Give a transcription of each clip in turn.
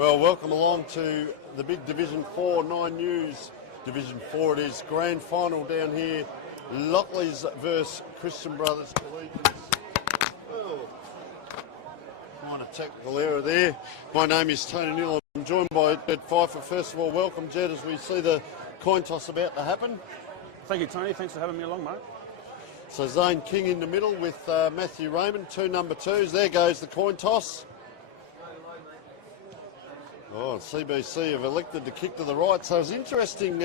Well, welcome along to the big Division 4 9 News. Division 4 it is, grand final down here. Lockleys versus Christian Brothers Collegians. Oh, minor technical error there. My name is Tony Neal. I'm joined by Jed Pfeiffer. First of all, welcome, Jed, as we see the coin toss about to happen. Thank you, Tony. Thanks for having me along, mate. So Zane King in the middle with Matthew Raymond, two number twos. There goes the coin toss. Oh, CBC have elected to kick to the right. So it was interesting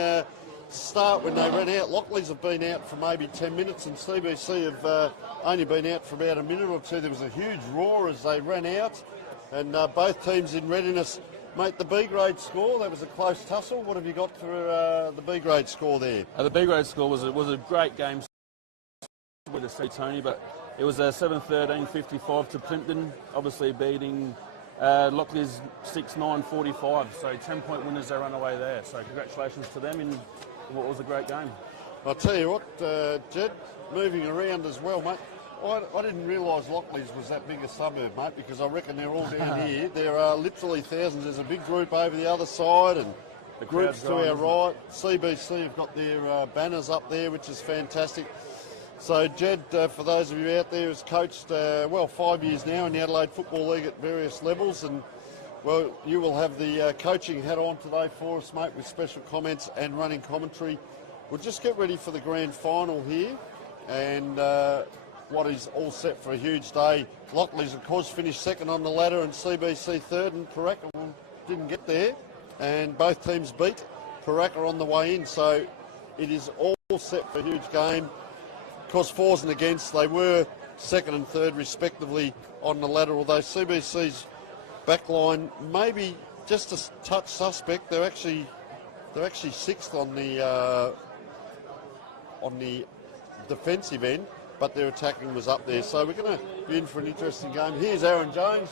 start when they ran out. Lockleys have been out for maybe 10 minutes and CBC have only been out for about a minute or two. There was a huge roar as they ran out, and both teams in readiness. Mate, the B grade score, that was a close tussle. What have you got for the B grade score there? The B grade score was a great game with the C, Tony, but it was 7-13, 55 to Plimpton, obviously beating Lockleys 6-9, 45. So 10-point winners, they run away there. So congratulations to them in what was a great game. I'll tell you what, Jed, moving around as well, mate. I didn't realise Lockleys was that big a suburb, mate, because I reckon they're all down here. There are literally thousands. There's a big group over the other side and the groups to our right. CBC have got their banners up there, which is fantastic. So, Jed, for those of you out there, has coached, 5 years now in the Adelaide Football League at various levels, and, well, you will have the coaching hat on today for us, mate, with special comments and running commentary. We'll just get ready for the grand final here, and what is all set for a huge day. Lockleys, of course, finished second on the ladder and CBC third, and Paraka didn't get there, and both teams beat Paraka on the way in, so it is all set for a huge game. Of course, fours and against, they were second and third respectively on the ladder, although CBC's backline maybe just a touch suspect. They're actually sixth on the defensive end, but their attacking was up there. So we're going to be in for an interesting game. Here's Aaron Jones.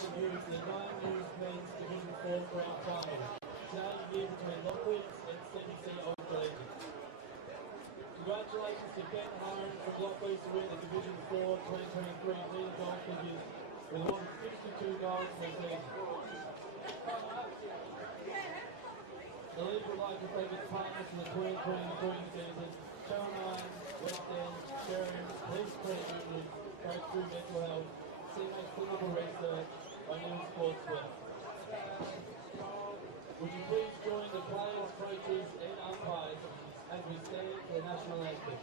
Congratulations to Ben Harron from Lockleys to win the Division 4 2023 league goal figures with a 62 goals per season. The league would like to thank its partners in the 2023 season: Channel 9, West End, Sheridan, Police Credit Union, Breakthrough Mental Health, CMAX Clinical Research, and New Sportswear. Would you please join the players, coaches and umpires as we stand for the national anthem?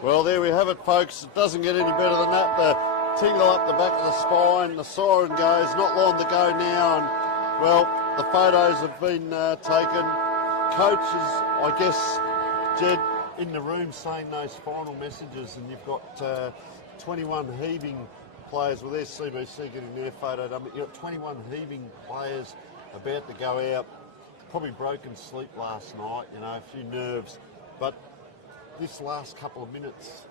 Well, there we have it, folks. It doesn't get any better than that. The tingle up the back of the spine, the siren goes, not long to go now, and, well, the photos have been taken. Coaches, I guess, Jed, in the room saying those final messages, and you've got 21 heaving players. Well, there's CBC getting their photo done, but you've got 21 heaving players about to go out. Probably broken sleep last night, a few nerves, but this last couple of minutes,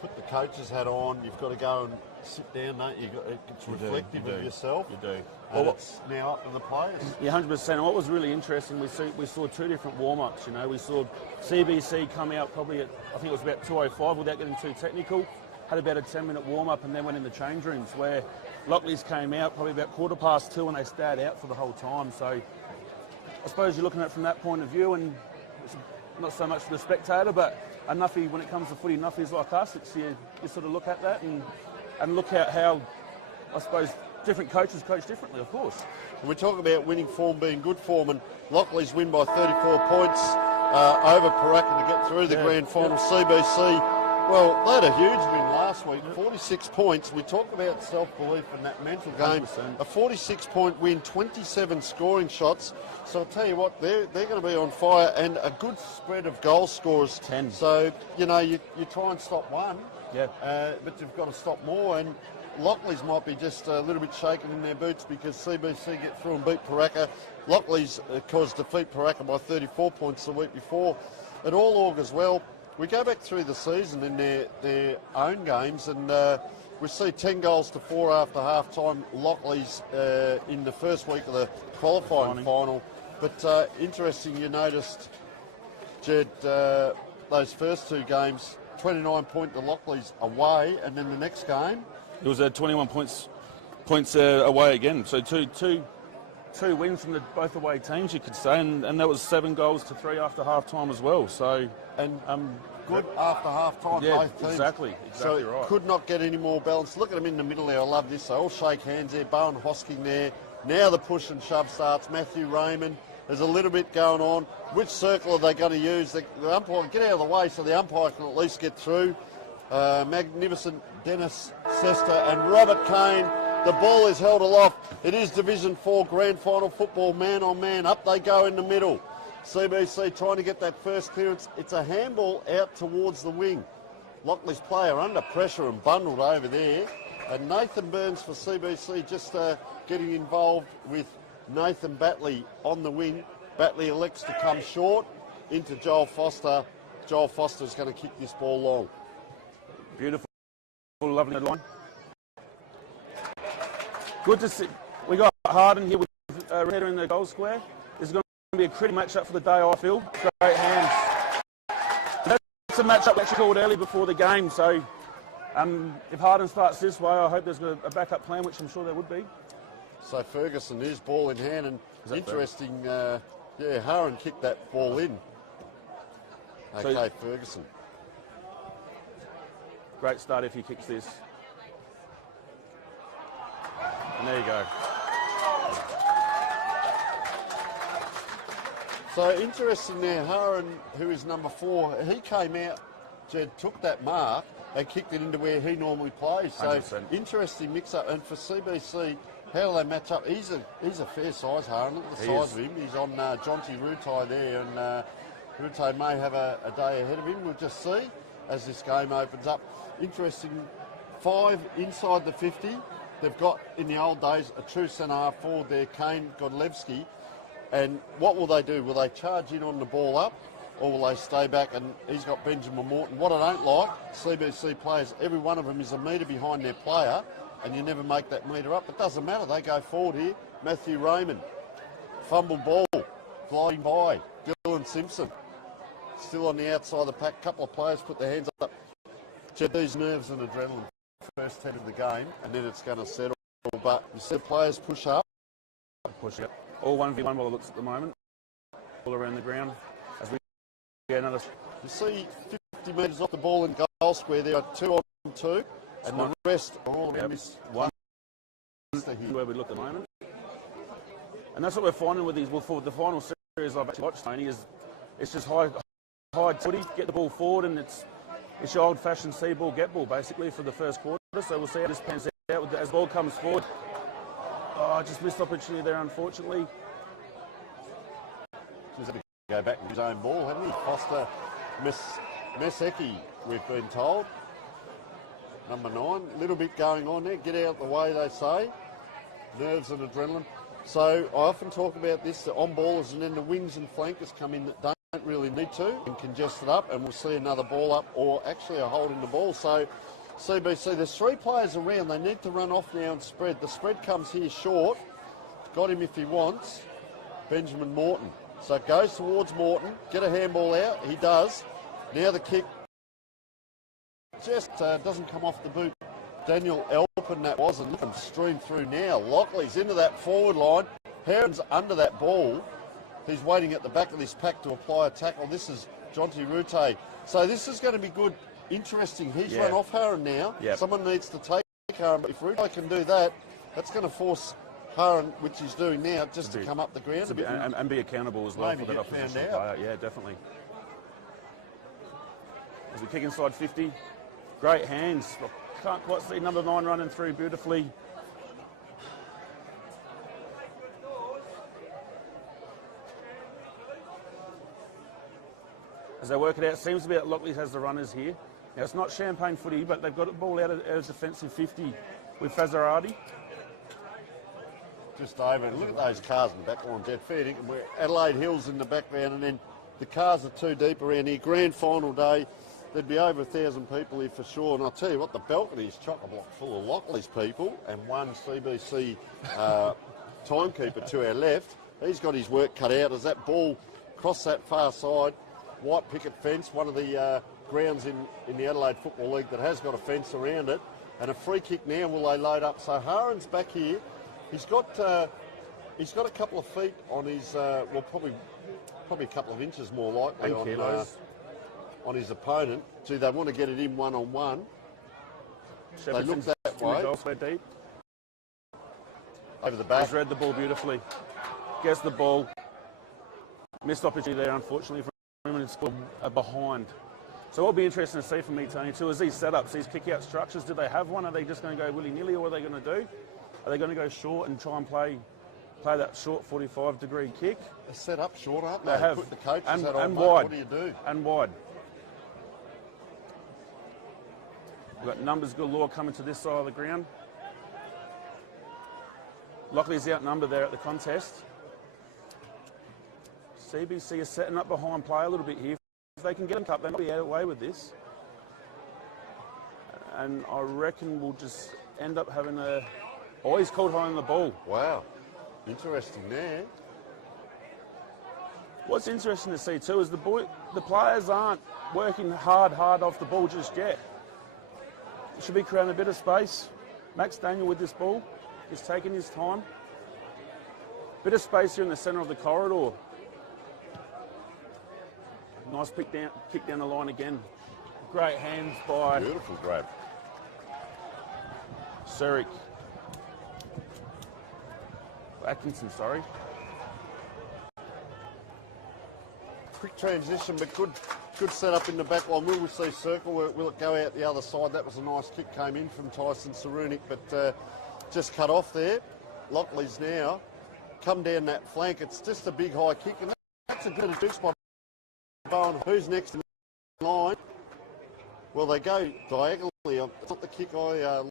put the coach's hat on. You've got to go and sit down, don't you? It's reflective of yourself. You do. And it's now up to the players. Yeah, 100%. And what was really interesting, we saw two different warm-ups. We saw CBC come out probably at, I think it was about 2:05 without getting too technical. Had about a 10-minute warm-up and then went in the change rooms where Lockleys came out probably about 2:15 and they stayed out for the whole time. So I suppose you're looking at it from that point of view, and it's not so much for the spectator, but a nuffy, when it comes to footy, nuffies like us, it's you sort of look at that and look at how, I suppose, different coaches coach differently, of course. We talk about winning form being good form, and Lockleys win by 34 points over Paraka to get through the grand final. CBC, well, they had a huge win last week, 46 points. We talk about self-belief in that mental game. 100%. A 46-point win, 27 scoring shots. So I'll tell you what, they're going to be on fire, and a good spread of goal scorers. 10. So, you know, you try and stop one, Yeah. but you've got to stop more. And Lockleys might be just a little bit shaken in their boots because CBC get through and beat Paraka. Lockleys, of course, defeat Paraka by 34 points the week before. It all augurs well. We go back through the season in their own games, and we see 10 goals to 4 after half-time. Lockleys in the first week of the qualifying final. But interesting, you noticed, Jed, those first two games, 29 point to Lockleys away, and then the next game, It was 21 points away again. So two wins from both away teams, you could say, and that was 7 goals to 3 after half time as well. So and good after half time, yeah, both teams. exactly So right. could not get any more balance. Look at them in the middle there. I love this. They all shake hands there. Bowen Hosking there. Now the push and shove starts. Matthew Raymond. There's a little bit going on. Which circle are they going to use? The umpire, get out of the way so the umpire can at least get through. Magnificent Dennis Sester and Robert Kane. The ball is held aloft. It is Division 4 Grand Final football, man on man. Up they go in the middle. CBC trying to get that first clearance. It's a handball out towards the wing. Lockleys player under pressure and bundled over there. And Nathan Burns for CBC just getting involved with Nathan Batley on the wing. Batley elects to come short into Joel Foster. Joel Foster's going to kick this ball long. Beautiful, lovely line. Good to see. We got Harden here with Reda in the goal square. This is going to be a critical matchup for the day, I feel. Great hands. That's a matchup actually called early before the game, so if Harden starts this way, I hope there's a backup plan, which I'm sure there would be. So Ferguson is ball in hand, and interesting, Harden kicked that ball in. Okay, so, Ferguson. Great start if he kicks this. And there you go. So interesting there, Haran, who is number 4, he came out, Jed took that mark and kicked it into where he normally plays. So 100%. Interesting mix-up. And for CBC, how do they match up? He's a fair size, Haran. Look at the size of him. He's on Jonty Rutai there, and Rutai may have a day ahead of him. We'll just see as this game opens up. Interesting, 5 inside the 50. They've got, in the old days, a true centre-half forward there, Kane Godlewski. And what will they do? Will they charge in on the ball up, or will they stay back? And he's got Benjamin Morton. What I don't like, CBC players, every one of them is a metre behind their player, and you never make that metre up. It doesn't matter. They go forward here. Matthew Raymond, fumble ball, gliding by. Dylan Simpson, still on the outside of the pack. A couple of players put their hands up. These nerves and adrenaline first 10 of the game, and then it's going to settle. But you see the players push up. Push up. All 1v1 while it looks at the moment. All around the ground. As we get another. You see 50 metres off the ball in goal square. There are 2 on 2, and the rest are all around this one. Where we look at the moment. And that's what we're finding with these. Well, for the final series I've actually watched, Tony, is it's just high footy, get the ball forward, and it's your old-fashioned see ball, get ball, basically, for the first quarter. So we'll see how this pans out as the ball comes forward. Oh, I just missed opportunity there, unfortunately. He's had to go back to his own ball, hasn't he? Foster Meseki, we've been told. Number 9, a little bit going on there. Get out the way, they say. Nerves and adrenaline. So I often talk about this, the on-ballers, and then the wings and flankers come in that don't really need to and congest it up, and we'll see another ball up or actually a hold in the ball. So CBC, there's 3 players around. They need to run off now and spread. The spread comes here short. Got him if he wants. Benjamin Morton. So it goes towards Morton. Get a handball out. He does. Now the kick just doesn't come off the boot Daniel Elpin that was, and look at him stream through now. Lockleys into that forward line. Heron's under that ball. He's waiting at the back of this pack to apply a tackle. This is Jonty Rute. So this is going to be good, interesting. He's run off Heron now. Yep. Someone needs to take Heron. But if Rute can do that, that's going to force Heron, which he's doing now, just to come up the ground a bit. And be accountable as well for that opposition player. Yeah, definitely. As we kick inside 50, great hands. Can't quite see number 9 running through beautifully. As they work it out, seems to be that Lockleys has the runners here. Now it's not champagne footy, but they've got the ball out of defensive 50 with Fazarati. Just over, and look at those cars in the background, Jet. Fair dinkum. We're Adelaide Hills in the background, and then the cars are too deep around here. Grand final day, there'd be over 1,000 people here for sure. And I'll tell you what, the balcony is chock-a-block full of Lockleys people, and one CBC timekeeper to our left. He's got his work cut out as that ball crossed that far side. White picket fence, one of the grounds in the Adelaide Football League that has got a fence around it. And a free kick now, will they load up? So Haren's back here. He's got a couple of feet on his, well, probably a couple of inches more likely on his opponent. Gee, they want to get it in one-on-one. They look that way. Deep. Over the back. He's read the ball beautifully. Gets the ball. Missed opportunity there, unfortunately, for him, and it's behind. So what'll be interesting to see from me, Tony, too, is these setups, these kick-out structures. Do they have one? Are they just going to go willy-nilly, or what are they going to do? Are they going to go short and try and play that short 45-degree kick? They're set up short, aren't they? They have. Put the coaches and on, wide. What do you do? And wide. We've got numbers galore coming to this side of the ground. Lockleys outnumbered there at the contest. CBC is setting up behind play a little bit here. If they can get them cut, they might be out of the way with this. And I reckon we'll just end up having a... Oh, he's called high on the ball. Wow. Interesting there. What's interesting to see too is the players aren't working hard off the ball just yet. Should be creating a bit of space. Max Daniel with this ball is taking his time. Bit of space here in the centre of the corridor. Nice kick down the line again. Great hands by... Beautiful grab. Surik. Atkinson, sorry. Quick transition, but good setup in the back line. Will we see circle? Will it go out the other side? That was a nice kick, came in from Tyson Sarunik, but just cut off there. Lockleys now come down that flank. It's just a big high kick, and that's a good deuce by Bowen. Who's next in line? Well, they go diagonally. It's not the kick I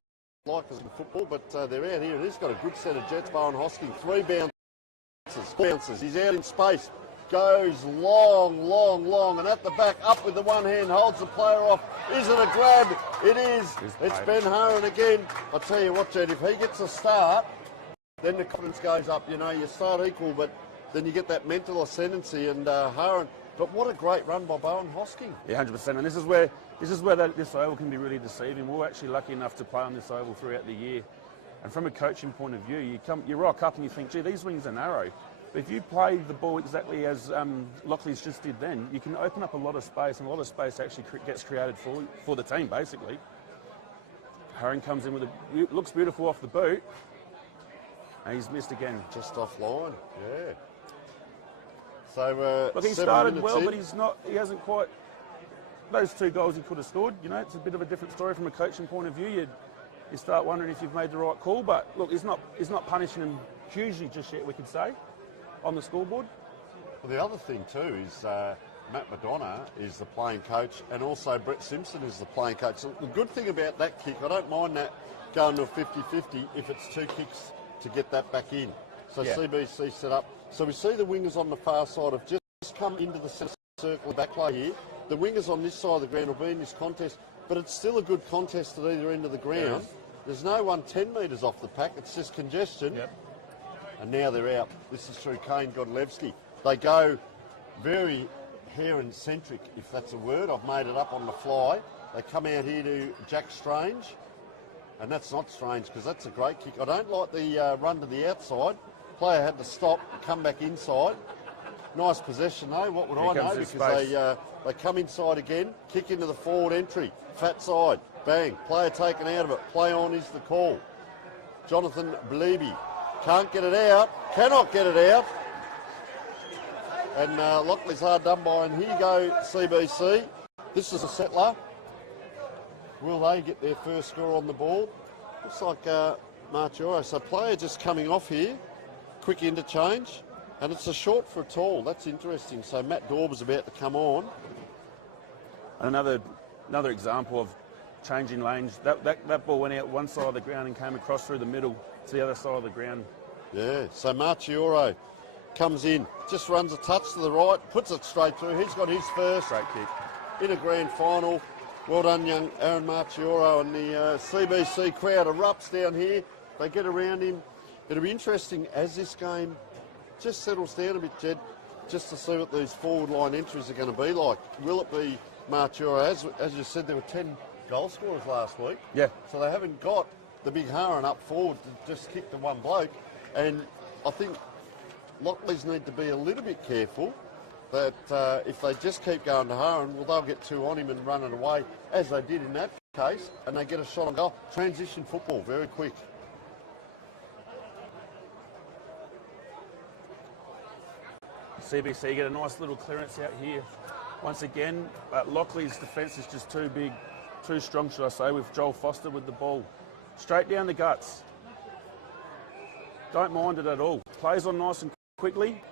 like as in football, but they're out here. He's got a good set of jets. Bowen Hosking, 3 bounces. He's out in space. Goes long, and at the back, up with the one hand, holds the player off. Is it a grab? It is. It's Ben Haran again. I tell you what, Jed, if he gets a start, then the confidence goes up. You know, you start equal, but then you get that mental ascendancy, and Haran. But what a great run by Bowen Hosking. Yeah, 100%. And this is where this oval can be really deceiving. We're actually lucky enough to play on this oval throughout the year. And from a coaching point of view, you rock up and you think, gee, these wings are narrow. But if you play the ball exactly as Lockleys just did then, you can open up a lot of space, and a lot of space actually gets created for the team, basically. Haran comes in with looks beautiful off the boot, and he's missed again. Just offline, yeah. So, look, he started well, but he hasn't quite... Those 2 goals he could have scored, you know, it's a bit of a different story from a coaching point of view. You start wondering if you've made the right call, but look, he's not punishing him hugely just yet, we could say, on the scoreboard. Well, the other thing too is Matt Madonna is the playing coach, and also Brett Simpson is the playing coach. So the good thing about that kick, I don't mind that going to a 50-50 if it's 2 kicks to get that back in. So yeah. CBC set up. So we see the wingers on the far side have just come into the centre circle back play here. The wingers on this side of the ground will be in this contest, but it's still a good contest at either end of the ground. There's no one 10 metres off the pack, it's just congestion. Yep. And now they're out. This is through Kane Godlewski. They go very Heron-centric, if that's a word. I've made it up on the fly. They come out here to Jack Strange. And that's not strange because that's a great kick. I don't like the run to the outside. Player had to stop, come back inside. Nice possession though, what would I know? Because they come inside again, kick into the forward entry, fat side, bang, player taken out of it, play on is the call. Jonathan Bleeby can't get it out, cannot get it out. And Lockleys hard done by, and here you go CBC. This is a settler. Will they get their first score on the ball? Looks like Marchioro. So player just coming off here, quick interchange. And it's a short for a tall. That's interesting. So Matt Dorber's about to come on. Another example of changing lanes. That ball went out one side of the ground and came across through the middle to the other side of the ground. Yeah, so Marchioro comes in, just runs a touch to the right, puts it straight through. He's got his first. Great kick. In a grand final. Well done, young Aaron Marchioro. And the CBC crowd erupts down here. They get around him. It'll be interesting as this game just settles down a bit, Jed, just to see what these forward line entries are going to be like. Will it be Marchioro? As you said, there were 10 goal scorers last week. Yeah. So they haven't got the big Haran up forward to just kick the one bloke. And I think Lockleys need to be a little bit careful that if they just keep going to Haran, well, they'll get two on him and run it away, as they did in that case, and they get a shot on goal. Transition football, very quick. CBC get a nice little clearance out here. Once again, Lockleys' defence is just too big, too strong, should I say, with Joel Foster with the ball. Straight down the guts. Don't mind it at all. Plays on nice and quickly.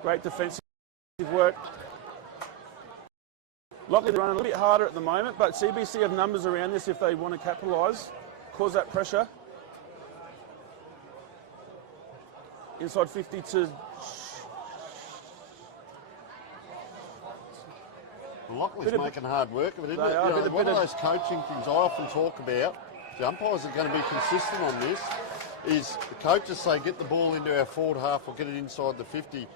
Great defensive work. Lockleys running a little bit harder at the moment, but CBC have numbers around this if they want to capitalise, cause that pressure. Inside 50 to... Lockleys making hard work of it, isn't it? One of those coaching things I often talk about, the umpires are going to be consistent on this, is the coaches say get the ball into our forward half or get it inside the 50.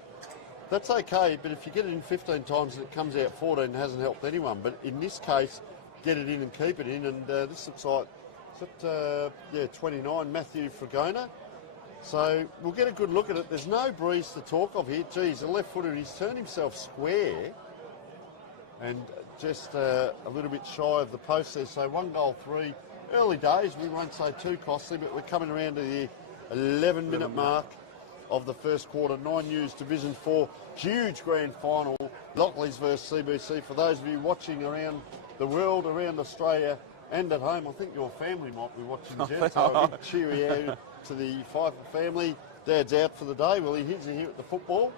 That's okay, but if you get it in 15 times and it comes out 14, it hasn't helped anyone. But in this case, get it in and keep it in. And this looks like, is it, 29, Matthew Fragona. So we'll get a good look at it. There's no breeze to talk of here. Geez, the left footer, he's turned himself square and just a little bit shy of the post there. So 1 goal 3. Early days, we won't say too costly, but we're coming around to the 11-minute mark of the first quarter. 9 News Division 4, huge grand final. Lockleys versus CBC. For those of you watching around the world, around Australia and at home, I think your family might be watching, Jen. So a big cheerio to the Pfeiffer family. Dad's out for the day. Well, he's here at the football.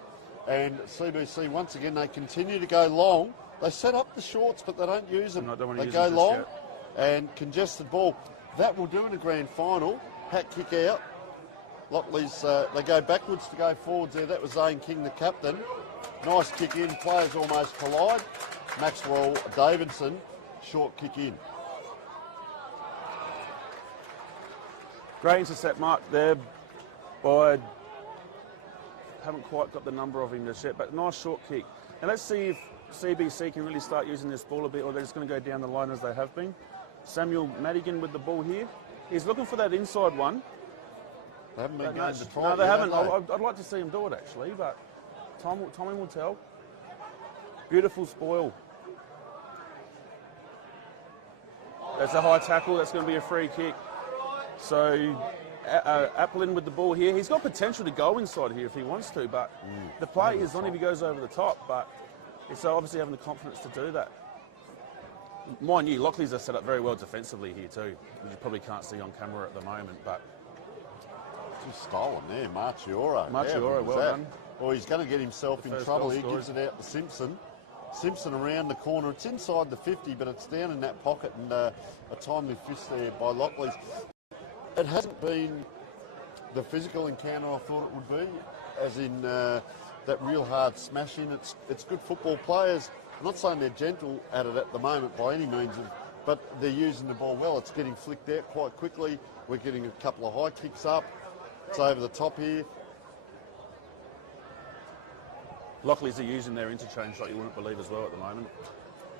And CBC, once again, they continue to go long. They set up the shorts, but they don't use them. They go long and congested ball. That will do in a grand final. Hat kick out. Lockleys, they go backwards to go forwards there. That was Zane King, the captain. Nice kick in. Players almost collide. Maxwell Davidson, short kick in. Great intercept mark there by, haven't quite got the number of him just yet, but nice short kick. And let's see if CBC can really start using this ball a bit, or they're just going to go down the line as they have been. Samuel Madigan with the ball here. He's looking for that inside one. They haven't been going to try. No, they haven't. I'd like to see him do it actually, but time will tell. Beautiful spoil. That's a high tackle. That's going to be a free kick. So Applin with the ball here. He's got potential to go inside here if he wants to, but the play is on if he goes over the top. But it's obviously having the confidence to do that. Mind you, Lockleys are set up very well defensively here too, which you probably can't see on camera at the moment, but. Just stolen there, Marchioro. Marchioro, well done. Well, he's going to get himself in trouble. He gives it out to Simpson. Simpson around the corner. It's inside the 50, but it's down in that pocket, and a timely fist there by Lockleys. It hasn't been the physical encounter I thought it would be, as in that real hard smashing. It's good football players. I'm not saying they're gentle at it at the moment by any means, but they're using the ball well. It's getting flicked out quite quickly. We're getting a couple of high kicks up. It's over the top here. Lockleys are using their interchange like you wouldn't believe as well at the moment.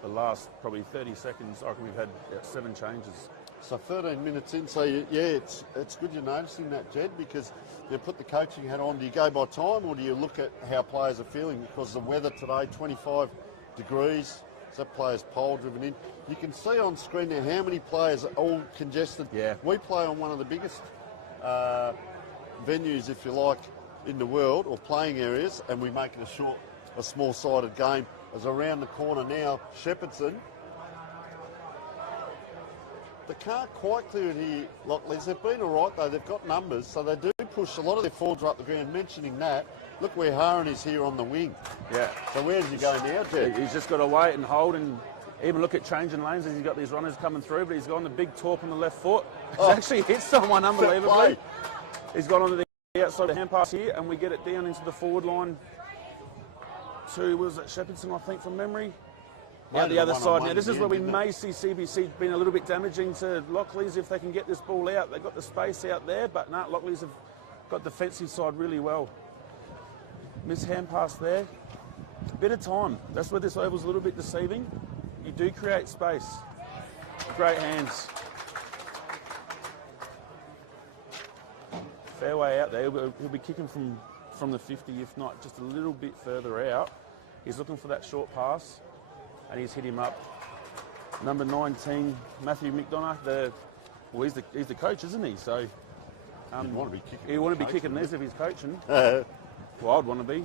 The last probably 30 seconds, I reckon we've had 7 changes. So 13 minutes in, so yeah, it's good you're noticing that, Jed, because you put the coaching hat on. Do you go by time or do you look at how players are feeling? Because the weather today, 25 degrees, so that players pole driven in. You can see on screen now how many players are all congested. Yeah. We play on one of the biggest venues, if you like, in the world, or playing areas, and we make it a small-sided game. As around the corner now, Shepherdson. They can't quite clear it here, Lockleys. They've been all right, though. They've got numbers, so they do push. A lot of their forwards are up the ground. Mentioning that, look where Haran is here on the wing. Yeah. So where's he going now, Jed? He's just got to wait and hold and even look at changing lanes as he's got these runners coming through, but he's gone the big torp on the left foot. He's actually hit someone unbelievably. He's gone on the outside of the hand pass here, and we get it down into the forward line to, was it Shepherdson, I think, from memory? Out the other side. Now, this is where we may see CBC being a little bit damaging to Lockleys if they can get this ball out. They've got the space out there, but no, Lockleys have got defensive side really well. Miss hand pass there. Bit of time. That's where this oval's a little bit deceiving. You do create space. Great hands. Fair way out there. He'll be kicking from the 50, if not just a little bit further out. He's looking for that short pass, and he's hit him up. Number 19, Matthew McDonough. He's the coach, isn't he? So He'd want to be kicking. He want to be kicking these if he's coaching. Well, I'd want to be.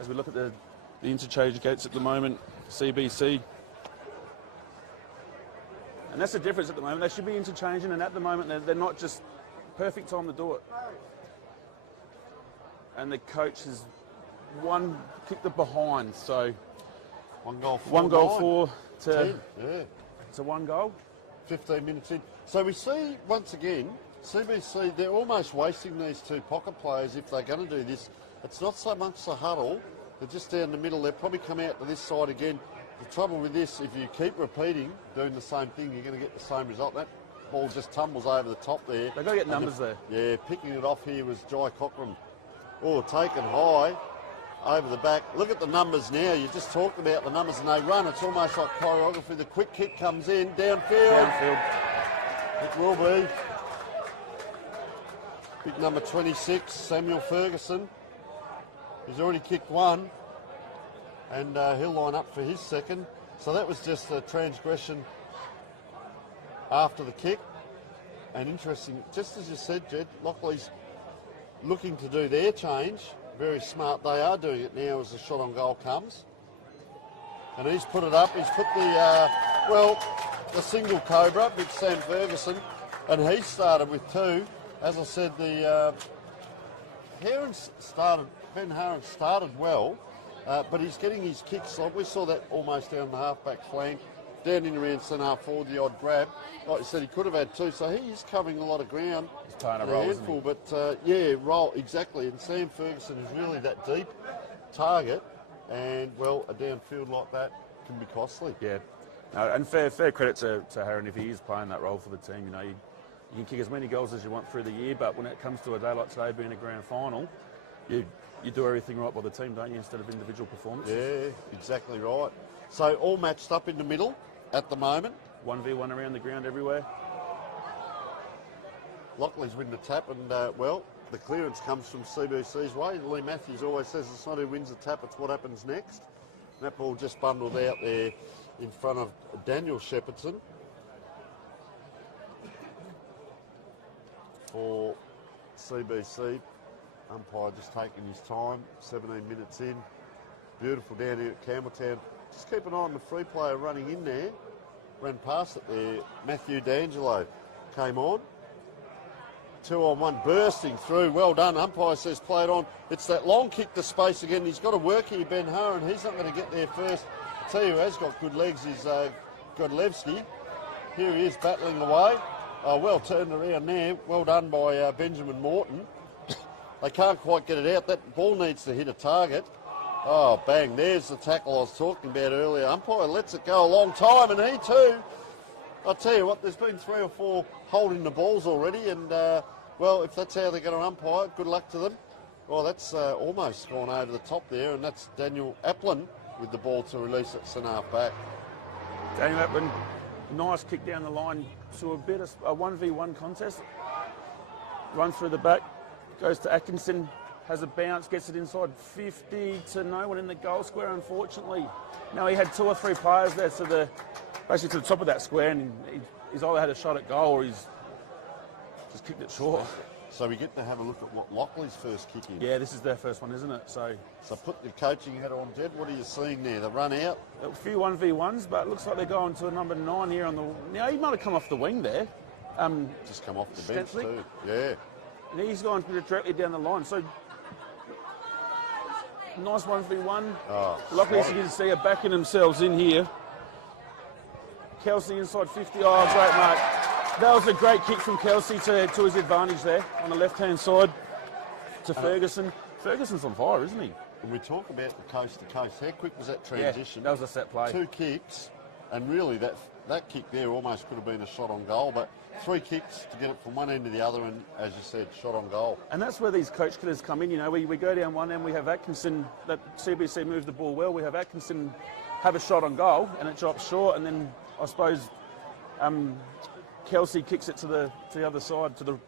As we look at the interchange gates at the moment, CBC. And that's the difference at the moment. They should be interchanging, and at the moment they're not. Just perfect time to do it. And the coach has kicked it behind, so one goal to 10, to 1 goal. 15 minutes in. So we see once again, CBC, they're almost wasting these two pocket players if they're going to do this. It's not so much the huddle, they're just down the middle. They'll probably come out to this side again. The trouble with this, if you keep repeating, doing the same thing, you're going to get the same result. That ball just tumbles over the top there. They've got to get numbers there. Yeah, picking it off here was Jai Cochran. Oh, taken high over the back. Look at the numbers now. You just talked about the numbers and they run. It's almost like choreography. The quick kick comes in, downfield. It will be. Big number 26, Samuel Ferguson. He's already kicked one. And he'll line up for his second. So that was just a transgression after the kick. And interesting, just as you said, Jed, Lockleys looking to do their change. Very smart. They are doing it now as the shot on goal comes. And he's put it up. He's put the single cobra, big Sam Ferguson. And he started with two. As I said, Ben Haran started well. But he's getting his kicks on. We saw that almost down the half-back flank, down in around centre forward, the odd grab. Like you said, he could have had two, so he is covering a lot of ground. He's playing a role, handful, isn't but roll, exactly. And Sam Ferguson is really that deep target, and, well, a downfield like that can be costly. Yeah. No, and fair credit to Haran if he is playing that role for the team. You know, you can kick as many goals as you want through the year, but when it comes to a day like today being a grand final, you do everything right by the team, don't you, instead of individual performances? Yeah, exactly right. So all matched up in the middle at the moment. 1v1 around the ground everywhere. Lockleys win the tap and, the clearance comes from CBC's way. Lee Matthews always says it's not who wins the tap, it's what happens next. And that ball just bundled out there in front of Daniel Shepherdson for CBC. Umpire just taking his time, 17 minutes in. Beautiful down here at Campbelltown. Just keep an eye on the free player running in there. Ran past it there. Matthew D'Angelo came on. 2-on-1, bursting through. Well done. Umpire says play it on. It's that long kick to space again. He's got to work here, Ben Haran. He's not going to get there first. I tell you who has got good legs is Godlewski. Here he is battling away. Oh, well turned around there. Well done by Benjamin Morton. They can't quite get it out. That ball needs to hit a target. Oh, bang. There's the tackle I was talking about earlier. Umpire lets it go a long time, and he too. I'll tell you what, there's been 3 or 4 holding the balls already, and, if that's how they're going to umpire, good luck to them. Well, that's almost gone over the top there, and that's Daniel Applin with the ball to release at centre half back. Daniel Atman, nice kick down the line to a bit of a 1v1 contest. Run through the back, goes to Atkinson, has a bounce, gets it inside 50 to no one in the goal square, unfortunately. Now he had 2 or 3 players there to basically to the top of that square, and he's either had a shot at goal or he's just kicked it short. So we get to have a look at what Lockleys' first kick in. Yeah, this is their first one, isn't it? So put your coaching hat on, Jed. What are you seeing there? The run out? A few 1v1s, but it looks like they're going to a number 9 here on the... Now, he might have come off the wing there. Just come off the bench Stensley. too. Yeah. And he's gone directly down the line. So, nice 1v1. Oh, Lockleys, you can see, are backing themselves in here. Kelsey inside 50. Oh, great mark. That was a great kick from Kelsey to his advantage there on the left-hand side to Ferguson. Ferguson's on fire, isn't he? When we talk about the coast to coast, how quick was that transition? Yeah, that was a set play. 2 kicks, and really that kick there almost could have been a shot on goal, but 3 kicks to get it from one end to the other, and as you said, shot on goal. And that's where these coach killers come in. You know, we go down one end, we have Atkinson, that CBC moves the ball well, we have Atkinson have a shot on goal, and it drops short, and then I suppose Kelsey kicks it to the other side, to the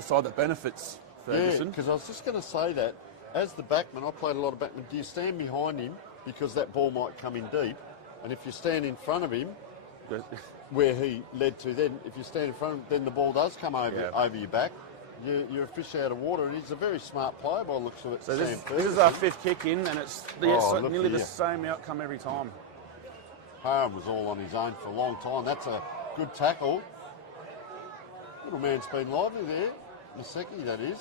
side that benefits Ferguson. Yeah, because I was just going to say that, as the backman, I played a lot of backman, do you stand behind him because that ball might come in deep, and if you stand in front of him, where he led to then, if you stand in front of him, then the ball does come over your back. You're a fish out of water, and he's a very smart player by the looks of it. So this is our 5th kick in, and it's nearly the same outcome every time. Parham was all on his own for a long time. That's a good tackle. Little man's been lively there. Maseki, that is.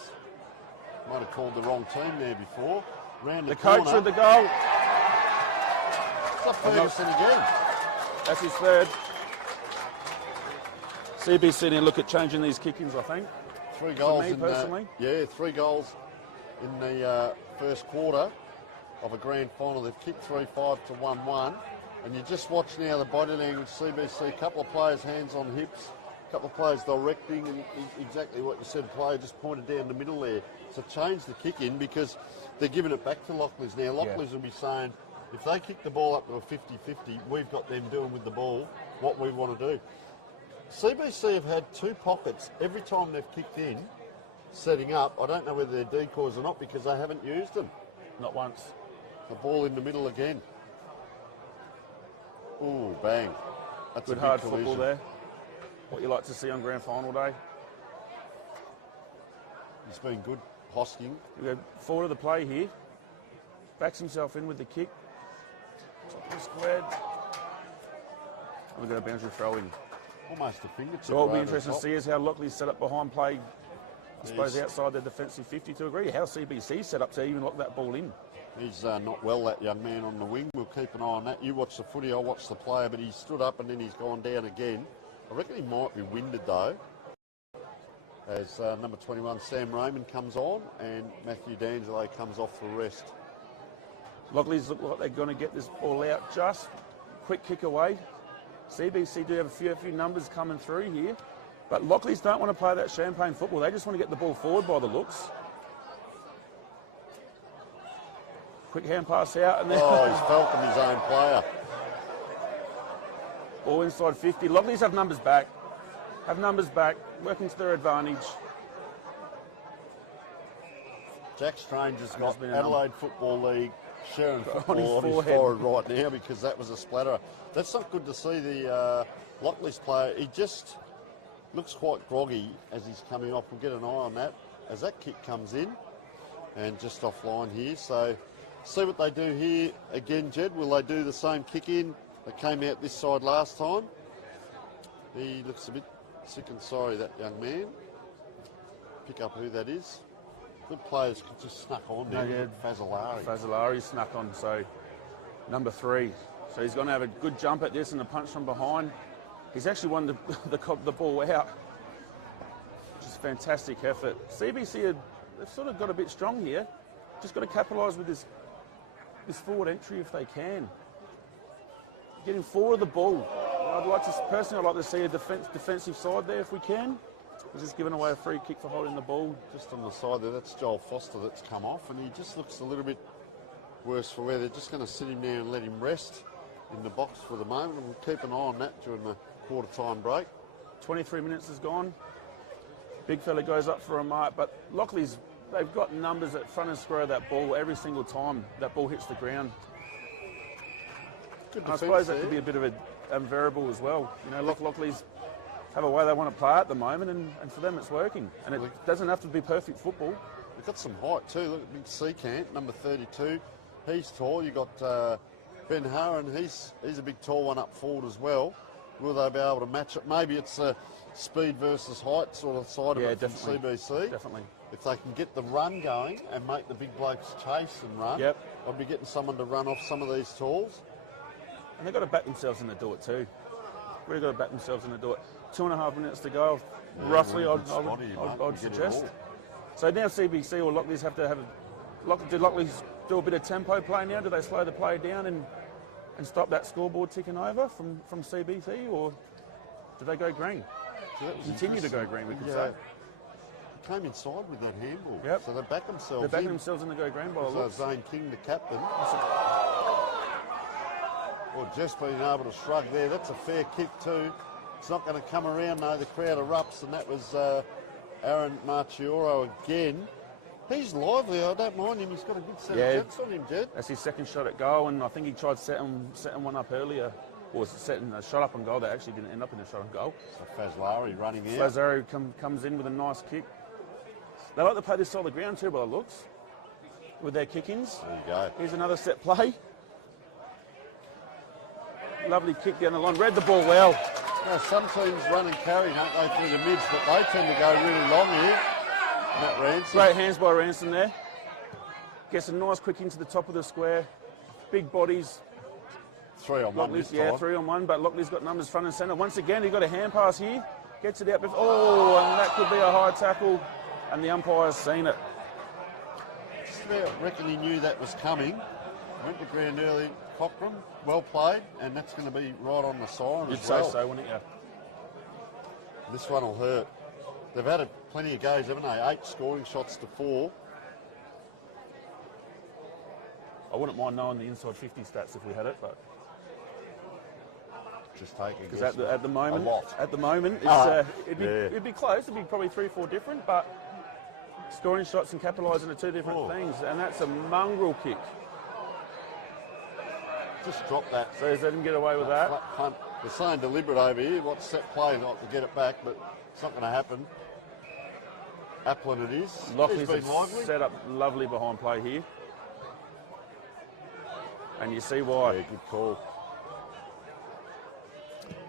Might have called the wrong team there before. Round the corner. Coach with the goal. It's up Ferguson again. That's his 3rd. CBC need to look at changing these kick-ins, I think. 3 goals For me, personally. 3 goals in the first quarter of a grand final. They've kicked 3-5 to 1-1. And you just watch now the body language, CBC, a couple of players hands on hips, a couple of players directing, and exactly what you said, player just pointed down the middle there. So change the kick in because they're giving it back to Lockleys now. Lockleys will be saying, if they kick the ball up to a 50-50, we've got them doing with the ball what we want to do. CBC have had 2 pockets every time they've kicked in, setting up. I don't know whether they're decoys or not because they haven't used them. Not once. The ball in the middle again. Ooh, bang. That's Good a big hard collision. football there. What you like to see on grand final day. He's been good hosking. We go forward of the play here. Backs himself in with the kick. Top of the squared. We've got a boundary throw in. Almost a fingertip. So what will be right interesting to at the see is how Lockleys set up behind play, I suppose, outside their defensive 50 to agree. How CBC set up to even lock that ball in. He's not well, that young man on the wing. We'll keep an eye on that. You watch the footy, I'll watch the player, but he stood up and then he's gone down again. I reckon he might be winded though, as number 21 Sam Raymond comes on and Matthew D'Angelo comes off for rest. Lockleys look like they're going to get this ball out just quick kick away. CBC do have a few numbers coming through here, but Lockleys don't want to play that champagne football. They just want to get the ball forward by the looks. Quick hand pass out, and then he's falcon his own player. Ball inside 50. Lockleys have numbers back. Working to their advantage. Jack Strange has There's got been Adelaide Football League sharing football his on his forehead. forehead right now because that was a splatterer. That's not good to see the Lockleys player. He just looks quite groggy as he's coming off. We'll get an eye on that as that kick comes in and just offline here. So see what they do here again, Jed. Will they do the same kick in that came out this side last time? He looks a bit sick and sorry, that young man. Pick up who that is. Good players could just snuck on down. Fazzolari snuck on, so number 3. So he's going to have a good jump at this and a punch from behind. He's actually won the ball out, which is a fantastic effort. CBC, they've sort of got a bit strong here. Just got to capitalise with this forward entry if they can. Getting forward of the ball. I'd like to see a defensive side there if we can. Was just giving away a free kick for holding the ball. Just on the side there, that's Joel Foster that's come off, and he just looks a little bit worse for wear. They're just going to sit him there and let him rest in the box for the moment, and we'll keep an eye on that during the quarter-time break. 23 minutes is gone. Big fella goes up for a mark, but Lockleys, they've got numbers at front and square of that ball every single time that ball hits the ground. Good And I defence suppose that there. could be a bit of a variable as well. You know, Lockleys have a way they want to play at the moment, and for them it's working. And it doesn't have to be perfect football. They've got some height too. Look at Big Seacamp, number 32. He's tall. You've got Ben Harron. He's a big tall one up forward as well. Will they be able to match it? Maybe it's a speed versus height sort of side of it from CBC. Definitely. If they can get the run going and make the big blokes chase and run, I'll be getting someone to run off some of these talls. And they've got to back themselves in to do it too. Really got to back themselves in to do it. 2.5 minutes to go, roughly, really I'd good spot here, mate. I'd You get it suggest. all. So now CBC or Lockleys have to have do Lockleys do a bit of tempo play now? Do they slow the play down and stop that scoreboard ticking over from CBC, or do they go green? So that was Continue to go interesting. green, we could say. He came inside with that handball. Yep. So they back themselves They're backing in. themselves in to go green by the So looks. Zane King, the captain. Well, just being able to shrug there. That's a fair kick too. It's not going to come around though. The crowd erupts, and that was Aaron Marchioro again. He's lively. I don't mind him. He's got a good set of jets on him, Jed. That's his second shot at goal, and I think he tried setting one up earlier, or setting a shot up on goal that actually didn't end up in a shot on goal. So Fazlari running out. Lazaro comes in with a nice kick. They like to play this side of the ground too, by the looks, with their kick-ins. There you go. Here's another set play. Lovely kick down the line. Read the ball well. Now, some teams run and carry, don't they, through the mids, but they tend to go really long here. Matt Ransom. Great hands by Ransom there. Gets a nice quick into the top of the square. Big bodies. 3 on 1 this Lockleys, time. 3 on 1, but Lockleys got numbers front and centre. Once again, he got a hand pass here. Gets it out. Oh, and that could be a high tackle. And the umpire's seen it. Just about reckon he knew that was coming. Went to ground early. Cochran, well played, and that's going to be right on the siren You'd as well. say so, wouldn't you? This one will hurt. They've had plenty of goes, haven't they? 8 scoring shots to 4. I wouldn't mind knowing the inside 50 stats if we had it, but Just take a because guess. at the moment, A lot. it'd be close. It'd be probably 3 or 4 different, but scoring shots and capitalising are 2 different things, and that's a mongrel kick. Just drop that. So they didn't get away with that. Flat punt. They're saying deliberate over here. What's set play not to get it back, but it's not going to happen. Applin it is. He's Lockleys been have lively. set up lovely behind play here, and you see why. Yeah, good call.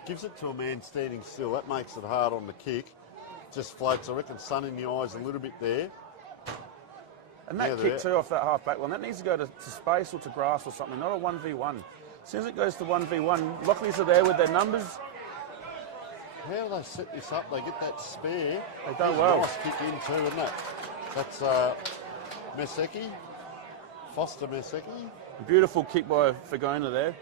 Gives it to a man standing still. That makes it hard on the kick. Just floats. I reckon sun in the eyes a little bit there. And that Yeah, kick they're- too off that half back line, that needs to go to space or to grass or something, not a 1v1. As soon as it goes to 1v1, Lockleys are there with their numbers. How do they set this up? They get that spare. They've done Here's a well. nice kick in too, isn't it? That's Meseki. Foster Meseki. Beautiful kick by Fagona there.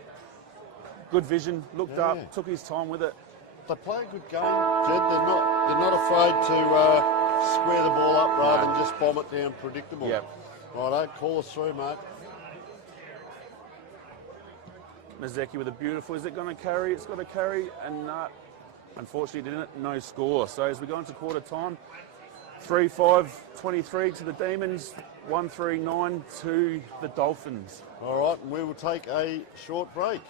Good vision, looked Yeah. up, took his time with it. They play a good game, Jed. They're not afraid to square the ball up rather than just bomb it down predictable. Yep. Righto, call us through, mate. Mazeki with a beautiful, is it going to carry? It's got to carry, and unfortunately didn't, no score. So as we go into quarter time, 3-5-23 to the Demons, 1-3-9 to the Dolphins. All right, and we will take a short break.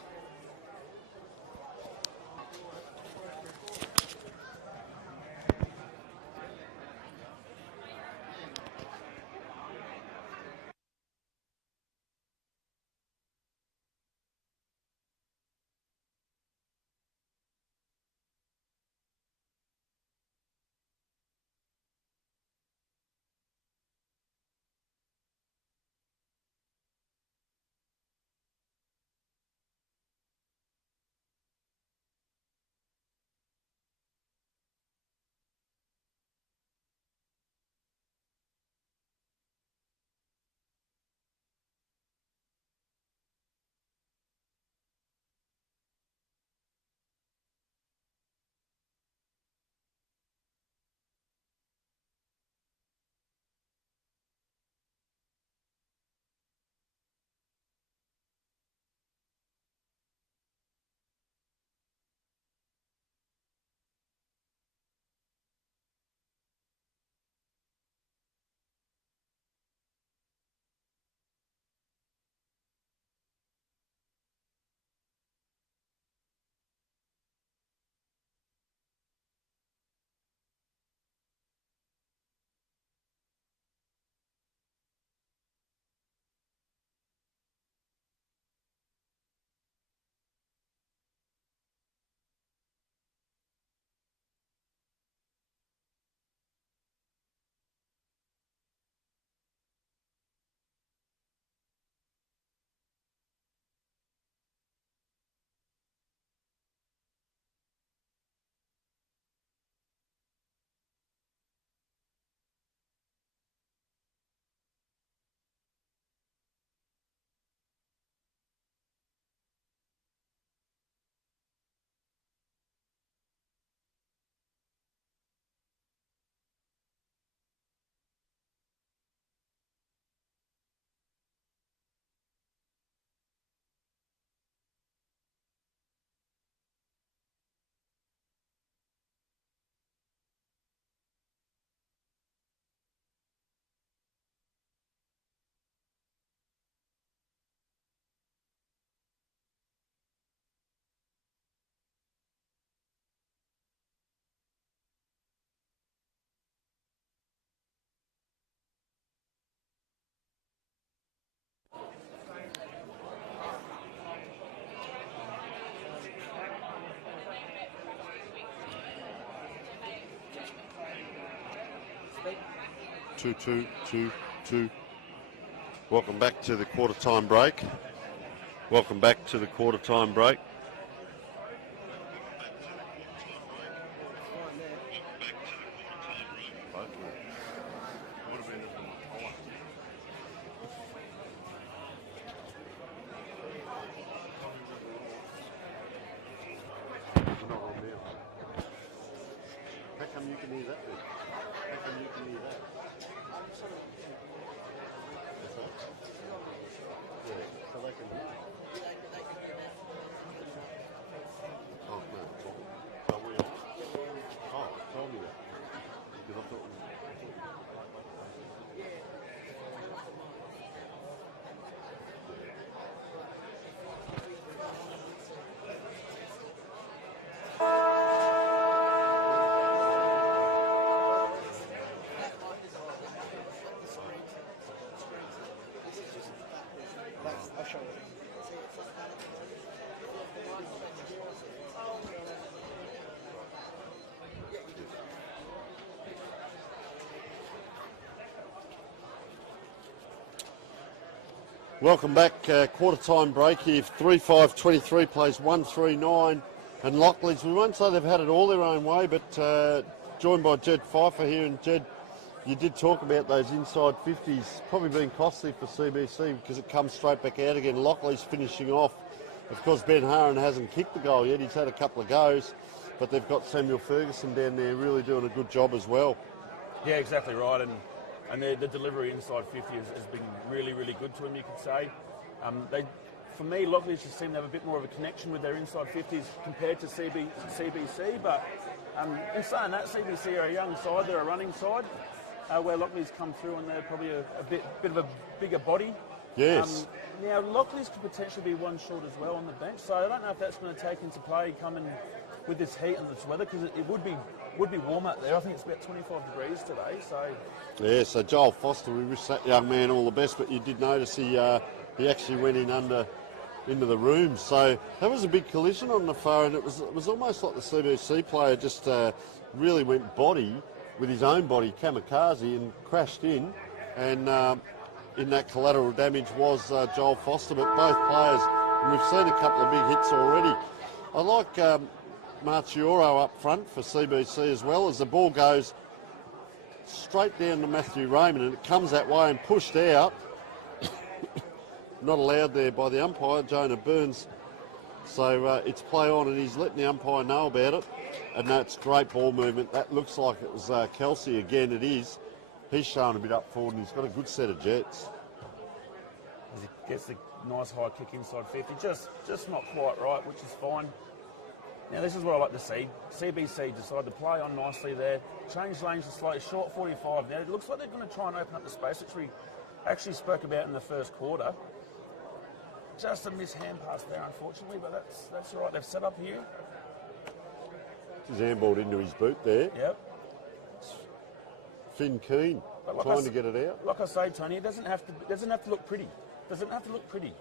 2-2-2-2. Welcome back to the quarter time break. Welcome back to the quarter time break. How come you can hear that then? How come you can hear that? Yeah, so they can hear. Oh, no, it's on. Are we on? Oh, tell me that. Because I thought... Welcome back, quarter time break here. 3-5-23 plays 1-3-9 and Lockleys. We won't say they've had it all their own way, but joined by Jed Pfeiffer here. And Jed, you did talk about those inside 50s probably being costly for CBC because it comes straight back out again. Lockleys finishing off. Of course, Ben Haran hasn't kicked the goal yet. He's had a couple of goes, but they've got Samuel Ferguson down there really doing a good job as well. Yeah, exactly right. And the delivery inside 50 has been really, really good to him, you could say. For me, Lockleys just seem to have a bit more of a connection with their inside 50s compared to CBC. But in saying that, CBC are a young side, they're a running side, where Lockleys come through and they're probably a bit of a bigger body. Yes. Now, Lockleys could potentially be one short as well on the bench, so I don't know if that's going to take into play coming with this heat and this weather, because it would be warm out there. I think it's about 25 degrees today, so... Yeah, so Joel Foster, we wish that young man all the best, but you did notice he actually went into the room. So that was a big collision on the far, and it was almost like the CBC player just really went body with his own body, kamikaze, and crashed in. And in that collateral damage was Joel Foster, but both players, and we've seen a couple of big hits already. I like Marchioro up front for CBC as well, as the ball goes straight down to Matthew Raymond and it comes that way and pushed out. Not allowed there by the umpire, Jonah Burns. So it's play on and he's letting the umpire know about it. And that's great ball movement. That looks like it was Kelsey again, it is. He's showing a bit up forward and he's got a good set of jets. As he gets the nice high kick inside 50, just not quite right, which is fine. Now this is what I like to see. CBC decide to play on nicely there, change lanes to slightly short 45 now. It looks like they're going to try and open up the space, which we actually spoke about in the first quarter. Just a missed hand pass there, unfortunately, but that's all right. They've set up here. He's handballed into his boot there. Yep. Finn Keane trying to get it out. Like I say, Tony, it doesn't have to look pretty. Doesn't have to look pretty.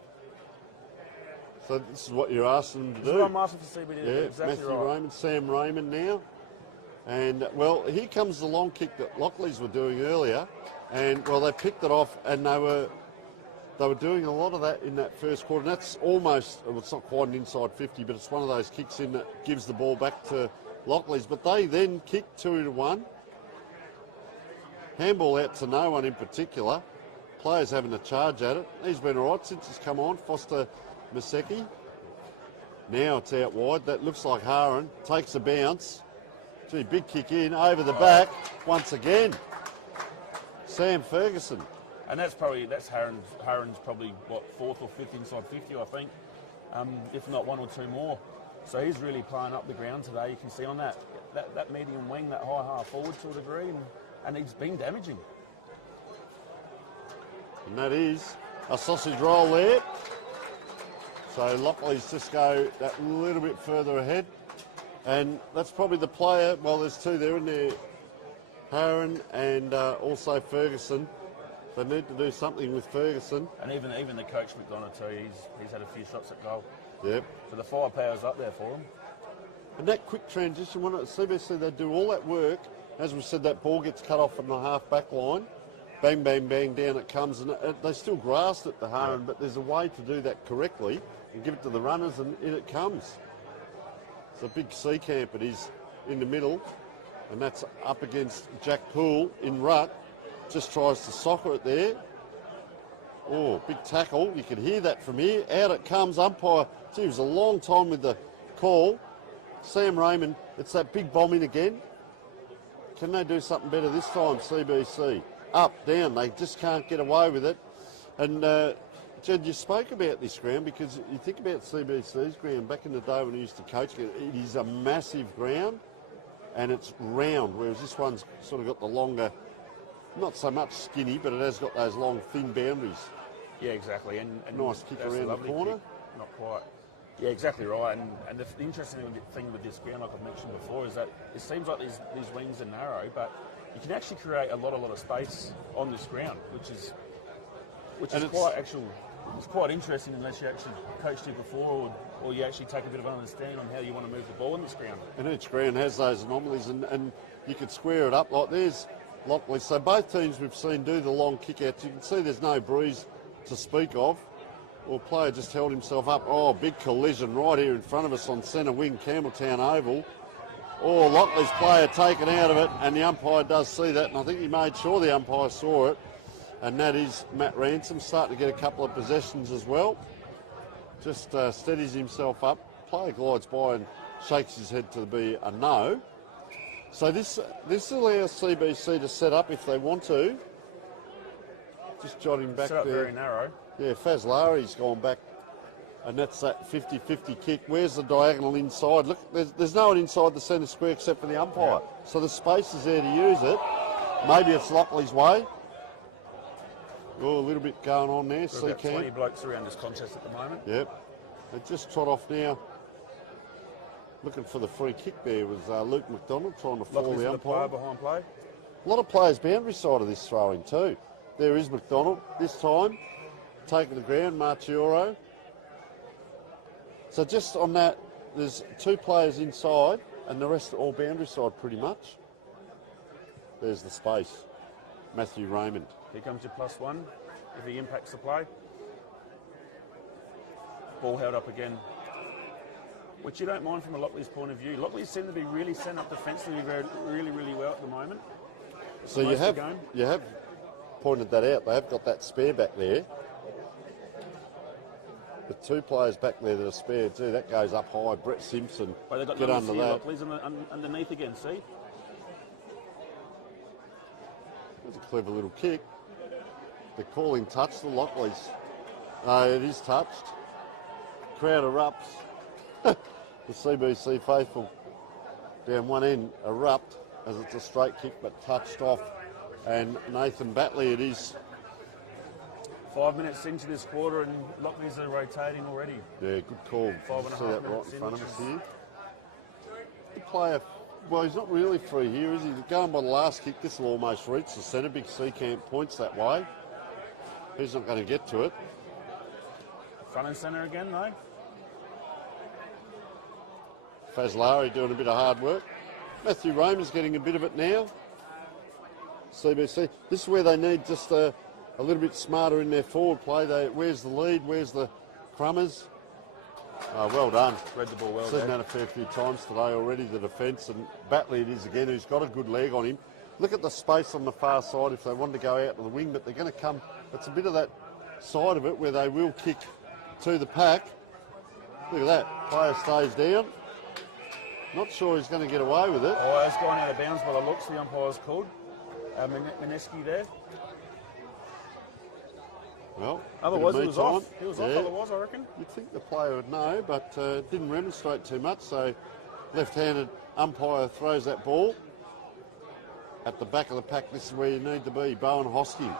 So this is what you're asking them to do. This is what I'm asking for CBD to do. Exactly Matthew right. Raymond, Sam Raymond now. And, well, here comes the long kick that Lockleys were doing earlier. And, well, they picked it off and they were doing a lot of that in that first quarter. And that's almost, well, it's not quite an inside 50, but it's one of those kicks in that gives the ball back to Lockleys. But they then kicked 2-1. Handball out to no one in particular. Players having a charge at it. He's been all right since he's come on. Foster Maseki. Now it's out wide. That looks like Haran. Takes a bounce. Gee, big kick in. Over the back. Once again. Sam Ferguson. And that's Haran's probably, what, fourth or fifth inside 50, I think. If not one or two more. So he's really playing up the ground today. You can see on that medium wing, that high half forward to a degree. And he's been damaging. And that is a sausage roll there. So Lockleys just go that little bit further ahead. And that's probably the player, well, there's two there in there, Haran and also Ferguson. They need to do something with Ferguson. And even the coach McDonough too, he's had a few shots at goal. Yep. So the firepower's up there for him. And that quick transition, when at CBC they do all that work, as we said, that ball gets cut off from the half-back line, bang, bang, bang, down it comes, and they still grasped it, the Haran, but there's a way to do that correctly and give it to the runners, and in it comes. It's a big C camp it is in the middle, and that's up against Jack Poole in ruck. Just tries to soccer it there. Oh, big tackle. You can hear that from here. Out it comes. Umpire, gee, it was a long time with the call. Sam Raymond, it's that big bomb in again. Can they do something better this time, CBC? Up, down. They just can't get away with it. And, Jed, you spoke about this ground because you think about CBC's ground back in the day when he used to coach it. It is a massive ground and it's round, whereas this one's sort of got the longer, not so much skinny, but it has got those long, thin boundaries. Yeah, exactly. And nice kick around the corner. Kick. Not quite. Yeah, exactly right. And the interesting thing with this ground, like I've mentioned before, is that it seems like these wings are narrow, but you can actually create a lot of space on this ground, which is it's quite interesting unless you actually coached it before or you actually take a bit of understanding on how you want to move the ball in this ground. And each ground has those anomalies, and you could square it up like there's Lockleys. So both teams we've seen do the long kick-outs. You can see there's no breeze to speak of. Well, player just held himself up. Oh, big collision right here in front of us on centre wing, Campbelltown Oval. Oh, Lockleys player taken out of it, and the umpire does see that, and I think he made sure the umpire saw it. And that is Matt Ransom starting to get a couple of possessions as well. Just steadies himself up. Player glides by and shakes his head to be a no. So this allows CBC to set up if they want to. Just jotting back set up there. Very narrow. Yeah, Faz Lari's gone back, and that's that 50-50 kick. Where's the diagonal inside? Look, there's no one inside the centre square except for the umpire. Yeah. So the space is there to use it. Maybe it's Lockleys' way. Oh, a little bit going on there. We've got 20 blokes around this contest at the moment. Yep. They just trot off now. Looking for the free kick there was Luke McDonald trying to fall the umpire. Behind play. A lot of players boundary side of this throwing too. There is McDonald this time. Taking the ground, Marchioro. So just on that, there's two players inside and the rest are all boundary side pretty much. There's the space. Matthew Raymond. Here comes your +1 if he impacts the play. Ball held up again, which you don't mind from a Lockleys point of view. Lockleys seem to be really set up defensively really well at the moment. So you have pointed that out. They have got that spare back there. The two players back there that are spare too. That goes up high. Brett Simpson, but they've got get under that. Lockleys underneath again, see? That's a clever little kick. They're calling touch the Lockleys. No, it is touched. Crowd erupts. The CBC faithful down one end erupt as it's a straight kick but touched off. And Nathan Batley it is. 5 minutes into this quarter and Lockleys are rotating already. Yeah, good call. 5.5 see that right minutes in front of in, us here. The player, well, he's not really free here, is he? Going by the last kick, this will almost reach the centre. Big C-Camp points that way. He's not going to get to it. Front and centre again, though. Fazlari doing a bit of hard work. Matthew Raymond's getting a bit of it now. CBC. This is where they need just a little bit smarter in their forward play. Where's the lead? Where's the crummers? Oh, well done. Read the ball well. Seen that a fair few times today already, the defence. And Batley it is again, who's got a good leg on him. Look at the space on the far side if they want to go out to the wing, but they're going to come. It's a bit of that side of it where they will kick to the pack. Look at that. Player stays down. Not sure he's going to get away with it. Oh, it's gone out of bounds by the looks. The umpire's called. Mineski there. Well, otherwise it was off. It was off otherwise, I reckon. You'd think the player would know, but didn't remonstrate too much. So left-handed umpire throws that ball. At the back of the pack, this is where you need to be. Bowen Hosking.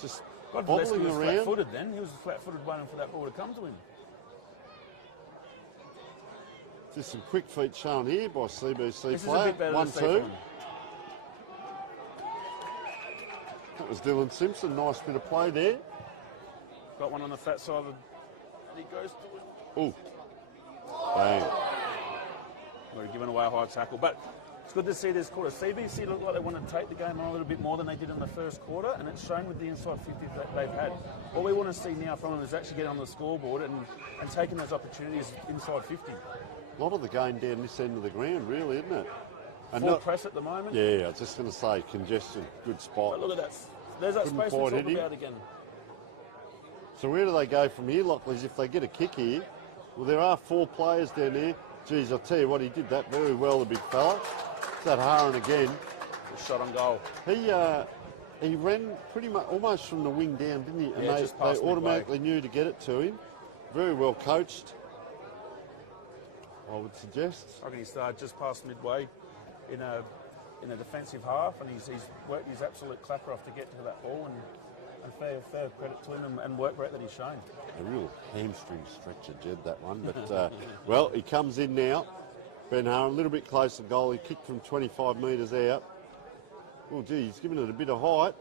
Just bobbling was around. Flat-footed then. He was a flat-footed waiting for that ball to come to him. Just some quick feet shown here by CBC this player. Is a bit better 1-2. That was Dylan Simpson. Nice bit of play there. Got one on the fat side. He goes to it. Oh, Bang. We're giving away a high tackle. But it's good to see this quarter. CBC looked like they wanted to take the game on a little bit more than they did in the first quarter, and it's shown with the inside 50 that they've had. What we want to see now from them is actually getting on the scoreboard and taking those opportunities inside 50. A lot of the game down this end of the ground, really, isn't it? And Full press at the moment. Yeah, I was just going to say, congestion, good spot. But look at that. There's that space we talked about again. So where do they go from here, Lockleys, if they get a kick here? Well, there are 4 players down there. Geez, I'll tell you what, he did that very well, the big fella. It's that Haran again. A shot on goal. He ran pretty much almost from the wing down, didn't he? And Yeah, they automatically knew to get it to him. Very well coached, I would suggest. I reckon he started just past midway in a defensive half, and he's worked his absolute clapper off to get to that ball, and fair credit to him and work rate that he's shown. A real hamstring stretcher, Jed, that one. But, well, he comes in now. Ben Haran, a little bit close to goal. He kicked from 25 metres out. Well, gee, he's given it a bit of height.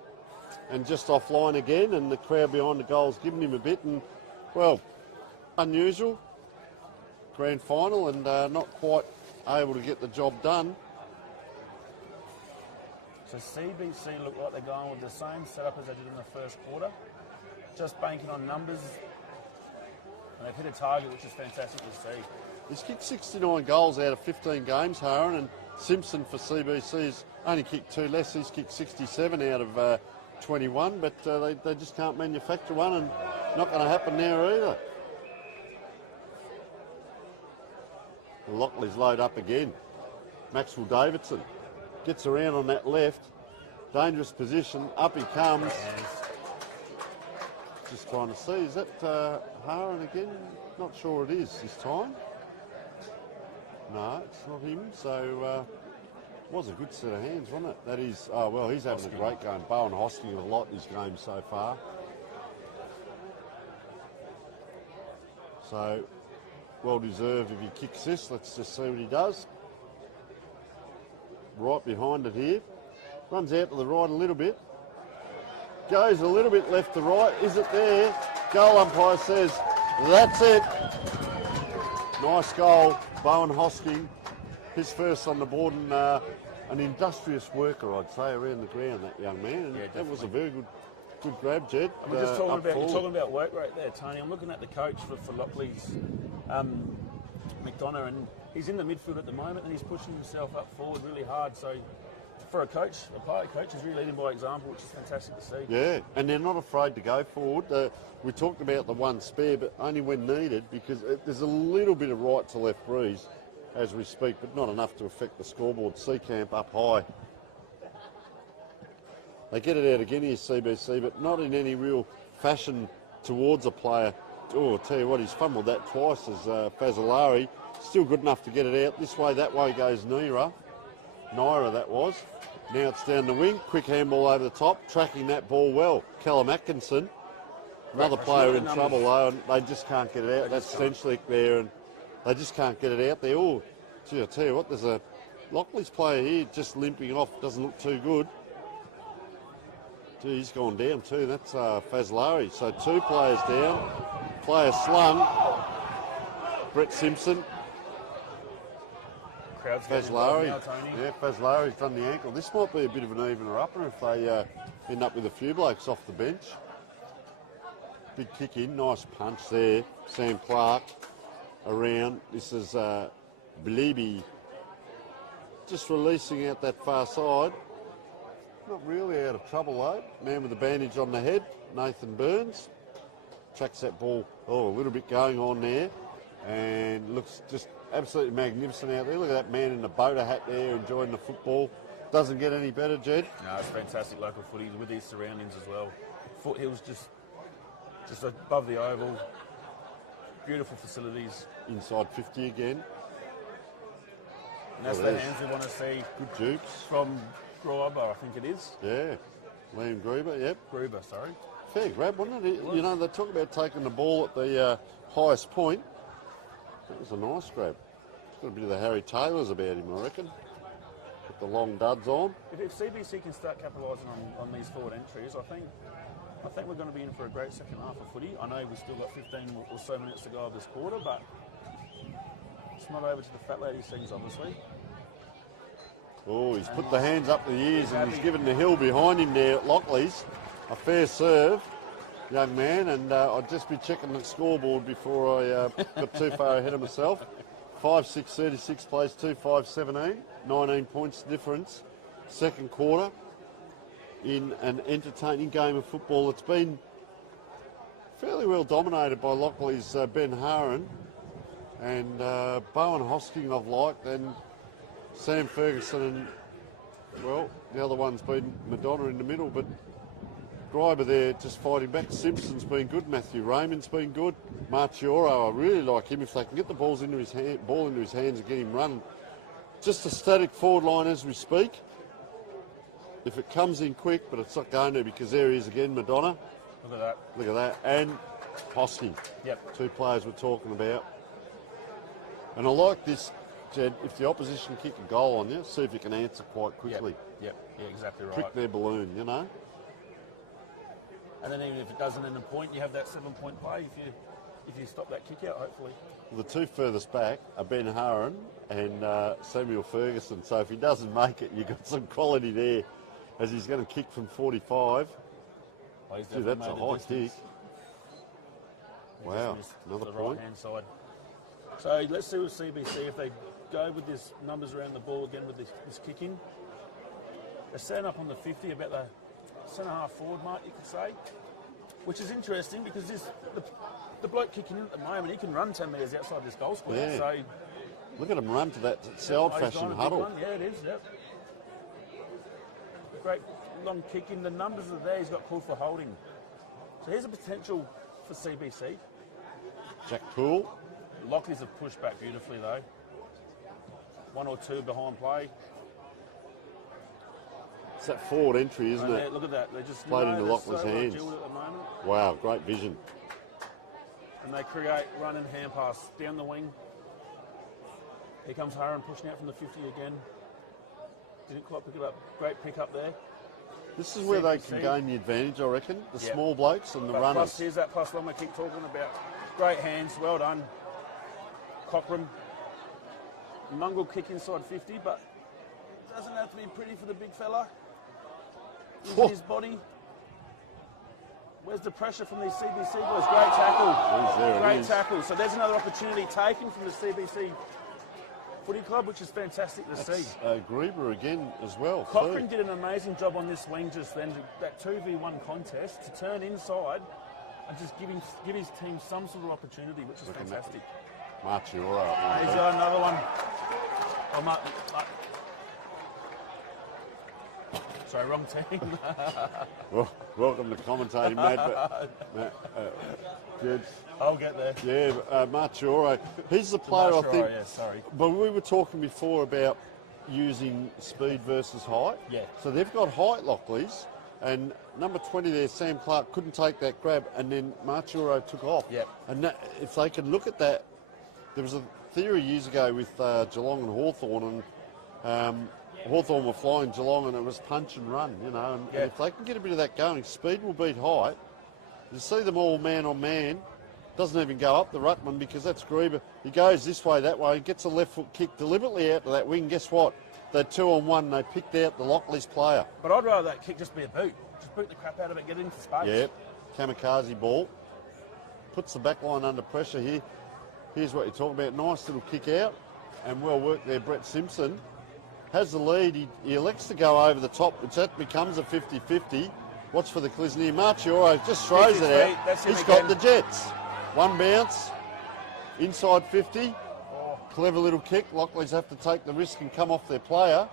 And just offline again, and the crowd behind the goal's given him a bit. And, well, unusual. Grand final, and not quite able to get the job done. So CBC look like they're going with the same setup as they did in the first quarter. Just banking on numbers. And they've hit a target, which is fantastic to see. He's kicked 69 goals out of 15 games, Haran, and Simpson for CBC's only kicked 2 less. He's kicked 67 out of 21, but they just can't manufacture one, and not going to happen there either. The Lockleys load up again. Maxwell Davidson gets around on that left. Dangerous position. Up he comes. Just trying to see. Is that Haran again? Not sure it is this time. No, it's not him. So it was a good set of hands, wasn't it? That is, oh, well, he's having a great game. Bowen Hosking with a lot this game so far. So, well deserved if he kicks this. Let's just see what he does. Right behind it here. Runs out to the right a little bit. Goes a little bit left to right. Is it there? Goal umpire says, that's it. Nice goal. Bowen Hosking, his first on the board, and an industrious worker, I'd say, around the ground, that young man. And Yeah, that was a very good grab, Jed. And we're just talking about work rate there, Tony. I'm looking at the coach for Lockleys, McDonough, and he's in the midfield at the moment, and he's pushing himself up forward really hard. So for a coach, a player coach, is really leading by example, which is fantastic to see. Yeah, and they're not afraid to go forward. We talked about the one spare, but only when needed, because there's a little bit of right to left breeze as we speak, but not enough to affect the scoreboard. Camp up high. They get it out again here, CBC, but not in any real fashion towards a player. Oh, I'll tell you what, he's fumbled that twice as Fazzolari. Still good enough to get it out. This way, that way goes Naira that was. Now it's down the wing. Quick handball over the top. Tracking that ball well. Callum Atkinson. Another player in trouble though, and they just can't get it out. That's Stenchlik there, and they just can't get it out there. Oh, gee, I'll tell you what, there's a Lockleys player here just limping off. Doesn't look too good. Gee, he's gone down too. That's Fazzolari. So 2 players down. Player slung. Brett Simpson. Fazzolari. Yeah, Fazzolari's done the ankle. This might be a bit of an evener upper if they end up with a few blokes off the bench. Big kick in, nice punch there. Sam Clark around. This is Bleeby just releasing out that far side. Not really out of trouble though. Man with the bandage on the head, Nathan Burns. Tracks that ball, a little bit going on there. And looks just absolutely magnificent out there. Look at that man in the boater hat there enjoying the football. Doesn't get any better, Jed. No, it's fantastic local footy with these surroundings as well. Foothills just above the oval. Beautiful facilities. Inside 50 again. And that's the hands we want to see. Good jukes. From Gruber, I think it is. Yeah. Liam Gruber, yep. Gruber, sorry. Fair grab, wasn't it? You know, they talk about taking the ball at the highest point. That was a nice grab. It's got a bit of the Harry Taylors about him, I reckon. Put the long duds on. If CBC can start capitalising on these forward entries, I think we're going to be in for a great second half of footy. I know we've still got 15 or so minutes to go of this quarter, but It's not over to the fat lady things, obviously. Oh, he's put the hands up to the ears and he's given the hill behind him there at Lockleys. A fair serve, young man, and I'd just be checking the scoreboard before I got too far ahead of myself. 5-6-36 plays 2-5-17, 19 points difference. Second quarter in an entertaining game of football. It's been fairly well dominated by Lockleys' Ben Haran and Bowen Hosking I've liked, and Sam Ferguson, and well, the other one's been Madonna in the middle, but Greiber there just fighting back. Simpson's been good. Matthew Raymond's been good. Marchioro, I really like him. If they can get the ball into his hands and get him running. Just a static forward line as we speak. If it comes in quick, but it's not going to, because there he is again, Madonna. Look at that. Look at that. And Hosking. Yep. Two players we're talking about. And I like this, Jed, if the opposition kick a goal on you, see if you can answer quite quickly. Yep. Yeah, exactly right. Prick their balloon, you know. And then even if it doesn't end a point, you have that 7-point play if you stop that kick out, hopefully. Well, the two furthest back are Ben Haran and Samuel Ferguson. So if he doesn't make it, you've got some quality there, as he's going to kick from 45. Oh, he's Dude, definitely that's a made the high distance. kick. He Wow, just missed another to the point. right-hand side. So let's see with CBC if they go with this numbers around the ball again with this kicking. They're setting up on the 50, about the centre-half forward mark, you could say, which is interesting because the bloke kicking in at the moment, he can run 10 metres outside this goal square. Yeah. So Look at him run to that. It's the old-fashioned huddle. Yeah, it is, yep. Great long kick in. The numbers are there. He's got called for holding. So here's a potential for CBC. Jack Poole. Lockleys have pushed back beautifully, though. One or two behind play. It's that forward entry, isn't And it? look at that. They just Played know into they're Lockleys' so hands. agile at the moment. Wow, great vision. And they create run and hand pass down the wing. Here comes Haran pushing out from the 50 again. Didn't quite pick it up. Great pick up there. This is where they CBC. can gain the advantage, I reckon. The Yep. small blokes and the But runners. plus, here's that plus one we keep talking about. Great hands, well done. Cochran. Mungle kick inside 50, but doesn't have to be pretty for the big fella. Oh. His body. Where's the pressure from these CBC boys? Great tackle. Jeez, there it Great is. tackle. So there's another opportunity taken from the CBC Footy Club, which is fantastic to see. Gruber again as well. Cochran too. did an amazing job on this wing just then, that 2v1 contest, to turn inside and just give his team some sort of opportunity, which is Look at fantastic. Marchioro. Here's another one. Oh, sorry, wrong team. Well, welcome to commentating, mate. But, Jed, I'll get there. yeah, Marchioro. He's the player, I think. Yeah, sorry. But we were talking before about using speed versus height. Yeah. So they've got height, Lockleys, and number 20 there, Sam Clark, couldn't take that grab, and then Marchioro took off. Yep. And that, if they can look at that, there was a theory years ago with Geelong and Hawthorn, and Hawthorn were flying Geelong, and it was punch and run, you know. And, Yeah. and if they can get a bit of that going, speed will beat height. You see them all man on man. Doesn't even go up the ruckman because that's Gruber. He goes this way, that way, gets a left foot kick deliberately out to that wing. Guess what? They're 2-on-1. They picked out the Lockleys player. But I'd rather that kick just be a boot. Just boot the crap out of it, get into space. Yep. Kamikaze ball. Puts the back line under pressure here. Here's what you're talking about. Nice little kick out. And well worked there, Brett Simpson. Has the lead. He elects to go over the top, which that becomes a 50-50. Watch for the Clisney. Marchioro just throws it 53, out. that's him He's got again. the Jets. One bounce. Inside 50. Oh. Clever little kick. Lockleys have to take the risk and come off their player.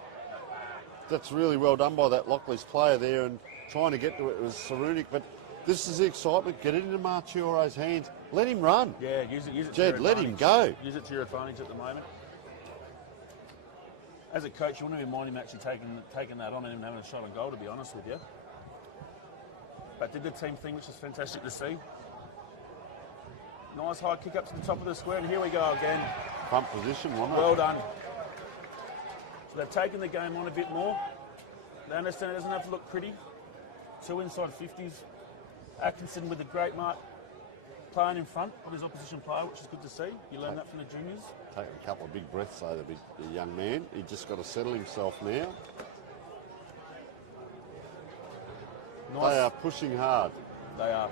That's really well done by that Lockleys player there, and trying to get to it was Sarunic. But this is the excitement. Get it into Marchioro's hands. Let him run. Yeah, use it to Jed, your let him advantage. go. Use it to your advantage at the moment. As a coach, you wouldn't even mind him actually taking that on and him having a shot on goal, to be honest with you. But did the team thing, which is fantastic to see. Nice high kick up to the top of the square, and here we go again. Front position, wasn't it? Well done. So they've taken the game on a bit more. They understand it doesn't have to look pretty. Two inside 50s. Atkinson with a great mark. playing in front of his opposition player, which is good to see. You learn that from the juniors. Taking a couple of big breaths, though, the young man. He just got to settle himself now. Nice. They are pushing hard. They are.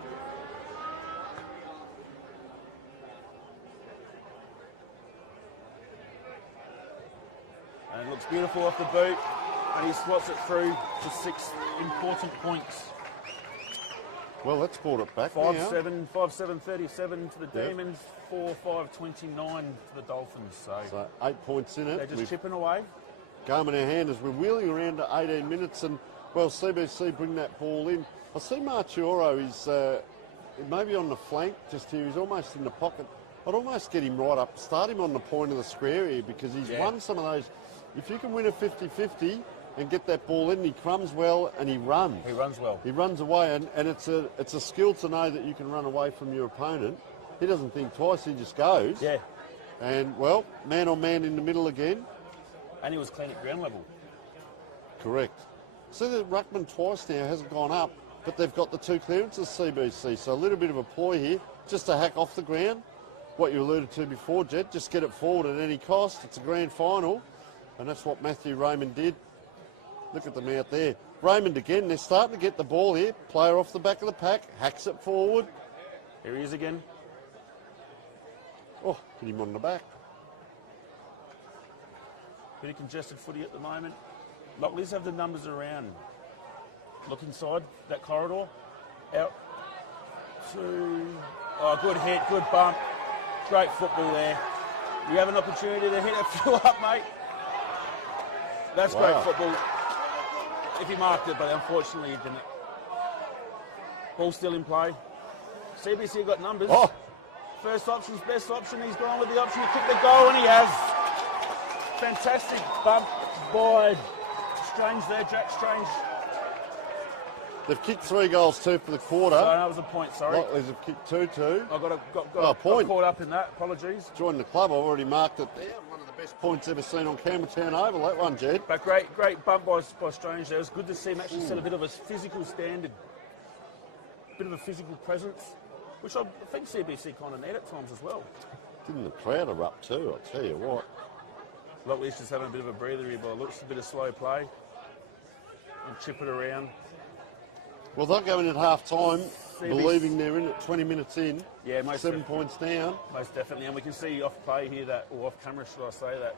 And it looks beautiful off the boot, and he slots it through to 6 important points. Well, that's brought it back now. 5-7, 5-7-37 to the Demons, 4-5-29 to the Dolphins. So 8 points in it. They're just chipping away. Game in our hand as we're wheeling around to 18 minutes, and well, CBC bring that ball in. I see Marchioro, he's maybe on the flank just here. He's almost in the pocket. I'd almost get him right up, start him on the point of the square here, because he's won some of those. If you can win a 50-50 and get that ball in, he crumbs well and he runs. He runs well. He runs away, and it's a skill to know that you can run away from your opponent. He doesn't think twice, he just goes. Yeah. And, well, man on man in the middle again. And he was clean at ground level. Correct. See, the ruckman twice now hasn't gone up, but they've got the 2 clearances, CBC. So a little bit of a ploy here, just to hack off the ground. What you alluded to before, Jed, just get it forward at any cost. It's a grand final, and that's what Matthew Raymond did. Look at them out there. Raymond again, they're starting to get the ball here. Player off the back of the pack, hacks it forward. Here he is again. Oh, hit him on the back. Pretty congested footy at the moment. Lockleys have the numbers around. Look inside that corridor. Out to... Oh, good hit, good bump. Great football there. You have an opportunity to hit it, fill up, mate. That's great football. If he marked it, but unfortunately he didn't. Ball still in play. CBC got numbers. Oh. First option's best option. He's gone with the option to kick the goal, and he has. Fantastic bump by Strange there, Jack Strange. They've kicked 3 goals, 2 for the quarter. So that was a point, sorry. Lockleys have kicked 2-2. I got caught up in that. Apologies. Joined the club. I've already marked it there. One of the best points ever seen on Campbelltown Oval, that one, Jed. But great bump by Strange there. It was good to see him actually set a bit of a physical standard, bit of a physical presence, which I think CBC kind of need at times as well. Didn't the crowd erupt too, I'll tell you what. Lockleys just having a bit of a breather here, but it looks a bit of slow play. And chip it around. Well, they're going at half-time, believing they're in it 20 minutes in. Yeah, 7 points down. Most definitely, and we can see off play here or off camera, should I say, that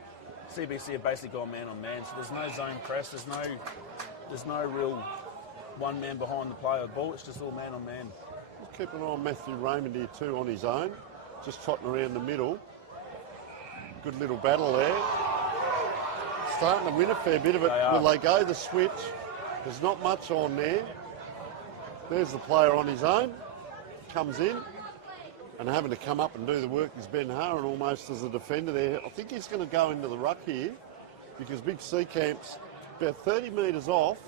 CBC have basically gone man on man. So there's no zone press, there's no real one man behind the player ball. It's just all man on man. We'll keep an eye on Matthew Raymond here too on his own, just trotting around the middle. Good little battle there. Starting to win a fair bit of it. Will they go the switch? There's not much on there. There's the player on his own, comes in, and having to come up and do the work is Ben Haran almost as a defender there. I think he's going to go into the ruck here, because Big C Camp's about 30 metres off.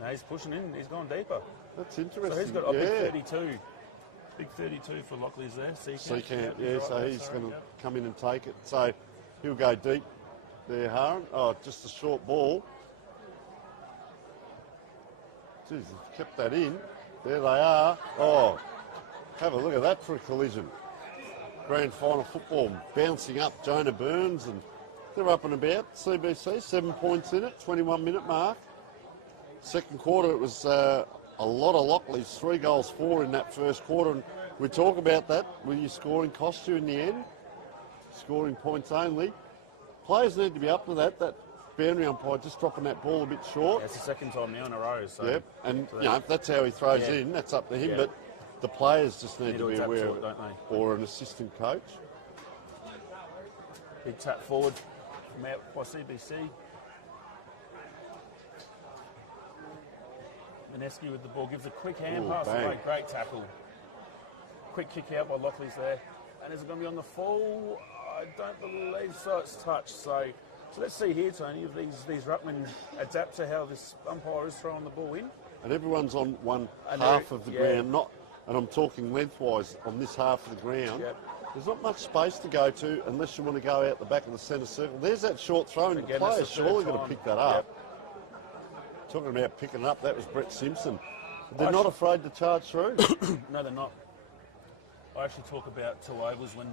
No, he's pushing in, he's gone deeper. That's interesting. So he's got a big 32. Big 32 for Lockleys there, C Camp. Yeah, so he's going to come in and take it. So he'll go deep there, Haran. Oh, just a short ball. Jeez, he's kept that in. There they are. Oh, have a look at that for a collision. Grand final football bouncing up Jonah Burns, and they're up and about. CBC, 7 points in it, 21-minute mark. Second quarter, it was a lot of Lockleys, 3 goals, 4 in that first quarter. And we talk about that. Will your scoring cost you in the end? Scoring points only. Players need to be up to that. That boundary umpire just dropping that ball a bit short. Yeah, it's the second time now in a row. So yep, and you know, if that's how he throws it in, that's up to him. But the players just need to be aware of it, don't they? Or an assistant coach. Big tap forward from out by CBC. Mineski with the ball, gives a quick hand pass away. Great tackle. Quick kick out by Lockleys there. And is it going to be on the full? I don't believe so. It's touched. So let's see here, Tony, if these ruckmen adapt to how this umpire is throwing the ball in. And everyone's on one half of the ground, and I'm talking lengthwise on this half of the ground. Yep. There's not much space to go to unless you want to go out the back of the centre circle. There's that short throw, and the player's surely going to pick that up. Yep. Talking about picking it up, that was Brett Simpson. They're not afraid to charge through. No, they're not. I actually talk about two ovals when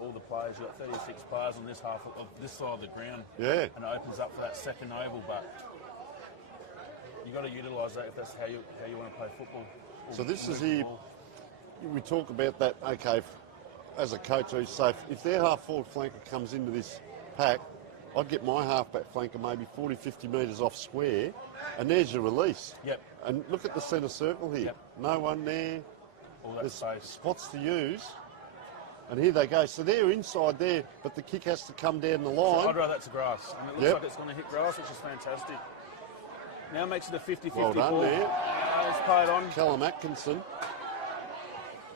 all the players, you've got 36 players on this half of this side of the ground. Yeah. And it opens up for that second oval, but you've got to utilise that if that's how you want to play football. So this is here, we talk about that, okay, as a coach, who's safe. If their half-forward flanker comes into this pack, I'd get my half-back flanker maybe 40, 50 metres off square, and there's your release. Yep. And look at the centre circle here. Yep. No one there. All that There's space. spots to use. And here they go. So they're inside there, but the kick has to come down the line. So I'd rather that to grass. And it looks like it's going to hit grass, which is fantastic. Now makes it a 50-50 Well done ball. there. It's played on. Callum Atkinson.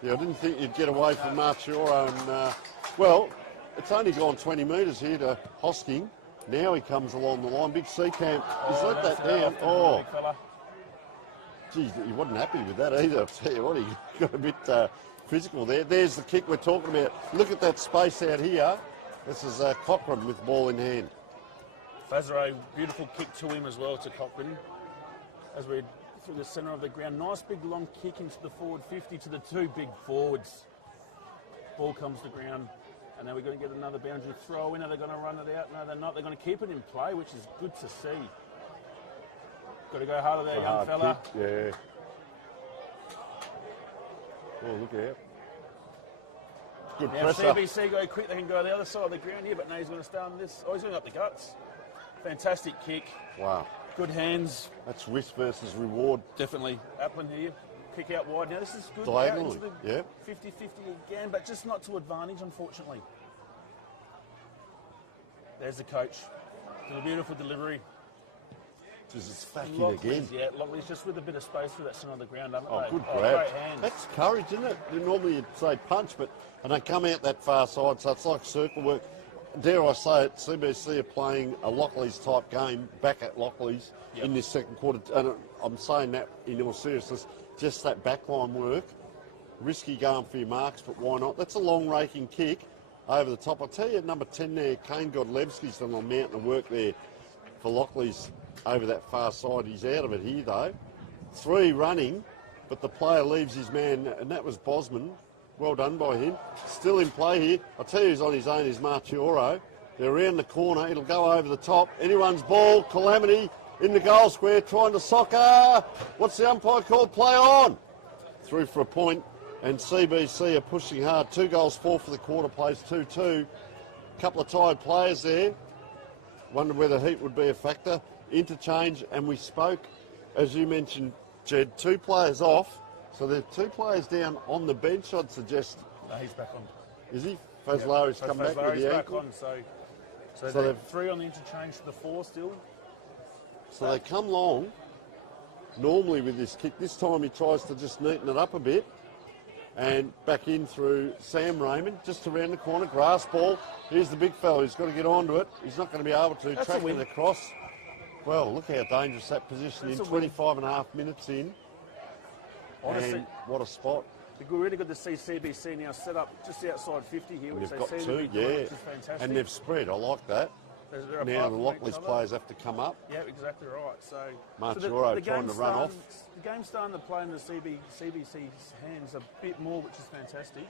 Yeah, I didn't think you'd get away from Marchioro. And, well, it's only gone 20 metres here to Hosking. Now he comes along the line. Big Seacamp. He's let that down. Oh, geez, he wasn't happy with that either. I'll tell you what, he got a bit physical there. There's the kick we're talking about. Look at that space out here. This is Cochrane with ball in hand. Fazare, beautiful kick to him as well, to Cochrane. As we're through the centre of the ground. Nice big long kick into the forward 50 to the two big forwards. Ball comes to ground. And then we're going to get another boundary throw in. Are they going to run it out? No, they're not. They're going to keep it in play, which is good to see. Got to go harder there, young fella. Kick, yeah. Oh, look out. Good Now pressure. CBC go quick. They can go the other side of the ground here, but now he's going to stay on this. Oh, he's going up the guts. Fantastic kick. Wow. Good hands. That's risk versus reward. Definitely. Appling here. Kick out wide. Now this is good. Diagonally, Out into the yeah. 50-50 again, but just not to advantage, unfortunately. There's the coach. Did a beautiful delivery. This is fucking Lockleys, again. yeah, Lockleys just with a bit of space through that centre of the ground, haven't Oh, they? good Oh, grab. great hands. That's courage, isn't it? Normally you'd say punch, but and they come out that far side, so it's like circle work. Dare I say it, CBC are playing a Lockleys type game back at Lockleys in this second quarter. And I'm saying that in all seriousness, just that backline work. Risky going for your marks, but why not? That's a long raking kick over the top. I'll tell you, number 10 there, Kane Godlewski's done a mountain of work there for Lockleys over that far side. He's out of it here, though. 3 running, but the player leaves his man, and that was Bosman. Well done by him. Still in play here. I'll tell you who's on his own is Marchioro. They're around the corner. It'll go over the top. Anyone's ball. Calamity in the goal square trying to soccer. What's the umpire called? Play on. Through for a point, and CBC are pushing hard. 2 goals, 4 for the quarter, plays 2-2. Couple of tired players there. Wonder whether heat would be a factor. Interchange, and we spoke, as you mentioned, Jed, 2 players off. So there are 2 players down on the bench, I'd suggest. No, he's back on. Is he? Fazlari's come back with the back ankle. on, so So they're they've- 3 on the interchange to the 4 still. So they come long, normally with this kick. This time he tries to just neaten it up a bit. And back in through Sam Raymond, just around the corner, grass ball. Here's the big fella, he's got to get onto it. He's not going to be able to. That's a Tracking win. it across. Well, look how dangerous that position is. That's a win. 25 and a half minutes in. Honestly, And what a spot. it'd be really good to see CBC now set up just outside 50 here, And which they've they got seem to 2, be doing, yeah. which is fantastic. And they've spread, I like that. They're Now apart the from each Lockleys other. players have to come up. Yeah, exactly right. So Marchioro the trying to game's run off. The game's starting to play in the CBC's hands a bit more, which is fantastic.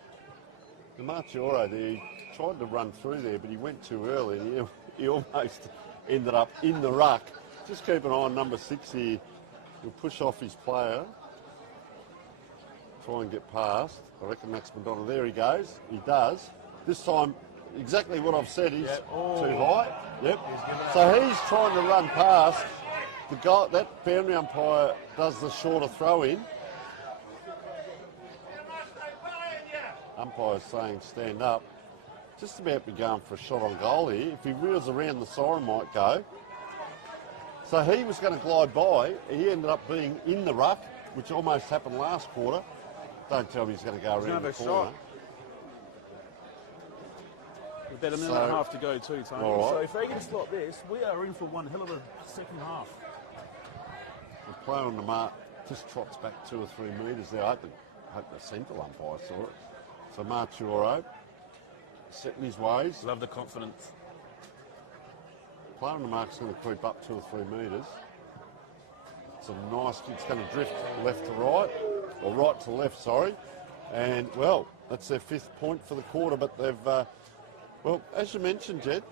The Marchioro there, he tried to run through there, but he went too early. And he almost ended up in the ruck. Just keep an eye on number 6 here. He'll push off his player. Try and get past. I reckon that's Madonna. There he goes. He does. This time, exactly what I've said. He's too high. Yep. So he's trying to run past. The guy, that boundary umpire does the shorter throw in. Umpire's saying stand up. Just about to be going for a shot on goal here. If he wheels around, the siren might go. So he was going to glide by. He ended up being in the ruck, which almost happened last quarter. Don't tell me he's going to go around the corner. We've got a minute and a half to go too, Tony. All right. So if they get us like this, we are in for one hell of a second half. The player on the mark just trots back 2 or 3 metres there. I hope the central umpire saw it. So Marchioro setting his ways. Love the confidence. Player on the mark's going to creep up 2 or 3 metres. It's a nice, it's going to drift left to right, or right to left, sorry. And, well, That's their 5th point for the quarter, but they've, well, as you mentioned, Jed,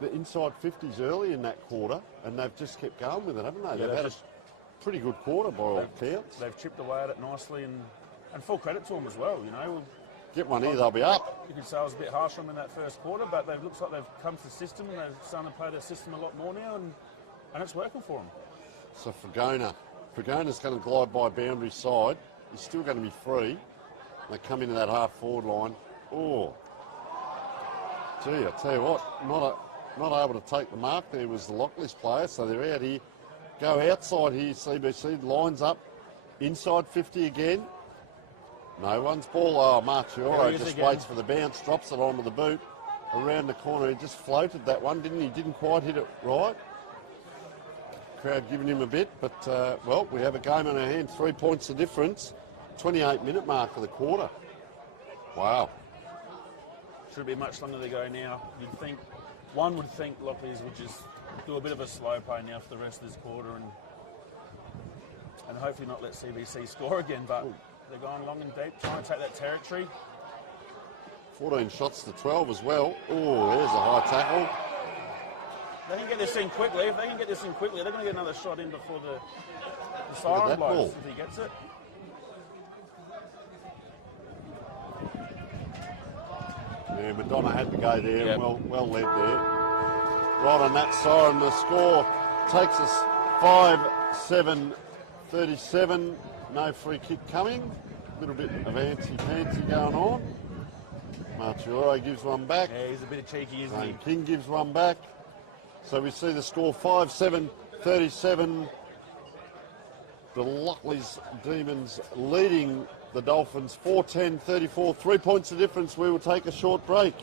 the inside 50s early in that quarter, and they've just kept going with it, haven't they? Yeah, they've had a pretty good quarter by all counts. They've chipped away at it nicely, and full credit to them as well, you know. Get one here, they'll be up. You could say I was a bit harsh on them in that first quarter, but it looks like they've come to the system, and they're starting to play their system a lot more now, and it's working for them. So Fragona's going to glide by boundary side. He's still going to be free. They come into that half-forward line. Oh, gee, I tell you what, not able to take the mark there was the Lockleys player, so they're out here. Go outside here, CBC, lines up, inside 50 again. No one's ball. Oh, Marchioro just waits for the bounce, drops it onto the boot. Around the corner, he just floated that one, didn't he? Didn't quite hit it right. Crowd giving him a bit, but, well, we have a game on our hands. 3 points the difference. 28-minute mark for the quarter. Wow. Should be much longer to go now. One would think Lockleys would just do a bit of a slow play now for the rest of this quarter and hopefully not let CBC score again, but they're going long and deep, trying to take that territory. 14 shots to 12 as well. Oh, there's a high tackle. They can get this in quickly. If they can get this in quickly, they're going to get another shot in before the siren blows if he gets it. Yeah, Madonna had to go there. Yep. Well led there. Right on that siren, the score takes us 5-7-37. No free kick coming. A little bit of antsy-pantsy going on. Marchioro gives one back. Yeah, he's a bit cheeky, isn't he? King gives one back. So we see the score 5-7-37. The Lockleys Demons leading the Dolphins 4-10-34. 3 points the difference. We will take a short break.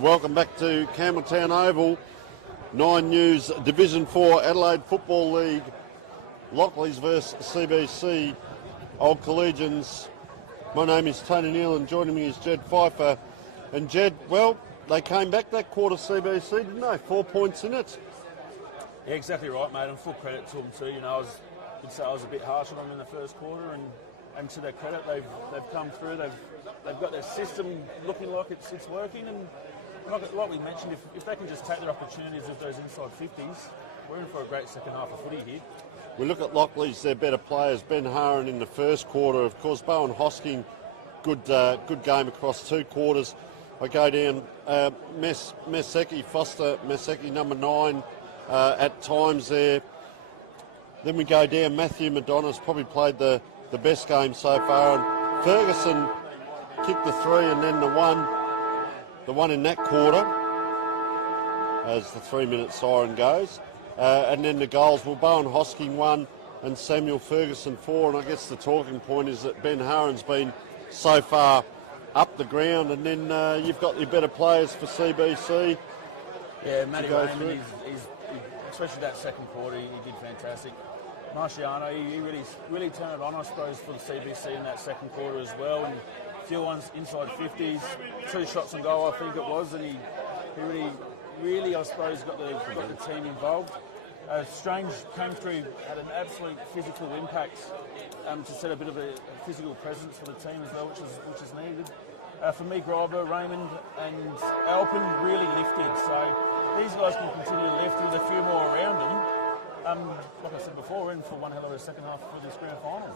Welcome back to Campbelltown Oval. 9 News Division 4 Adelaide Football League. Lockleys versus CBC. Old Collegians. My name is Tony Neal and joining me is Jed Pfeiffer. And Jed, well, they came back that quarter, CBC, didn't they? 4 points in it. Yeah, exactly right, mate. And full credit to them too. You know, I was a bit harsh on them in the first quarter, and to their credit, they've come through. They've got their system looking like it's working, and like we mentioned, if they can just take their opportunities with those inside 50s, we're in for a great second half of footy here. We look at Lockleys, they're better players. Ben Haran in the first quarter, of course. Bowen Hosking, good game across 2 quarters. I go down Mesecki, Foster Mesecki, number 9, at times there. Then we go down, Matthew Madonna's probably played the best game so far. And Ferguson kicked the 3 and then the one in that quarter as the 3-minute siren goes. And then the goals were Bowen Hosking 1 and Samuel Ferguson 4. And I guess the talking point is that Ben Haran's been so far up the ground. And then you've got your better players for CBC. Yeah, Matty Raymond, he's especially that second quarter, he did fantastic. Marciano, he really turned it on, I suppose, for the CBC in that second quarter as well. And a few ones inside 50s, 2 shots on goal, I think it was, and he really, I suppose, got the team involved. Strange came through, had an absolute physical impact to set a bit of a physical presence for the team as well, which is needed. For me, Grover, Raymond and Alpin really lifted, so these guys can continue to lift with a few more around them. Like I said before, we're in for one hell of a second half for this grand final.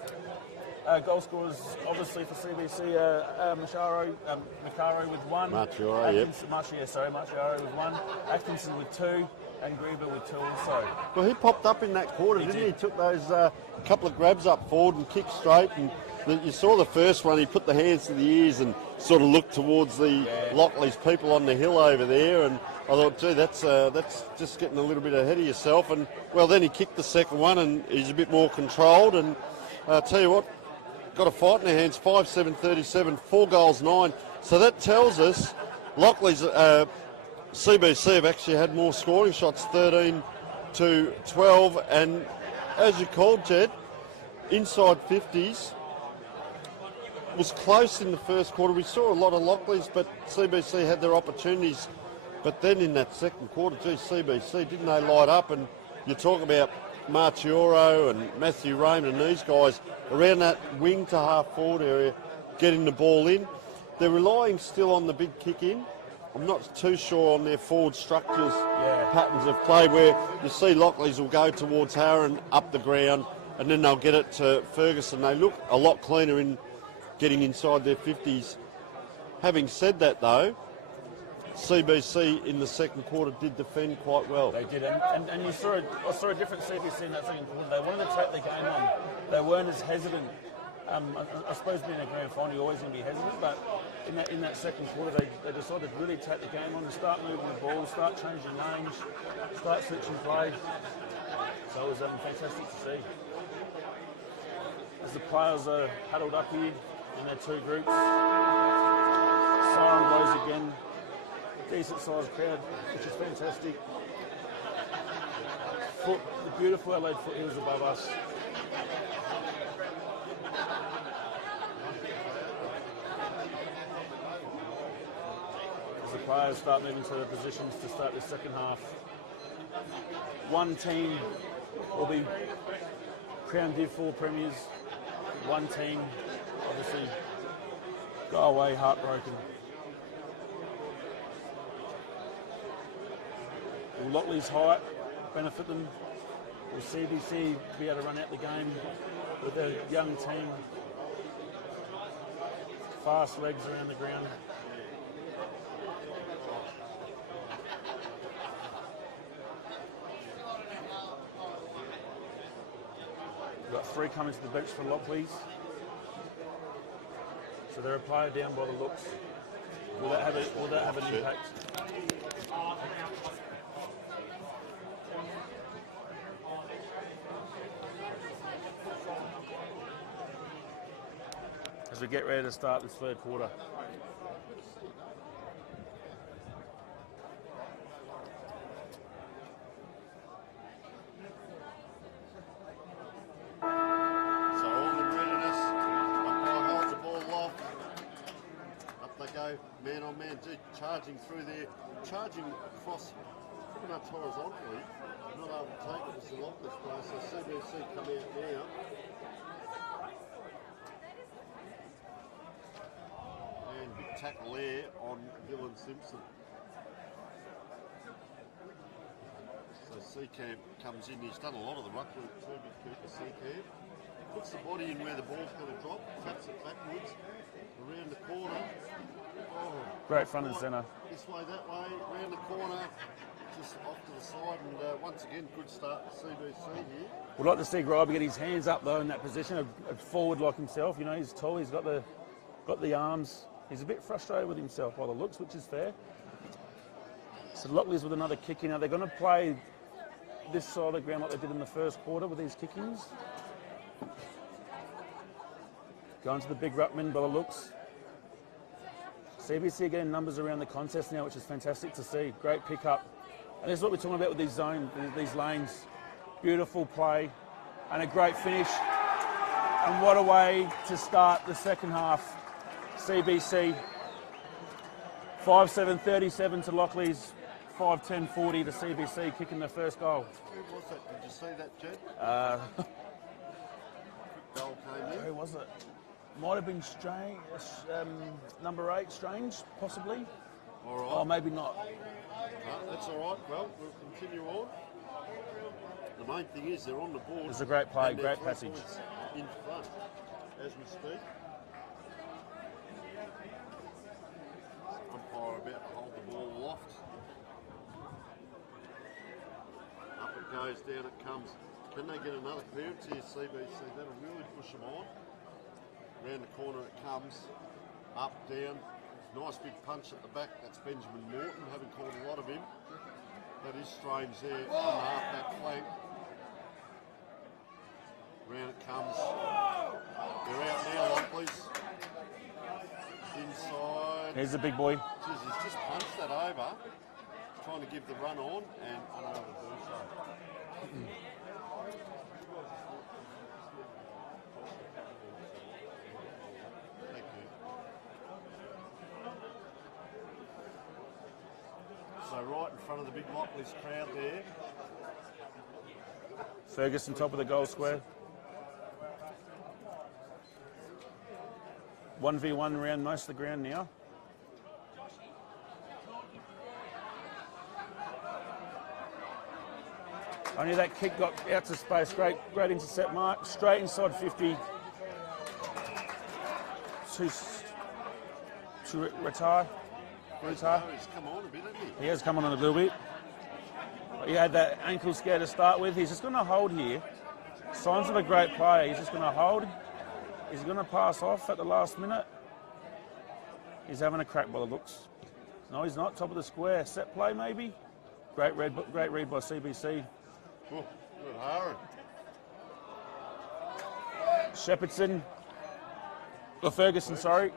Goal scorers, obviously, for CBC, Macaro with 1. Marchioro, yep. Marchioro with 1. Atkinson with 2. And Grieber with 2 also. Well, he popped up in that quarter, didn't he? He took those couple of grabs up forward and kicked straight. And you saw the first one, he put the hands to the ears and sort of looked towards the Lockleys people on the hill over there. And I thought, gee, that's just getting a little bit ahead of yourself. And, well, then he kicked the second one and he's a bit more controlled. And I'll tell you what, got a fight in their hands, 5-7-37, 4 goals, 9. So that tells us Lockleys... CBC have actually had more scoring shots, 13 to 12, and as you called, Jed, inside 50s was close in the first quarter. We saw a lot of Lockleys, but CBC had their opportunities. But then in that second quarter, gee, CBC, didn't they light up? And you talk about Marchioro and Matthew Raymond and these guys around that wing to half forward area, getting the ball in. They're relying still on the big kick in. I'm not too sure on their forward structures, patterns of play, where you see Lockleys will go towards Haran up the ground and then they'll get it to Ferguson. They look a lot cleaner in getting inside their 50s. Having said that, though, CBC in the second quarter did defend quite well. They did, and I saw a different CBC in that second quarter. They wanted to take the game on. They weren't as hesitant. I suppose being a grand final, you're always going to be hesitant, but in that second quarter, they decided to really take the game on and start moving the ball, start changing lanes, start switching play. So it was fantastic to see. As the players are huddled up here in their 2 groups, siren blows again, decent sized crowd, which is fantastic. The beautiful Adelaide foothills above us. As the players start moving to their positions to start the second half, one team will be crowned Div 4 premiers. One team, obviously, go away heartbroken. Will Lockleys' height benefit them? Will CBC be able to run out the game with a young team? Fast legs around the ground. We've got 3 coming to the bench for Lockleys. So they're a player down by the looks. Will that have an impact? As we get ready to start this third quarter. old man G charging through there, charging across pretty much horizontally. Not able to take it as the Lockleys player, so CBC come out now. And big tackle there on Dylan Simpson. So Seacamp comes in, he's done a lot of the ruck work too, big Cooper Seacamp. Puts the body in where the ball's going to drop, taps it backwards, around the corner. Oh, Great front and centre. This way, that way, around the corner, just off to the side, and once again, good start for CBC here. We'd like to see Greiber get his hands up though in that position, a forward like himself. You know, he's tall, he's got the arms. He's a bit frustrated with himself by the looks, which is fair. So Lockleys with another kick in. Now they're going to play this side of the ground like they did in the first quarter with these kickings. Going to the big ruckman by the looks. CBC are getting numbers around the contest now, which is fantastic to see. Great pick-up. And this is what we're talking about with these zones, these lanes. Beautiful play and a great finish. And what a way to start the second half. CBC 5-7-37 to Lockleys, 5-10-40 to CBC, kicking the first goal. Who was that? Did you see that, Jed? Quick goal came in. Who was it? Might have been Strange, number 8, Strange, possibly. All right. Oh, maybe not. No, that's all right. Well, we'll continue on. The main thing is they're on the board. It's a great play, and they're great 3 passage. points in front as we speak. Umpire about to hold the ball aloft. Up it goes, down it comes. Can they get another clearance here, CBC? That'll really push them on. Round the corner it comes. Up, down. Nice big punch at the back. That's Benjamin Morton. Haven't caught a lot of him. That is Strange there on the half-back flank. Round it comes. They're out now, Lockleys. Inside. Here's the big boy. Jeez, he's just punched that over. Trying to give the run on and unable to do so. Thank you. So right in front of the big Lockleys crowd there. Ferguson top of the goal square. 1v1 around most of the ground now. Only that kick got out to space. Great intercept mark. Straight inside 50. To retire. He's come on a bit, hasn't he? He has come on a little bit. He had that ankle scare to start with. He's just going to hold here. Signs of a great player. He's just going to hold. He's going to pass off at the last minute. He's having a crack by the looks. No, he's not. Top of the square. Set play, maybe. Great read by CBC. Oh, good Haren. Shepherdson. Or Ferguson, sorry.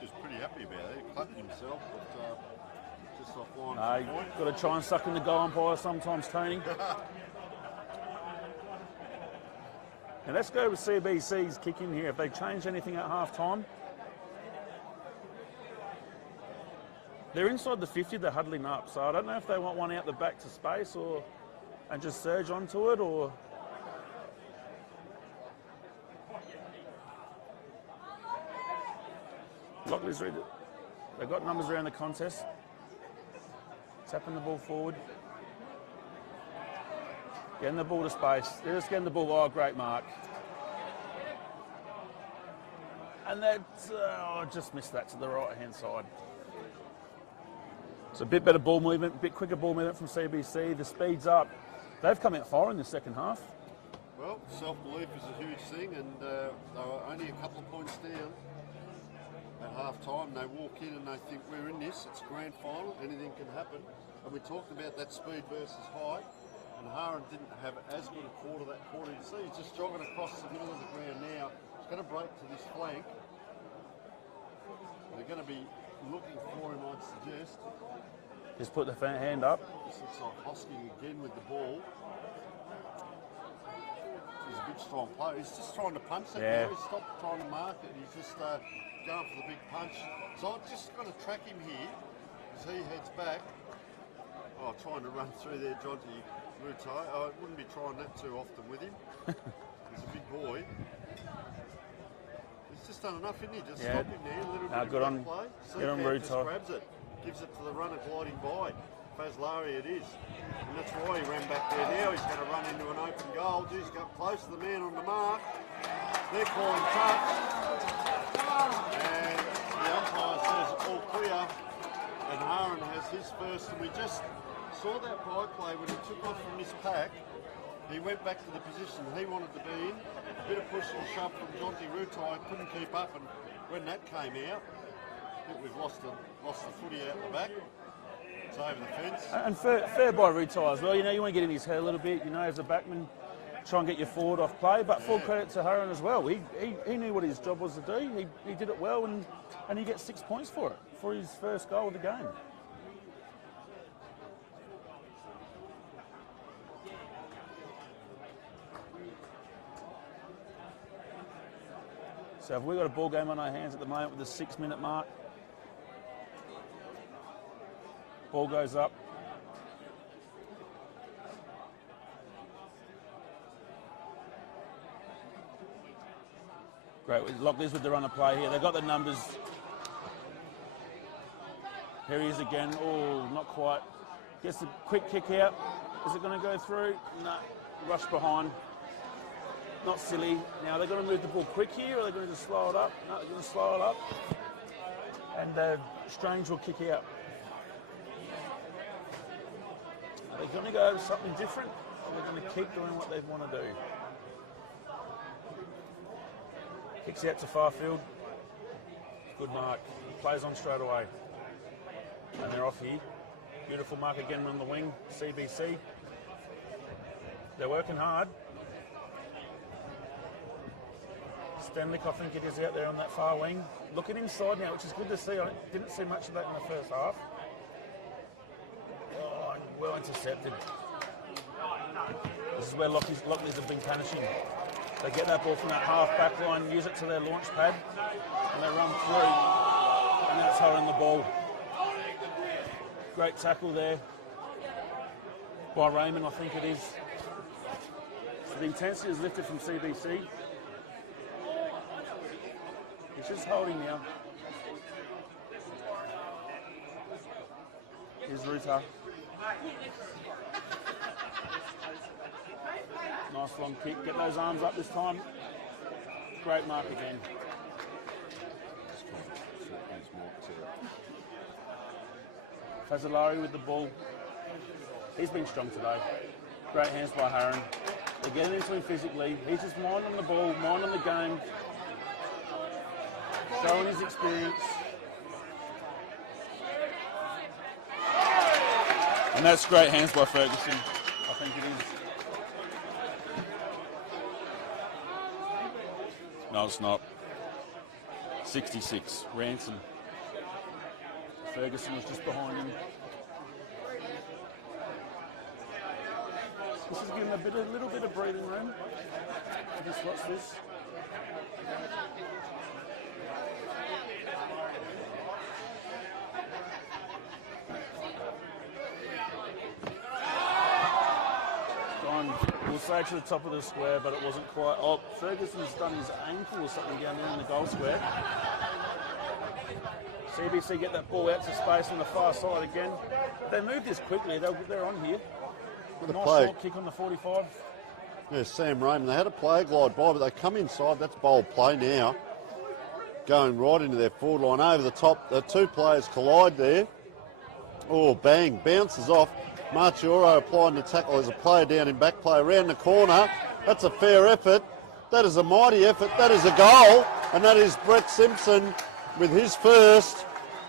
Just pretty happy about it. He clapped himself, but just offline. You've got to try and suck in the goal umpire sometimes, Tony. Now let's go with CBC's kick in here. If they change anything at half time, they're inside the 50, they're huddling up. So I don't know if they want one out the back to space and just surge onto it, or Lockleys read it. They've got numbers around the contest. Tapping the ball forward. Getting the ball to space. They're just getting the ball. Oh, great mark. And that's, just missed that to the right-hand side. It's a bit better ball movement, a bit quicker ball movement from CBC. The speed's up. They've come out far in the second half. Well, self-belief is a huge thing, and they were only a couple of points down at half-time. They walk in and they think, we're in this, it's a grand final, anything can happen. And we talked about that speed versus height. And Haren didn't have as good a quarter that quarter. You see, he's just jogging across the middle of the ground now. He's going to break to this flank. They're going to be looking for him, I'd suggest. Just put the hand up. This looks like Hosking again with the ball. He's a big, strong player. He's just trying to punch it now. He's stopped trying to mark it. He's just going for the big punch. So I've just got to track him here as he heads back. Oh, trying to run through there, Jonty Rutai. I wouldn't be trying that too often with him. He's a big boy. He's just done enough, isn't he? Just stop him there, a little bit good of on, play. good on Seacat just Rutai. grabs it, gives it to the runner gliding by. Fazlari it is. And that's why he ran back there now. He's going to run into an open goal. He's got close to the man on the mark. They're calling touch. And the umpire says all clear. And Haran has his first. And we just saw that by play when he took off from his pack. He went back to the position he wanted to be in. A bit of push and shove from Jonty Rutai. Couldn't keep up. And when that came out, I think we've lost the footy out the back. It's over the fence. And fair by Rutai as well. You know, you want to get in his head a little bit. You know, as a backman, try and get your forward off play. But full credit to Haran as well. He knew what his job was to do. He did it well, and he gets 6 points for it, for his first goal of the game. So have we got a ball game on our hands at the moment with the 6-minute mark? Ball goes up. Great, Lockleys with the run of play here. They've got the numbers. Here he is again. Oh, not quite. Gets a quick kick out. Is it going to go through? No. Rush behind. Not silly. Now they're going to move the ball quick here, or are they going to just slow it up? No, they're going to slow it up. And Strange will kick out. Are they going to go something different, or are they going to keep doing what they want to do? Kicks out to far field. Good mark. Plays on straight away. And they're off here. Beautiful mark again on the wing. CBC. They're working hard. Stanley, I think it is out there on that far wing. Looking inside now, which is good to see. I didn't see much of that in the first half. Oh, well intercepted. This is where Lockleys have been punishing. They get that ball from that half-back line, use it to their launch pad, and they run through, and that's holding the ball. Great tackle there by Raymond, I think it is. So the intensity is lifted from CBC. He's just holding now. Here's Ruta. Nice long kick. Get those arms up this time. Great mark again. Fazlari with the ball. He's been strong today. Great hands by Haran. They're getting into him physically. He's just minding the ball, minding the game. Showing his experience. And that's great hands by Ferguson. I think it is. No, it's not. 66. Ransom. Ferguson was just behind him. This is giving him a little bit of breathing room. Just watch this. We'll say to the top of the square, but it wasn't quite. Oh, Ferguson's done his ankle or something down there in the goal square. CBC get that ball out to space on the far side again. They moved this quickly. They're on here. Nice short kick on the 45. Yeah, Sam Raymond. They had a player glide by, but they come inside. That's bold play now. Going right into their forward line over the top. The two players collide there. Oh, bang. Bounces off. Marchioro applying the tackle. There's a player down in back play around the corner. That's a fair effort. That is a mighty effort. That is a goal. And that is Brett Simpson with his first.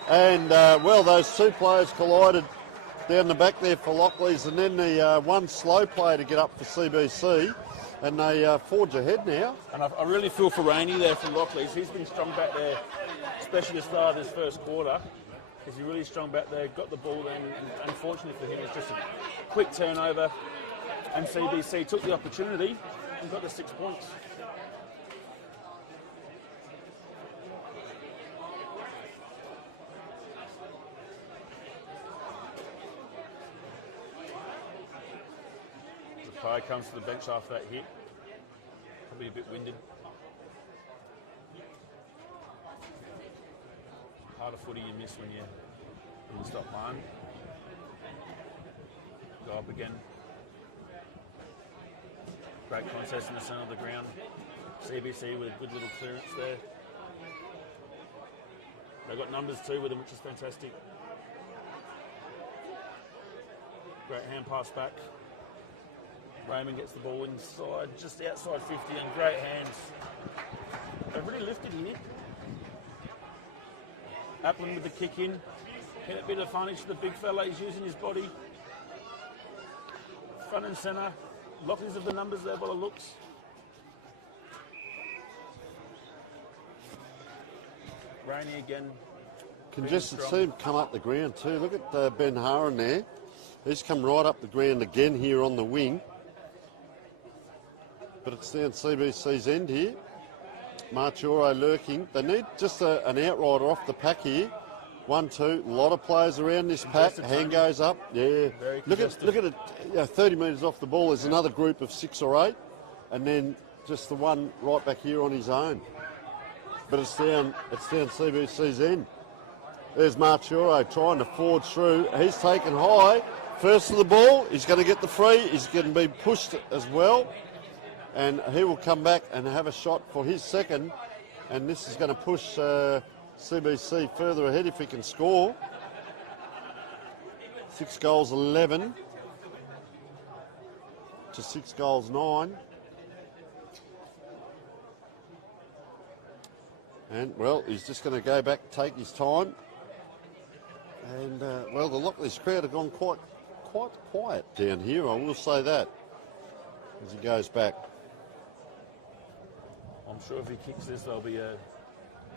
And, well, those two players collided down the back there for Lockleys. And then the one slow player to get up for CBC. And they forge ahead now. And I really feel for Rainey there from Lockleys. He's been strong back there, especially the start of this first quarter. He's really strong back there, got the ball then, and unfortunately for him, it's just a quick turnover, and CBC took the opportunity and got the 6 points. player comes to the bench after that hit. Probably a bit winded. Part of footy you miss when you stop playing. Go up again. Great contest in the centre of the ground. CBC with a good little clearance there. They've got numbers too with them, which is fantastic. Great hand pass back. Raymond gets the ball inside, just outside 50, and great hands. They've really lifted here. Applin with the kick in. Get a bit of advantage to the big fella. He's using his body. Front and centre. Lockleys of the numbers there by the looks. Rainey again. Can just see him come up the ground too. Look at Ben Haran there. He's come right up the ground again here on the wing. But it's down CBC's end here. Marchoro lurking. They need just an outrider off the pack here. 1-2. A lot of players around this pack. Hand goes up. Yeah. Look at it. 30 metres off the ball. There's another group of 6 or 8, and then just the one right back here on his own. But it's down CBC's end. There's Marchoro trying to forge through. He's taken high. First of the ball. He's going to get the free. He's going to be pushed as well. And he will come back and have a shot for his second. And this is going to push CBC further ahead if he can score. 6 goals 11 to 6 goals 9. And, well, he's just going to go back, take his time. And, well, the Lockleys crowd have gone quite quiet down here, I will say that, as he goes back. I'm sure if he kicks this, there'll be a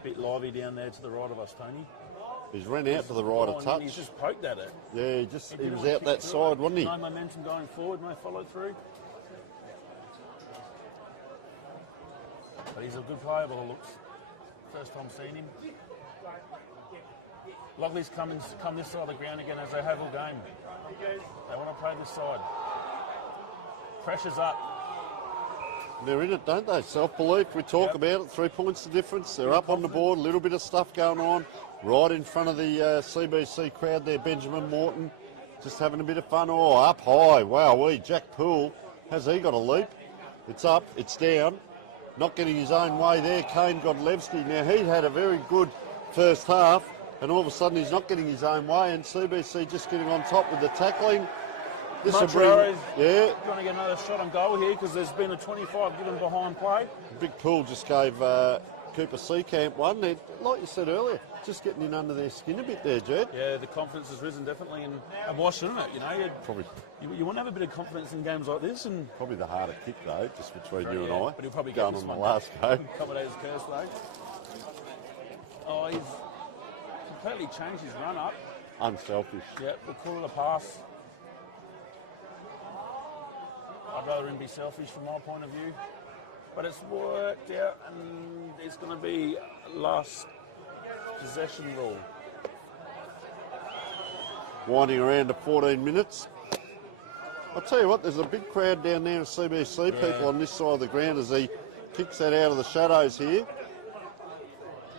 bit lively down there to the right of us, Tony. He's run out to the right a touch. He's just poked at it. Yeah, he was out that side, wasn't he? No momentum going forward, no follow through. But he's a good player by the looks. First time seeing him. Lockleys come this side of the ground again as they have all game. They want to play this side. Pressure's up. They're in it, don't they? Self-belief, we talk about it. 3 points the difference. They're up on the board, a little bit of stuff going on. Right in front of the CBC crowd there, Benjamin Morton. Just having a bit of fun. Oh, up high. Wow, Jack Poole, has he got a leap? It's up, it's down. Not getting his own way there, Kane Godlewski. Now, he had a very good first half, and all of a sudden he's not getting his own way, and CBC just getting on top with the tackling. This will bring, yeah. You want to get another shot on goal here because there's been a 25 given behind play. Big Pool just gave Cooper Seacamp one. They're, like you said earlier, just getting in under their skin a bit there, Jed. Yeah, the confidence has risen definitely, and why shouldn't it? You know, you want to have a bit of confidence in games like this, and probably the harder kick though, just between you and I. But he'll probably going get this on one. The last game. Accommodator's curse though. Oh, he's completely changed his run up. Unselfish. Yeah, we'll call it a pass. I'd rather him be selfish from my point of view. But it's worked out, and it's going to be last possession rule. Winding around to 14 minutes. I'll tell you what, there's a big crowd down there of CBC people on this side of the ground as he kicks that out of the shadows here.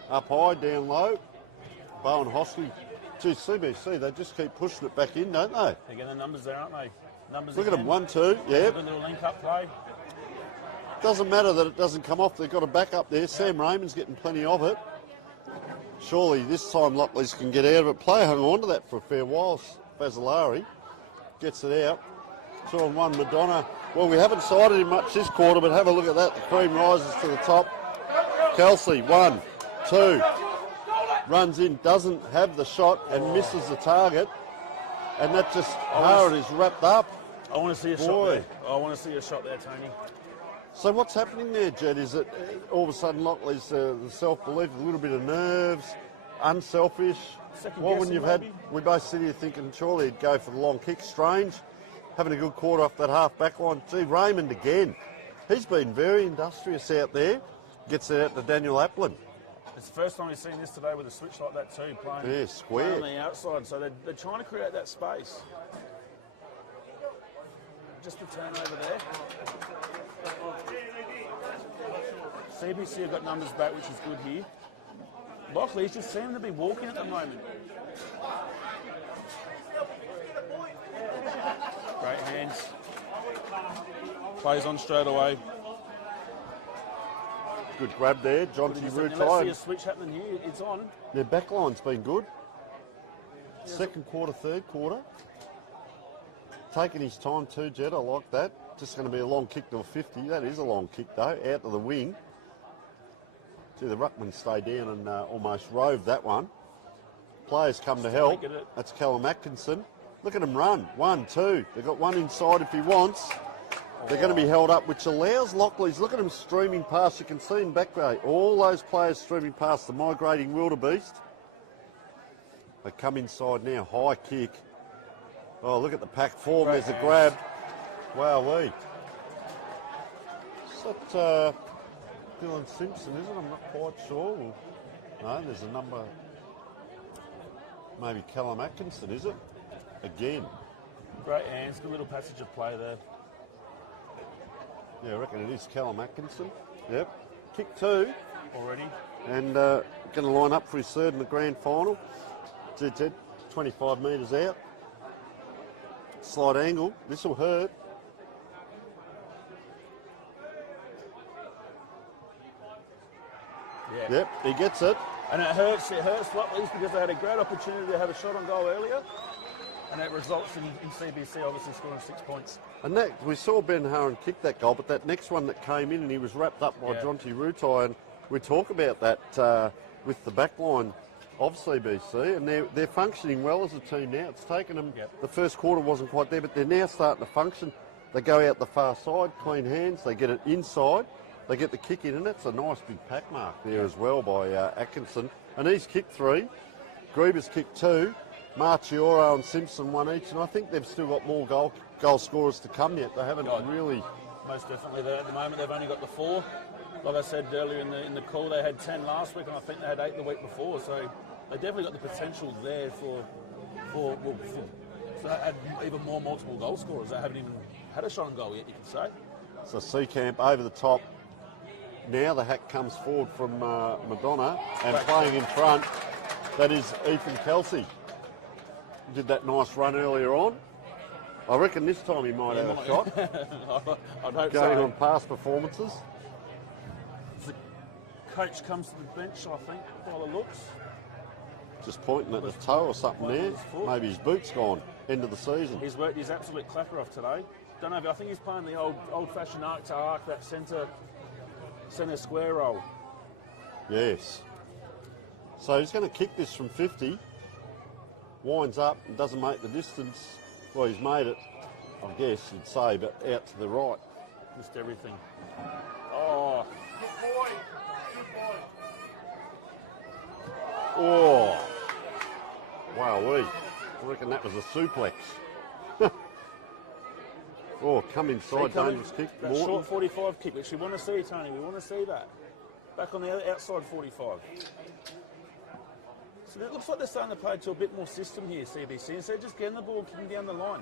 Up high, down low. Bowen Hosky. Gee, CBC, they just keep pushing it back in, don't they? They're getting the numbers there, aren't they? Numbers Look again. at them, 1-2, yeah. Good little link-up play. Doesn't matter that it doesn't come off. They've got a back up there. Yeah. Sam Raymond's getting plenty of it. Surely this time Lockleys can get out of it. Player hung on to that for a fair while. Fazzolari gets it out. 2-on-1 Madonna. Well, we haven't sided him much this quarter, but have a look at that. The cream rises to the top. Kelsey, 1, 2. Runs in, doesn't have the shot and misses the target. And that just, Howard is wrapped up. I want to see a shot there. I want to see a shot there, Tony. So what's happening there, Jed? Is it all of a sudden Lockleys, the self-belief, a little bit of nerves, unselfish? Well, when you've had, we both sit here thinking surely he'd go for the long kick. Strange, having a good quarter off that half-back line. Gee, Raymond again. He's been very industrious out there. Gets it out to Daniel Applin. It's the first time we've seen this today with a switch like that too, playing square on the outside. So they're trying to create that space. just the turnover there. CBC have got numbers back, which is good here. Lockleys just seem to be walking at the moment. Great hands. Plays on straight away. Good grab there, Jonty Let's see Rutai. a switch happening here. It's on. Their backline's been good. Second quarter, third quarter. Taking his time too, Jed. I like that. Just going to be a long kick to a 50. That is a long kick though, out to the wing. See, the ruckman stayed down and almost rove that one. Players come to help. That's Callum Atkinson. Look at him run. 1, 2. They've got one inside if he wants. They're going to be held up, which allows Lockleys. Look at them streaming past. You can see in back row all those players streaming past the migrating wildebeest. They come inside now. High kick. Oh, look at the pack form. There's a grab. Wowee. Is that Dylan Simpson, is it? I'm not quite sure. No, there's a number. Maybe Callum Atkinson, is it? Again. Great hands. Good little passage of play there. Yeah, I reckon it is Callum Atkinson. Yep. Kick 2. Already. And going to line up for his third in the grand final. 25 metres out. Slight angle. This will hurt. Yeah. Yep, he gets it. And it hurts Lockleys because they had a great opportunity to have a shot on goal earlier. And that results in CBC obviously scoring 6 points. And that, we saw Ben Haran kick that goal, but that next one that came in and he was wrapped up by Jonty Rutai, and we talk about that with the back line of CBC, and they're functioning well as a team now. It's taken them, the first quarter wasn't quite there, but they're now starting to function. They go out the far side, clean hands, they get it inside, they get the kick in, and that's a nice big pack mark there as well by Atkinson. And he's kicked 3, Gruber's kicked 2, Marchioro and Simpson 1 each, and I think they've still got more goal scorers to come yet. They haven't really... Most definitely. At the moment, they've only got the 4. Like I said earlier in the call, they had 10 last week, and I think they had 8 the week before. So they definitely got the potential there to add even more multiple goal scorers. They haven't even had a shot on goal yet, you can say. So Seacamp over the top. Now the hack comes forward from Madonna, and playing in front, that is Ethan Kelsey. Did that nice run earlier on. I reckon this time he might have a shot. I'd hope Going on past performances. The coach comes to the bench, I think, by the looks. Just pointing at the toe or something there. Maybe his boot's gone. End of the season. He's worked his absolute clacker off today. Don't know, I think he's playing the old-fashioned arc to arc, that centre square roll. Yes. So he's going to kick this from 50. Winds up and doesn't make the distance. Well, he's made it, I guess you'd say, but out to the right. Missed everything. Oh. Good boy. Oh. Wowee. I reckon that was a suplex. Oh, come inside, dangerous kick. That short 45 kick, which we want to see, Tony. We want to see that. Back on the outside 45. So it looks like they're starting to play to a bit more system here, CBC, instead of just getting the ball and kicking down the line.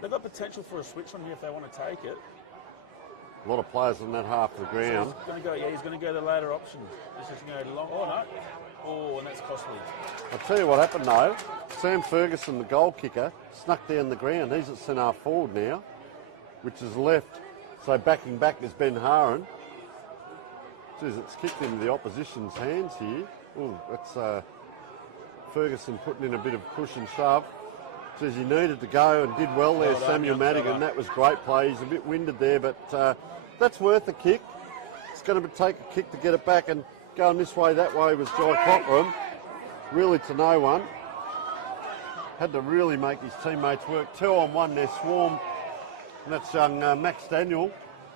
They've got potential for a switch on here if they want to take it. A lot of players on that half of the ground. So he's going to go the later option. This is going to go long. Oh, no. Oh, and that's costly. I'll tell you what happened, though. Sam Ferguson, the goal kicker, snuck down the ground. He's at centre forward now, which is left. So backing back is Ben Haran. Jeez, it's kicked into the opposition's hands here. Oh, that's Ferguson putting in a bit of push and shove. Says he needed to go and did well there, Samuel Madigan. That was great play. He's a bit winded there, but that's worth a kick. It's going to take a kick to get it back, and going this way, that way was Jai Cochrane. Really to no one. Had to really make his teammates work. 2-on-1 there, Swarm. And that's young Max Daniel.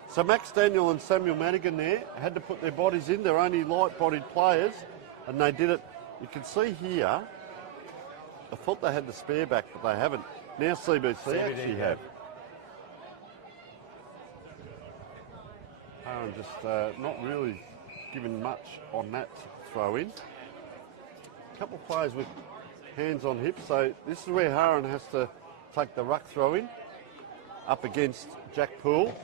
So Max Daniel and Samuel Madigan there had to put their bodies in. They're only light-bodied players, and they did it. You can see here, I thought they had the spare back, but they haven't. Now CBC actually have. Haran just not really given much on that throw in. A couple of players with hands on hips, so this is where Haran has to take the ruck throw in. up against Jack Poole.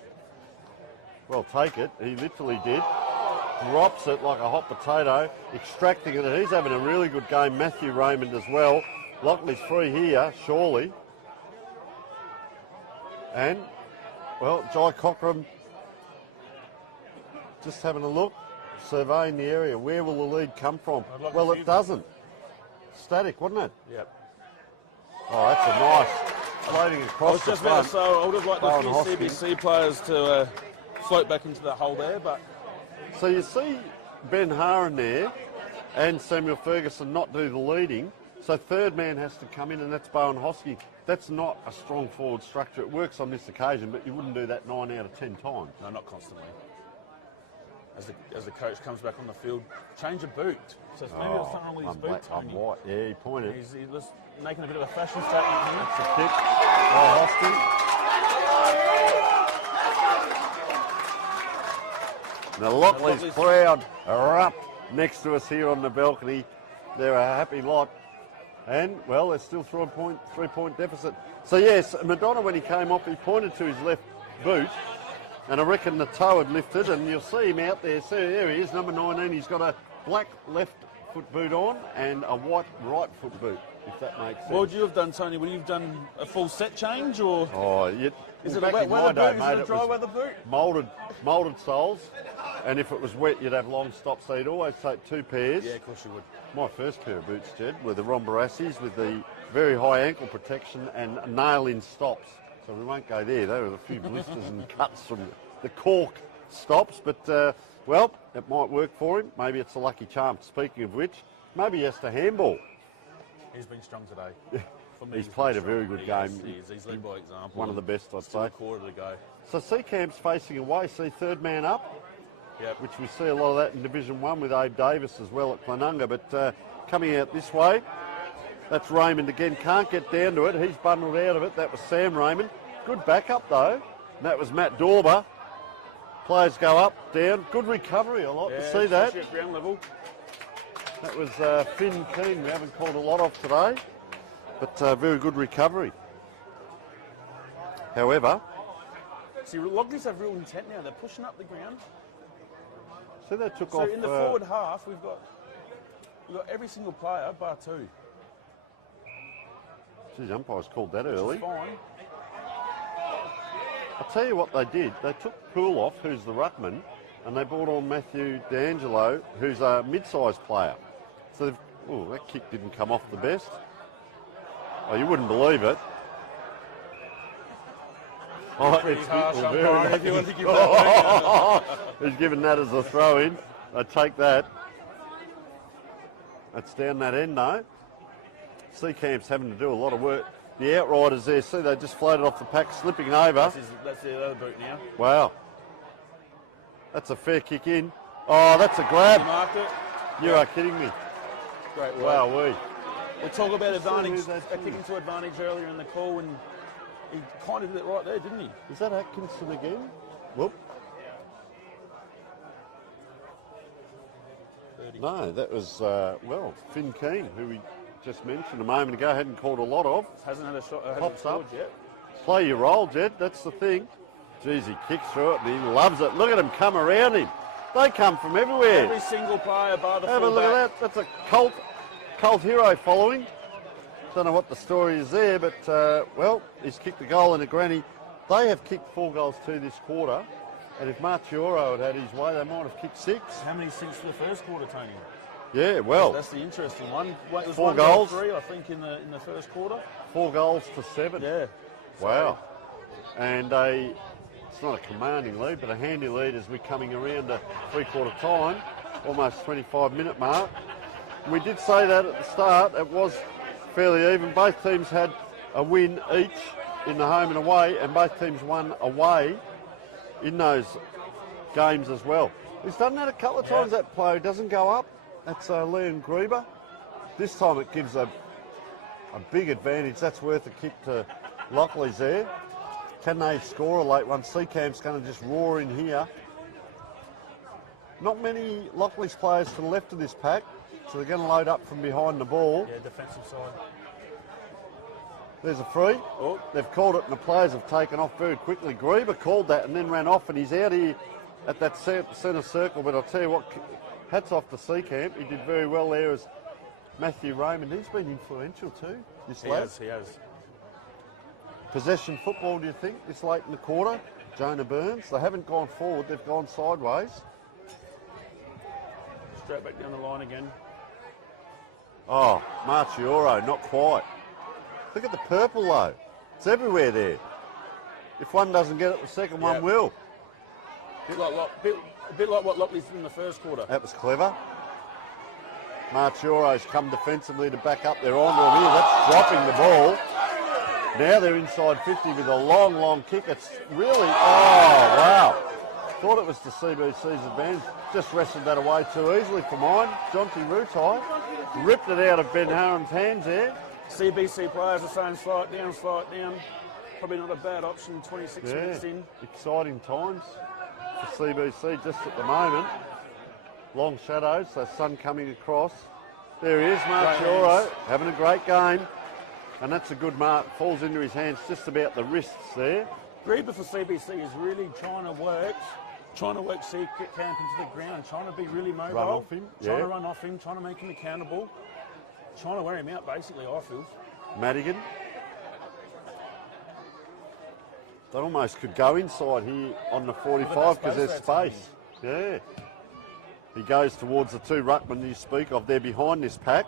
Well, take it. He literally did. Drops it like a hot potato, extracting it. He's having a really good game. Matthew Raymond as well. Lockleys free here, surely. And, well, Jai Cockram just having a look, surveying the area. Where will the lead come from? Well, it doesn't. Static, wasn't it? Yep. Oh, that's a nice floating across I was just the about front. to say, I would have liked Bowen a few Hosking. CBC players to float back into the hole there, but So you see Ben Haran there and Samuel Ferguson not do the leading. So third man has to come in, and that's Bowen Hosking. That's not a strong forward structure. It works on this occasion, but you wouldn't do that 9 out of 10 times. no, not constantly. As the coach comes back on the field, change a boot. So maybe there's something wrong with his I'm boot, black, I'm Tony. white. Yeah, he pointed. He's just making a bit of a fashion statement here. That's a kick. Oh, Hosking. Now Lockleys Lockleys. crowd are up next to us here on the balcony. They're a happy lot. And, well, they're still 3-point deficit. So, yes, Madonna, when he came off, he pointed to his left boot. And I reckon the toe had lifted, and you'll see him out there. See, there he is, number 19. He's got a black left foot boot on and a white right foot boot, if that makes sense. What would you have done, Tony? Would you have done a full set change, or Oh, is it a back wet in weather my boot? day, Is mate, it a it dry was weather boot? moulded soles, and if it was wet, you'd have long stops. So you'd always take 2 pairs. Yeah, of course you would. My first pair of boots, Jed, were the Rombarassis with the very high ankle protection and nail-in stops. So we won't go there. There were a few blisters and cuts from the cork stops, but, well, it might work for him. Maybe it's a lucky charm. Speaking of which, maybe he has to handball. He's been strong today. For me, He's been played a strong. very good He game. is. He's led by example. One of the best, I'd Still say. a quarter to go. So Seacamp's facing away. See third man up, Yep. which we see a lot of that in Division 1 with Abe Davis as well at Clanunga. But coming out this way, that's Raymond again. Can't get down to it. He's bundled out of it. That was Sam Raymond. Good backup though. And that was Matt Dorber. Players go up, down. Good recovery. I like to see that. Especially at ground level. That was Finn Keane. We haven't called a lot off today, but very good recovery. However, See, Lockleys have real intent now. They're pushing up the ground. so they took So off. in the forward half, we've got every single player bar 2. Geez, umpires called that Which early. is fine. I'll tell you what they did. They took Poole off, who's the ruckman, and they brought on Matthew D'Angelo, who's a mid-sized player. So, that kick didn't come off the best. Oh, you wouldn't believe it. Oh, Pretty it's harsh very umpiring if you want to give that. He's given that as a throw-in. I take that. That's down that end, though. Seacamp's having to do a lot of work. The outriders there, see, they just floated off the pack, slipping over. That's the other boot now. Wow. That's a fair kick in. Oh, that's a grab. You marked it. You are kidding me. Great work. Wow, We talk about advantage, who that's kicking to advantage earlier in the call, and he kind of did it right there, didn't he? Is that Atkinson again? Whoop. 30. No, that was, Finn Keane, who we just mentioned a moment ago, hadn't called a lot of. Hasn't had a shot. Hasn't Pops scored up. yet. Play your role, Jed, that's the thing. Geez, he kicks through it and he loves it. Look at them come around him. They come from everywhere. Every single player bar the Have a look fullback. at that. That's a cult hero following. Don't know what the story is there, but, he's kicked a goal and a granny. They have kicked 4 goals too this quarter, and if Marchioro had his way, they might have kicked 6. How many since the first quarter, Tony? Yeah, well, That's the interesting one. It was 4 1 goal, goals. 3, I think, in the first quarter. 4 goals to 7. Yeah. Wow. And it's not a commanding lead, but a handy lead as we're coming around to 3/4 time, almost 25-minute mark. We did say that at the start. It was fairly even. Both teams had a win each in the home and away, and both teams won away in those games as well. He's done that a couple of times, that player. Doesn't go up. That's Liam Gruber. This time it gives a big advantage. That's worth a kick to Lockleys there. Can they score a late one? Seacamp's going to just roar in here. Not many Lockleys players to the left of this pack, so they're going to load up from behind the ball. Yeah, defensive side. There's a free. Oh. They've called it and the players have taken off very quickly. Grieber called that and then ran off and he's out here at that centre circle. But I'll tell you what, hats off to Seacamp. He did very well there as Matthew Raymond. He's been influential too, this lad. He has. Possession football, do you think, this late in the quarter? Jonah Burns. They haven't gone forward, they've gone sideways. Straight back down the line again. Oh, Marchioro, not quite. Look at the purple though. It's everywhere there. If one doesn't get it, the second one will. A bit like what Lockleys did in the first quarter. That was clever. Marchioro's come defensively to back up their onto him here. That's dropping the ball. Now they're inside 50 with a long, long kick. It's really, oh, wow. Thought it was the CBC's advantage. Just wrestled that away too easily for mine. Jonty Rutai ripped it out of Ben Harren's hands there. CBC players are saying slow it down, slow it down. Probably not a bad option 26 minutes in. Exciting times for CBC just at the moment. Long shadows, so sun coming across. There he is, Marchioro, having a great game. And that's a good mark. Falls into his hands just about the wrists there. Grieber for CBC is really trying to work Seacamp into the ground, trying to be really mobile. Run off him, Trying to run off him, trying to make him accountable. Trying to wear him out, basically, I feel. Madigan. They almost could go inside here on the 45 because there's space. Yeah. He goes towards the two ruckmen you speak of. They're behind this pack.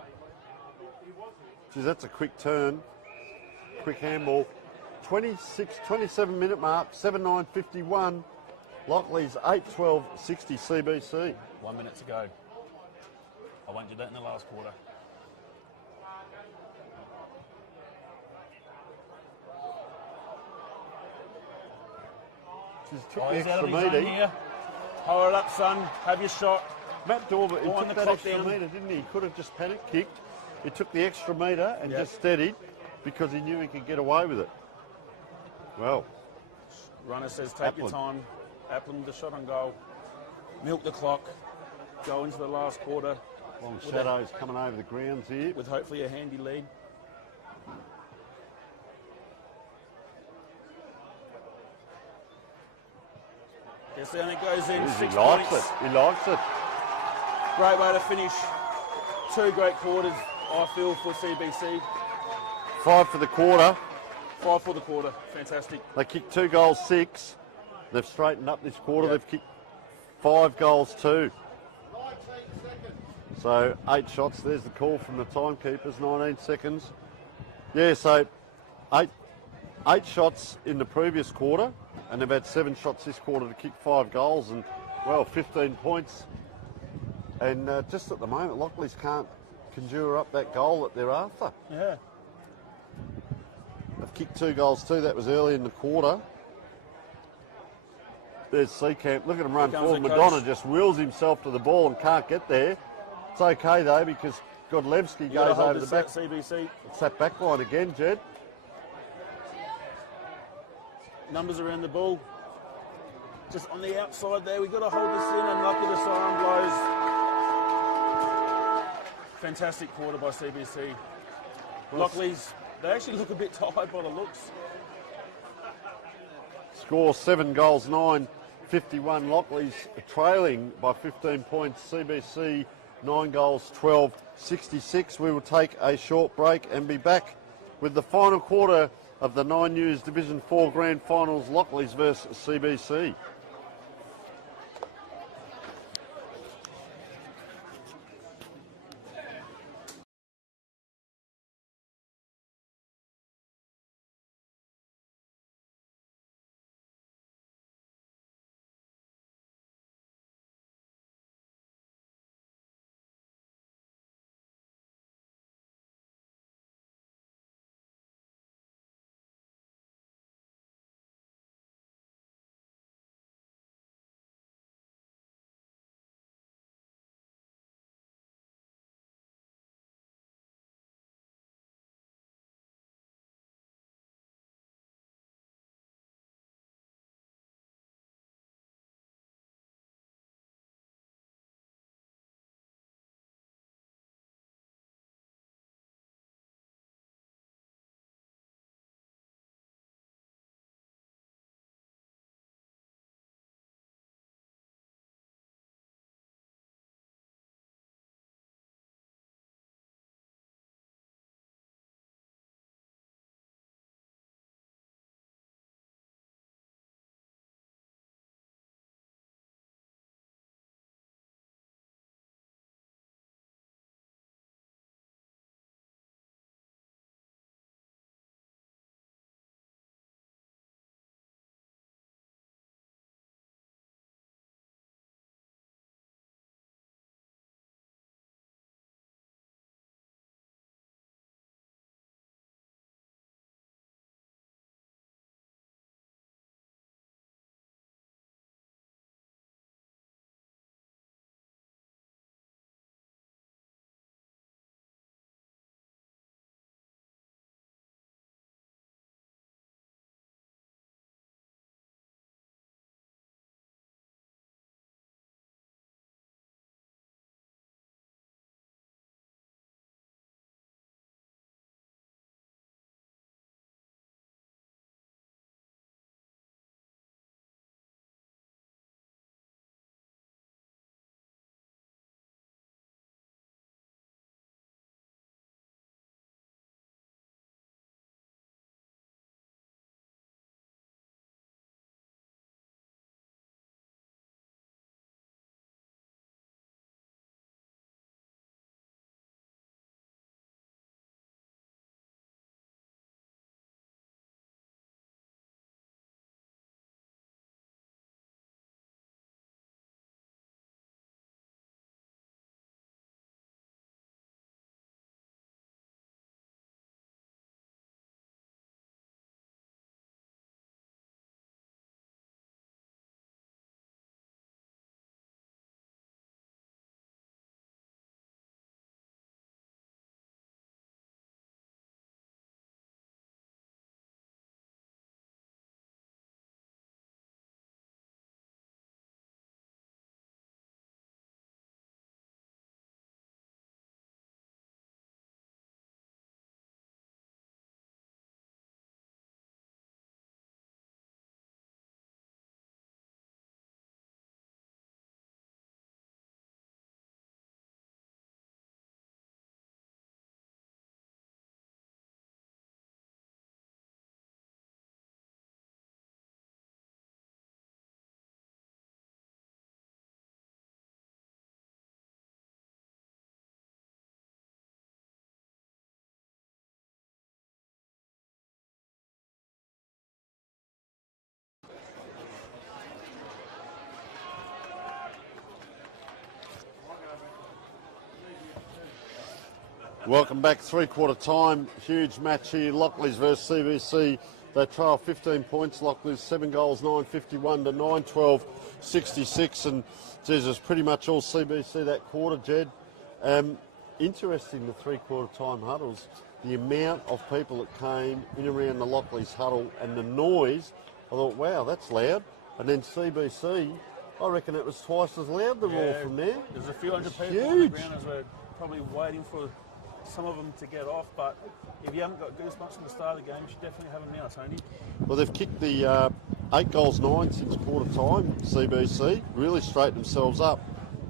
Geez, that's a quick turn. Quick handball. 27 minute mark, 7:09:51. Lockleys 8:12:60 CBC. 1 minute to go. I won't do that in the last quarter. Just took the extra metre. Here. Hold it up, son. Have your shot. Matt Dorber, he Wind took the that clock extra down. metre, didn't he? He could have just panic kicked. He took the extra metre and just steadied because he knew he could get away with it. Well, Runner says take your time. Appling the shot on goal. Milk the clock. Go into the last quarter. long shadows coming over the grounds here. With hopefully a handy lead. Yes, and it goes in. He 6 likes points. it. He likes it. Great way to finish. 2 great quarters, I feel, for CBC. 5 for the quarter. 5 for the quarter. Fantastic. They kicked 2 goals, 6. They've straightened up this quarter. They've kicked 5 goals, 2. So 8 shots. There's the call from the timekeepers. 19 seconds. Yeah, so 8 shots in the previous quarter, and they've had 7 shots this quarter to kick 5 goals, and well, 15 points. And just at the moment, Lockleys can't conjure up that goal that they're after. Yeah. They've kicked 2 goals too. That was early in the quarter. There's Seacamp. Look at him run forward. Madonna just wills himself to the ball and can't get there. It's okay though because Godlewski goes over the back. CBC. It's that back line again, Jed. Numbers around the ball. Just on the outside there. We've got to hold this in and lucky the siren blows. Fantastic quarter by CBC. Lockleys, they actually look a bit tired by the looks. Score 7 goals, 9, 51. Lockleys trailing by 15 points. CBC 9 goals, 12, 66. We will take a short break and be back with the final quarter of the 9 News Division 4 Grand Finals. Lockleys versus CBC. Welcome back, three-quarter time. Huge match here, Lockleys versus CBC. They trail 15 points, Lockleys 7 goals, 9-51 to 9-12, 66. And, geez, it was pretty much all CBC that quarter, Jed. Interesting, the three-quarter time huddles. The amount of people that came in around the Lockleys huddle and the noise, I thought, wow, that's loud. And then CBC, I reckon it was twice as loud, the roar from there. There's a few hundred people on the ground as we're probably waiting for some of them to get off, but if you haven't got goosebumps at the start of the game, you should definitely have them now, Tony. Well, they've kicked the 8 goals 9 since quarter time, CBC, really straightened themselves up.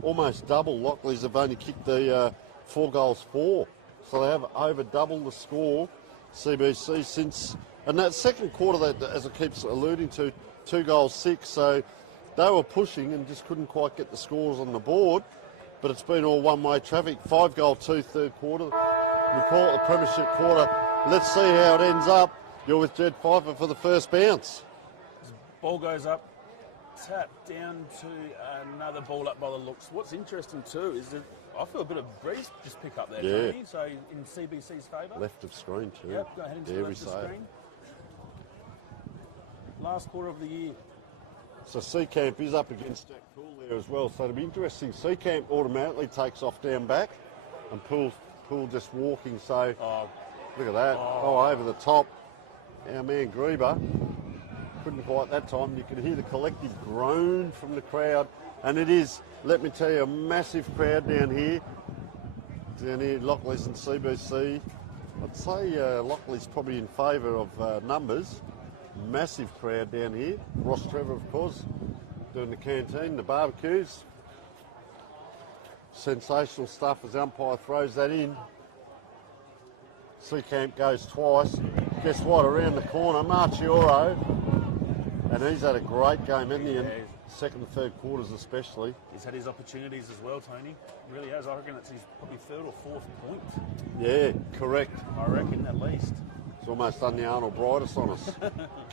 Almost double. Lockleys have only kicked the 4 goals 4. So they have over double the score, CBC, since... And that second quarter, that, as it keeps alluding to, 2 goals 6. So they were pushing and just couldn't quite get the scores on the board. But it's been all one-way traffic. 5 goal 2 third quarter. We call it the premiership quarter. Let's see how it ends up. You're with Jed Pfeiffer for the first bounce. Ball goes up, tap down to another ball up by the looks. What's interesting too is that I feel a bit of breeze just pick up there, Tony. So in CBC's favour. Left of screen too. Yep, go ahead into the left of screen. Last quarter of the year. So C-Camp is up against Jack Poole there as well. So it'll be interesting. C-Camp automatically takes off down back and Poole just walking. So look at that. Oh, over the top. Our man Grieber couldn't quite that time. You could hear the collective groan from the crowd. And it is, let me tell you, a massive crowd down here. Lockleys and CBC. I'd say Lockleys probably in favour of numbers. Massive crowd down here. Ross Trevor, of course, doing the canteen, the barbecues. Sensational stuff as umpire throws that in. C-Camp goes twice. Guess what? Around the corner, Marchioro. And he's had a great game, hasn't he? Second and third quarters especially. He's had his opportunities as well, Tony. He really has. I reckon it's his probably 3rd or 4th point. Yeah, correct. I reckon at least. He's almost done the Arnold Brightus on us.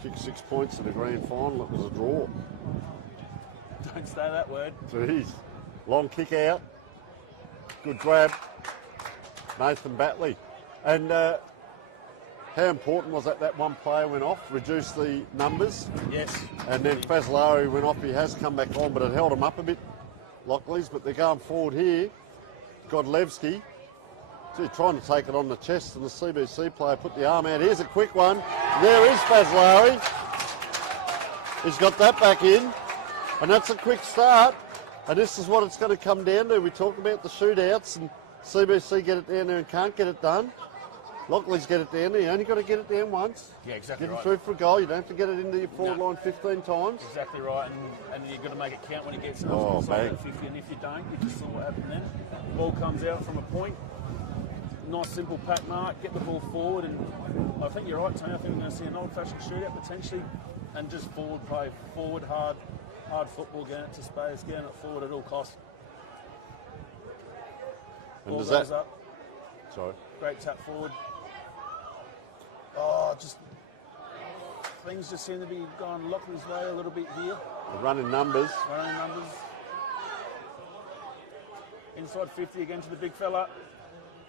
Kicked 6 points in the grand final. It was a draw. Don't say that word. Jeez. Long kick out. Good grab. Nathan Batley. And how important was that one player went off, reduced the numbers? Yes. And then Fazzolari went off. He has come back on, but it held him up a bit, Lockleys. But they're going forward here. Godlewski. Trying to take it on the chest, and the CBC player put the arm out. Here's a quick one. There is Fazzolari. He's got that back in. And that's a quick start. And this is what it's going to come down to. We talk about the shootouts, and CBC get it down there and can't get it done. Lockleys get it down there. You only got to get it down once. Yeah, exactly right. Get it through for a goal. You don't have to get it into your forward line 15 times. Exactly right. And you've got to make it count when he gets it. Oh, bang. 50, and if you don't, you just saw what happened then. Ball comes out from a point. Nice simple pack mark, get the ball forward, and I think you're right, Tony. I think we're going to see an old-fashioned shootout potentially, and just forward play, forward hard football, getting it to space, getting it forward at all costs. And Ball does goes that? up. Sorry. Great tap forward. Oh, just things just seem to be going Lockleys' way a little bit here. The running numbers. Running numbers. Inside 50 again to the big fella.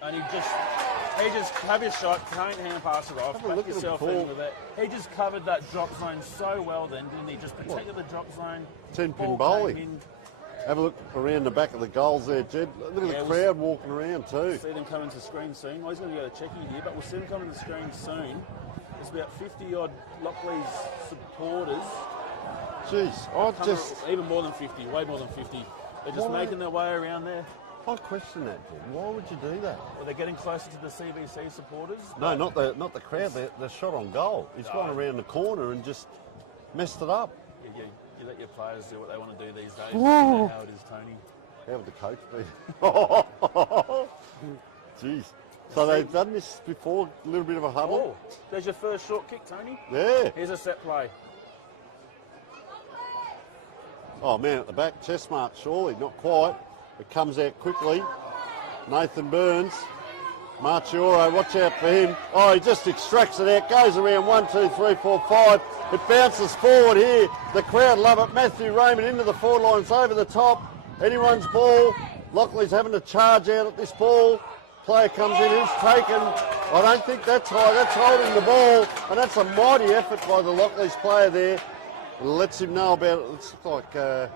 And he just have his shot, don't hand pass it off, back yourself in with it. He just covered that drop zone so well then, didn't he? Just protected the drop zone. 10-pin bowling. Have a look around the back of the goals there, Jed. Look at the crowd walking around too. See them coming to screen soon. Well, he's going to go to Checky here, but we'll see them coming to screen soon. There's about 50-odd Lockleys supporters. Jeez, even more than 50, way more than 50. They're just making their way around there. I question that, Jed. Why would you do that? Well, they're getting closer to the CBC supporters. No, not the crowd. The shot on goal. He's gone around the corner and just messed it up. You let your players do what they want to do these days. You know how it is, Tony. How would the coach be? Jeez. So they've done this before, a little bit of a huddle. Oh, there's your first short kick, Tony. Yeah. Here's a set play. Oh, man, at the back, chest mark, surely. Not quite. It comes out quickly. Nathan Burns. Marchioro, watch out for him. Oh, he just extracts it out. Goes around 1, 2, 3, 4, 5. It bounces forward here. The crowd love it. Matthew Raymond into the forward line. It's over the top. Anyone's ball. Lockleys having to charge out at this ball. Player comes in, who's taken. I don't think that's high. That's holding the ball, and that's a mighty effort by the Lockleys player there. It lets him know about it. It's like, I'm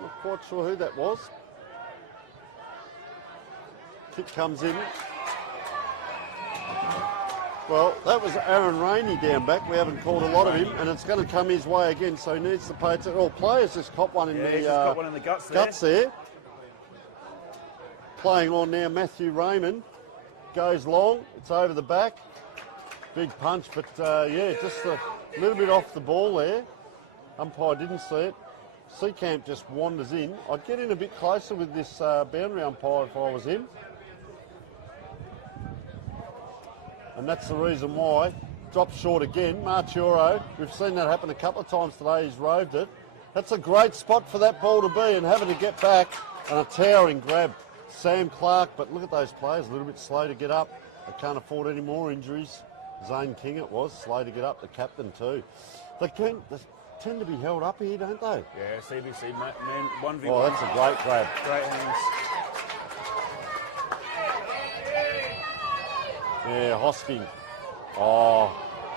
not quite sure who that was. Kick comes in. Well, that was Aaron Rainey down back. We haven't called a lot of him, and it's going to come his way again, so he needs to pay attention. Oh, players just caught one in he's just got one in the guts there. Playing on now, Matthew Raymond. Goes long, it's over the back. Big punch, but yeah, just a little bit off the ball there. Umpire didn't see it. Seacamp just wanders in. I'd get in a bit closer with this boundary umpire if I was him. And that's the reason why. Drops short again, Marchioro. We've seen that happen a couple of times today. He's roved it. That's a great spot for that ball to be, and having to get back, and a towering grab. Sam Clark, but look at those players, a little bit slow to get up. They can't afford any more injuries. Zane King it was, slow to get up, the captain too. They tend to be held up here, don't they? Yeah, CBC, man, 1v1. Oh, that's a great grab. Great hands. Yeah, Hosking. Oh,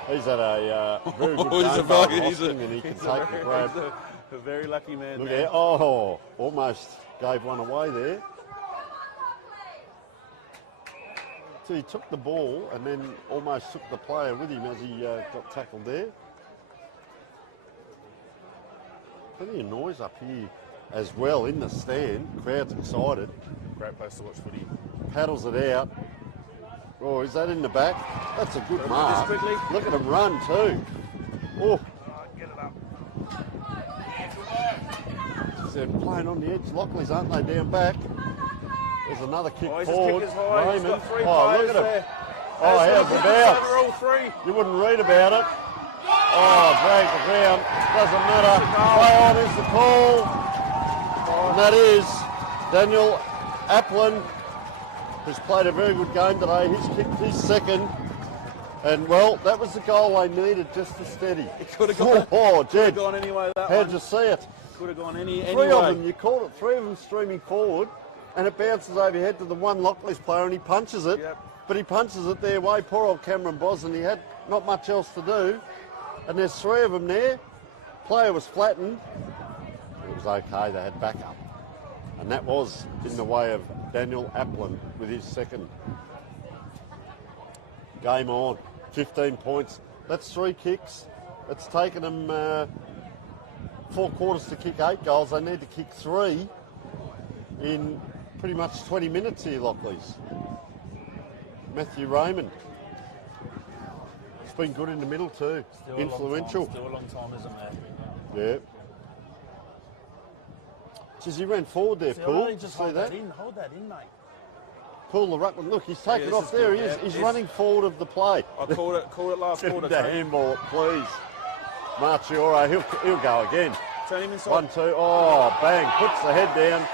he's had a very good game by Hosking, and he can take the grab. He's a very lucky man. Look there, oh, almost gave one away there. So he took the ball and then almost took the player with him as he got tackled there. Plenty of noise up here as well in the stand. Crowd's excited. Great place to watch footy. Paddles it out. Oh, is that in the back? That's a good mark. Quickly. Look at him run too. Oh. Get it up. They're playing on the edge. Lockleys, aren't they, down back? There's another kick forward. He's high. He's got three look players at him. there. Oh, how's the bounce? All three. You wouldn't read about it. Oh, drag the ground. Doesn't matter. Play on is the call. And that is Daniel Applin, who's played a very good game today. He's kicked his second. And, well, that was the goal they needed just to steady. It could have gone, gone anyway, that How'd one. you see it? Could have gone any Three way. of them, you called it, three of them streaming forward, and it bounces overhead to the one Lockleys player, and he punches it. Yep. But he punches it their way. Poor old Cameron Boston, he had not much else to do. And there's three of them there. Player was flattened. It was okay, they had backup. And that was in the way of Daniel Applin with his second. Game on. 15 points. That's 3 kicks. It's taken them 4 quarters to kick 8 goals. They need to kick 3 in pretty much 20 minutes here, Lockleys. Matthew Raymond. It's been good in the middle too. Still influential. Still a long time, isn't there? Yeah. Jeez, he ran forward there, Poole. Just See hold that? in, mate. Poole the ruckman. Look, he's taken this off is there. good, He is. yeah. He's It's- running forward of the play. I called it last quarter. The handball, please. Marchioro, he'll go again. Turn him inside. 1, 2. Oh, bang! Puts the head down.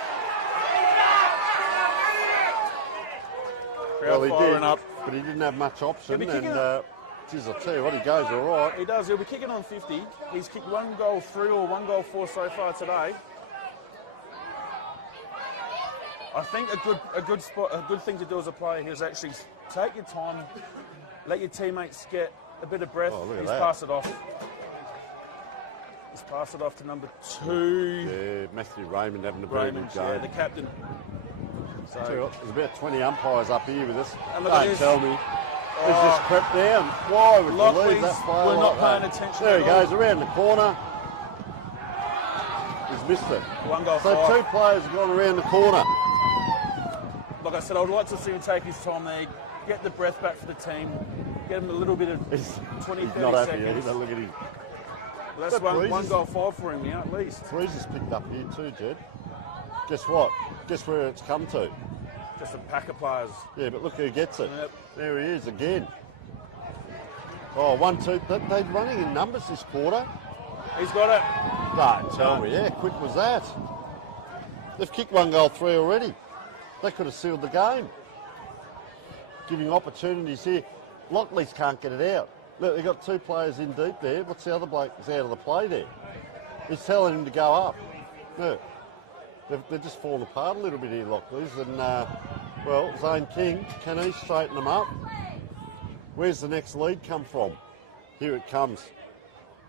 Crowd Well, he firing did, up. but he didn't have much option. He'll be And kicking geez, I'll tell you what, he goes all right. He does. He'll be kicking on 50. He's kicked 1 goal 3 or 1 goal 4 so far today. I think a good thing to do as a player is actually take your time, let your teammates get a bit of breath. Oh, look at He's that. passed it off. He's passed it off to number 2. Yeah, Matthew Raymond having a very Raymond, good game. the captain. Tell you what, there's about 20 umpires up here with us. And look at Don't this. tell me. He's just crept down. Why would you Lockleys leave that player were like not that? paying attention There he at all. goes, around the corner. He's missed it. 1 goal So 5. 2 players have gone around the corner. Like I said, I would like to see him take his time there, get the breath back for the team, get him a little bit of 20, 30 Not happy seconds. either, look at him. That's But 1 Breeze goal 5 for him now, at least. Breeze is picked up here too, Jed. Guess what? Guess where it's come to? Just a pack of players. Yeah, but look who gets it. Yep. There he is again. Oh, 1, 2. They're running in numbers this quarter. He's got it. Don't tell me. Yeah, quick was that. They've kicked 1 goal 3 already. They could have sealed the game. Giving opportunities here. Lockleys can't get it out. Look, they've got 2 players in deep there. What's the other bloke that's out of the play there? He's telling him to go up. Look, they're just falling apart a little bit here, Lockleys. And Well, Zane King, can he straighten them up? Where's the next lead come from? Here it comes.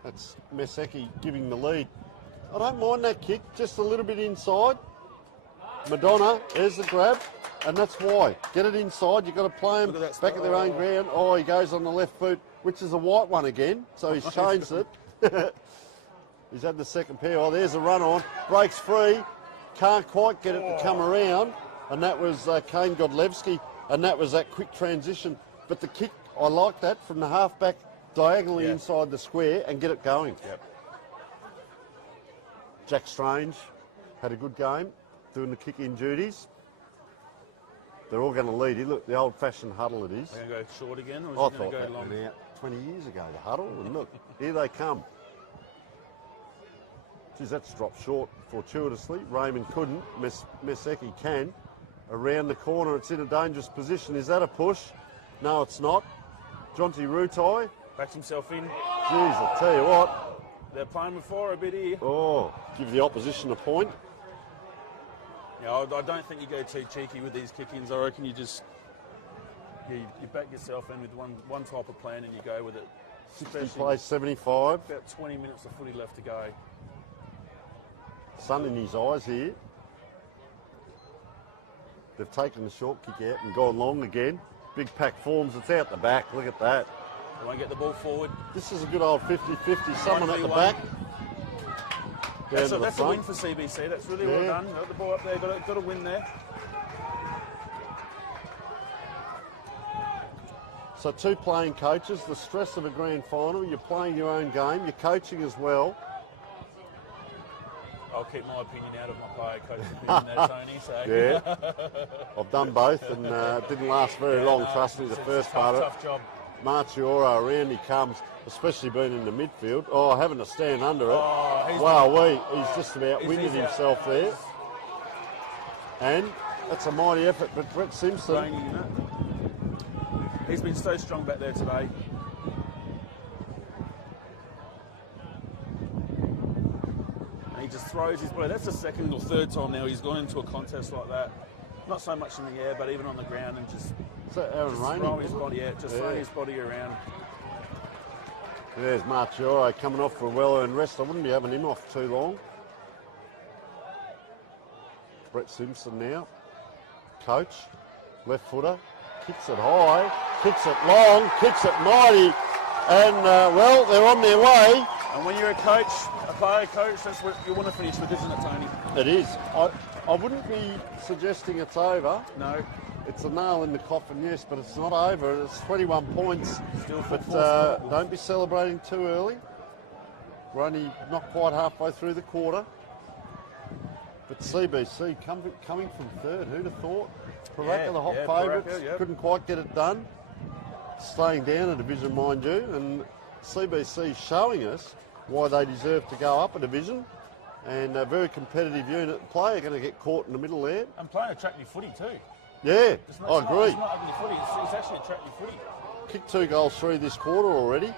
That's Meseki giving the lead. I don't mind that kick, just a little bit inside. Madonna, there's the grab, and that's why. Get it inside, you've got to play him back at their own ground. Oh, he goes on the left foot, which is a white one again, so he's changed it. He's had the second pair. Oh, there's a run on. Breaks free. Can't quite get it to come around. And that was Kane Godlewski. And that was that quick transition. But the kick, I like that, from the halfback diagonally inside the square and get it going. Yep. Jack Strange had a good game, doing the kick-in duties. They're all going to lead. Look, the old-fashioned huddle it is. Are you going to go short again, or is I it going thought to that go long? went out 20 years ago, the huddle. And look, here they come. Geez, that's dropped short fortuitously. Raymond couldn't. Meseki can. Around the corner, it's in a dangerous position. Is that a push? No, it's not. Jonty Rutai. Backs himself in. Geez, I tell you what. They're playing with fire a bit here. Oh, give the opposition a point. Yeah, I don't think you go too cheeky with these kick-ins. I reckon you just you back yourself in with one type of plan and you go with it. 60 plays 75. About 20 minutes of footy left to go. Sun in his eyes here. They've taken the short kick out and gone long again. Big pack forms, it's out the back, look at that. They won't get the ball forward. This is a good old 50-50, someone at the back. That's a win for CBC, that's really well done. Got the ball up there, got a win there. So two playing coaches, the stress of a grand final, you're playing your own game, you're coaching as well. I'll keep my opinion out of my player coach's opinion there, Tony. So. Yeah, I've done both and it didn't last very long, trust me, the first part of it. Tough job. Marchiora, around he comes, especially being in the midfield. Oh, having to stand under it. Oh, wow, he's just about winded himself there. And that's a mighty effort, but Brett Simpson. He's been so strong back there today. And he just throws his body. That's the second or third time now he's gone into a contest like that. Not so much in the air, but even on the ground and just throw his body out, throwing his body around. There's Marchioro coming off for a well-earned rest. I wouldn't be having him off too long. Brett Simpson now. Coach, left footer, kicks it high, kicks it long, kicks it mighty. And, well, they're on their way. And when you're a coach, a player coach, that's what you want to finish with, isn't it, Tony? It is. I wouldn't be suggesting it's over. No. It's a nail in the coffin, yes, but it's not over. It's 21 points. Still but don't be celebrating too early. We're only not quite halfway through the quarter. But CBC coming from third, who'd have thought? Paraka, the hot favourites, couldn't quite get it done. Staying down a division, mind you, and CBC showing us why they deserve to go up a division. And a very competitive unit. Player going to get caught in the middle there. And playing attractive footy too. Yeah, I agree. It's not ugly footy, it's actually attractive footy. Kicked 2 goals through this quarter already.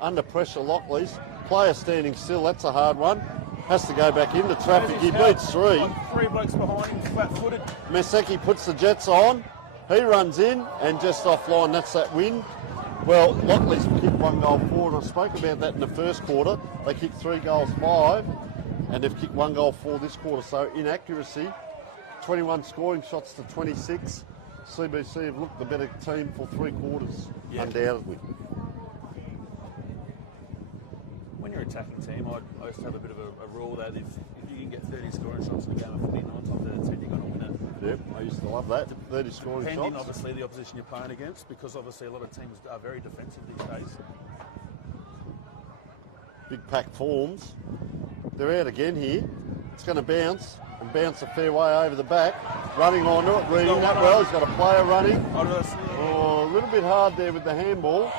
Under pressure, Lockleys. Player standing still, that's a hard one. Has to go back into traffic. He beats 3. Like 3 blokes behind him, flat-footed. Meseki puts the Jets on. He runs in and just offline, that's that win. Well, Lockleys kicked 1 goal forward. I spoke about that in the first quarter. They kicked 3 goals 5 and they've kicked 1 goal 4 this quarter. So inaccuracy, 21 scoring shots to 26. CBC have looked the better team for 3 quarters, undoubtedly. When you're an attacking team, I used to have a bit of a rule that if you can get 30 scoring shots in a game of footy, 9 times out of 10 you're going to win it. Yep, I used to love that. 30 scoring Depending, shots. obviously, the opposition you're playing against, because obviously a lot of teams are very defensive these days. Big pack forms. They're out again here. It's going to bounce and bounce a fair way over the back. Running onto it, reading that well. He's got a player running. Oh, a little bit hard there with the handball.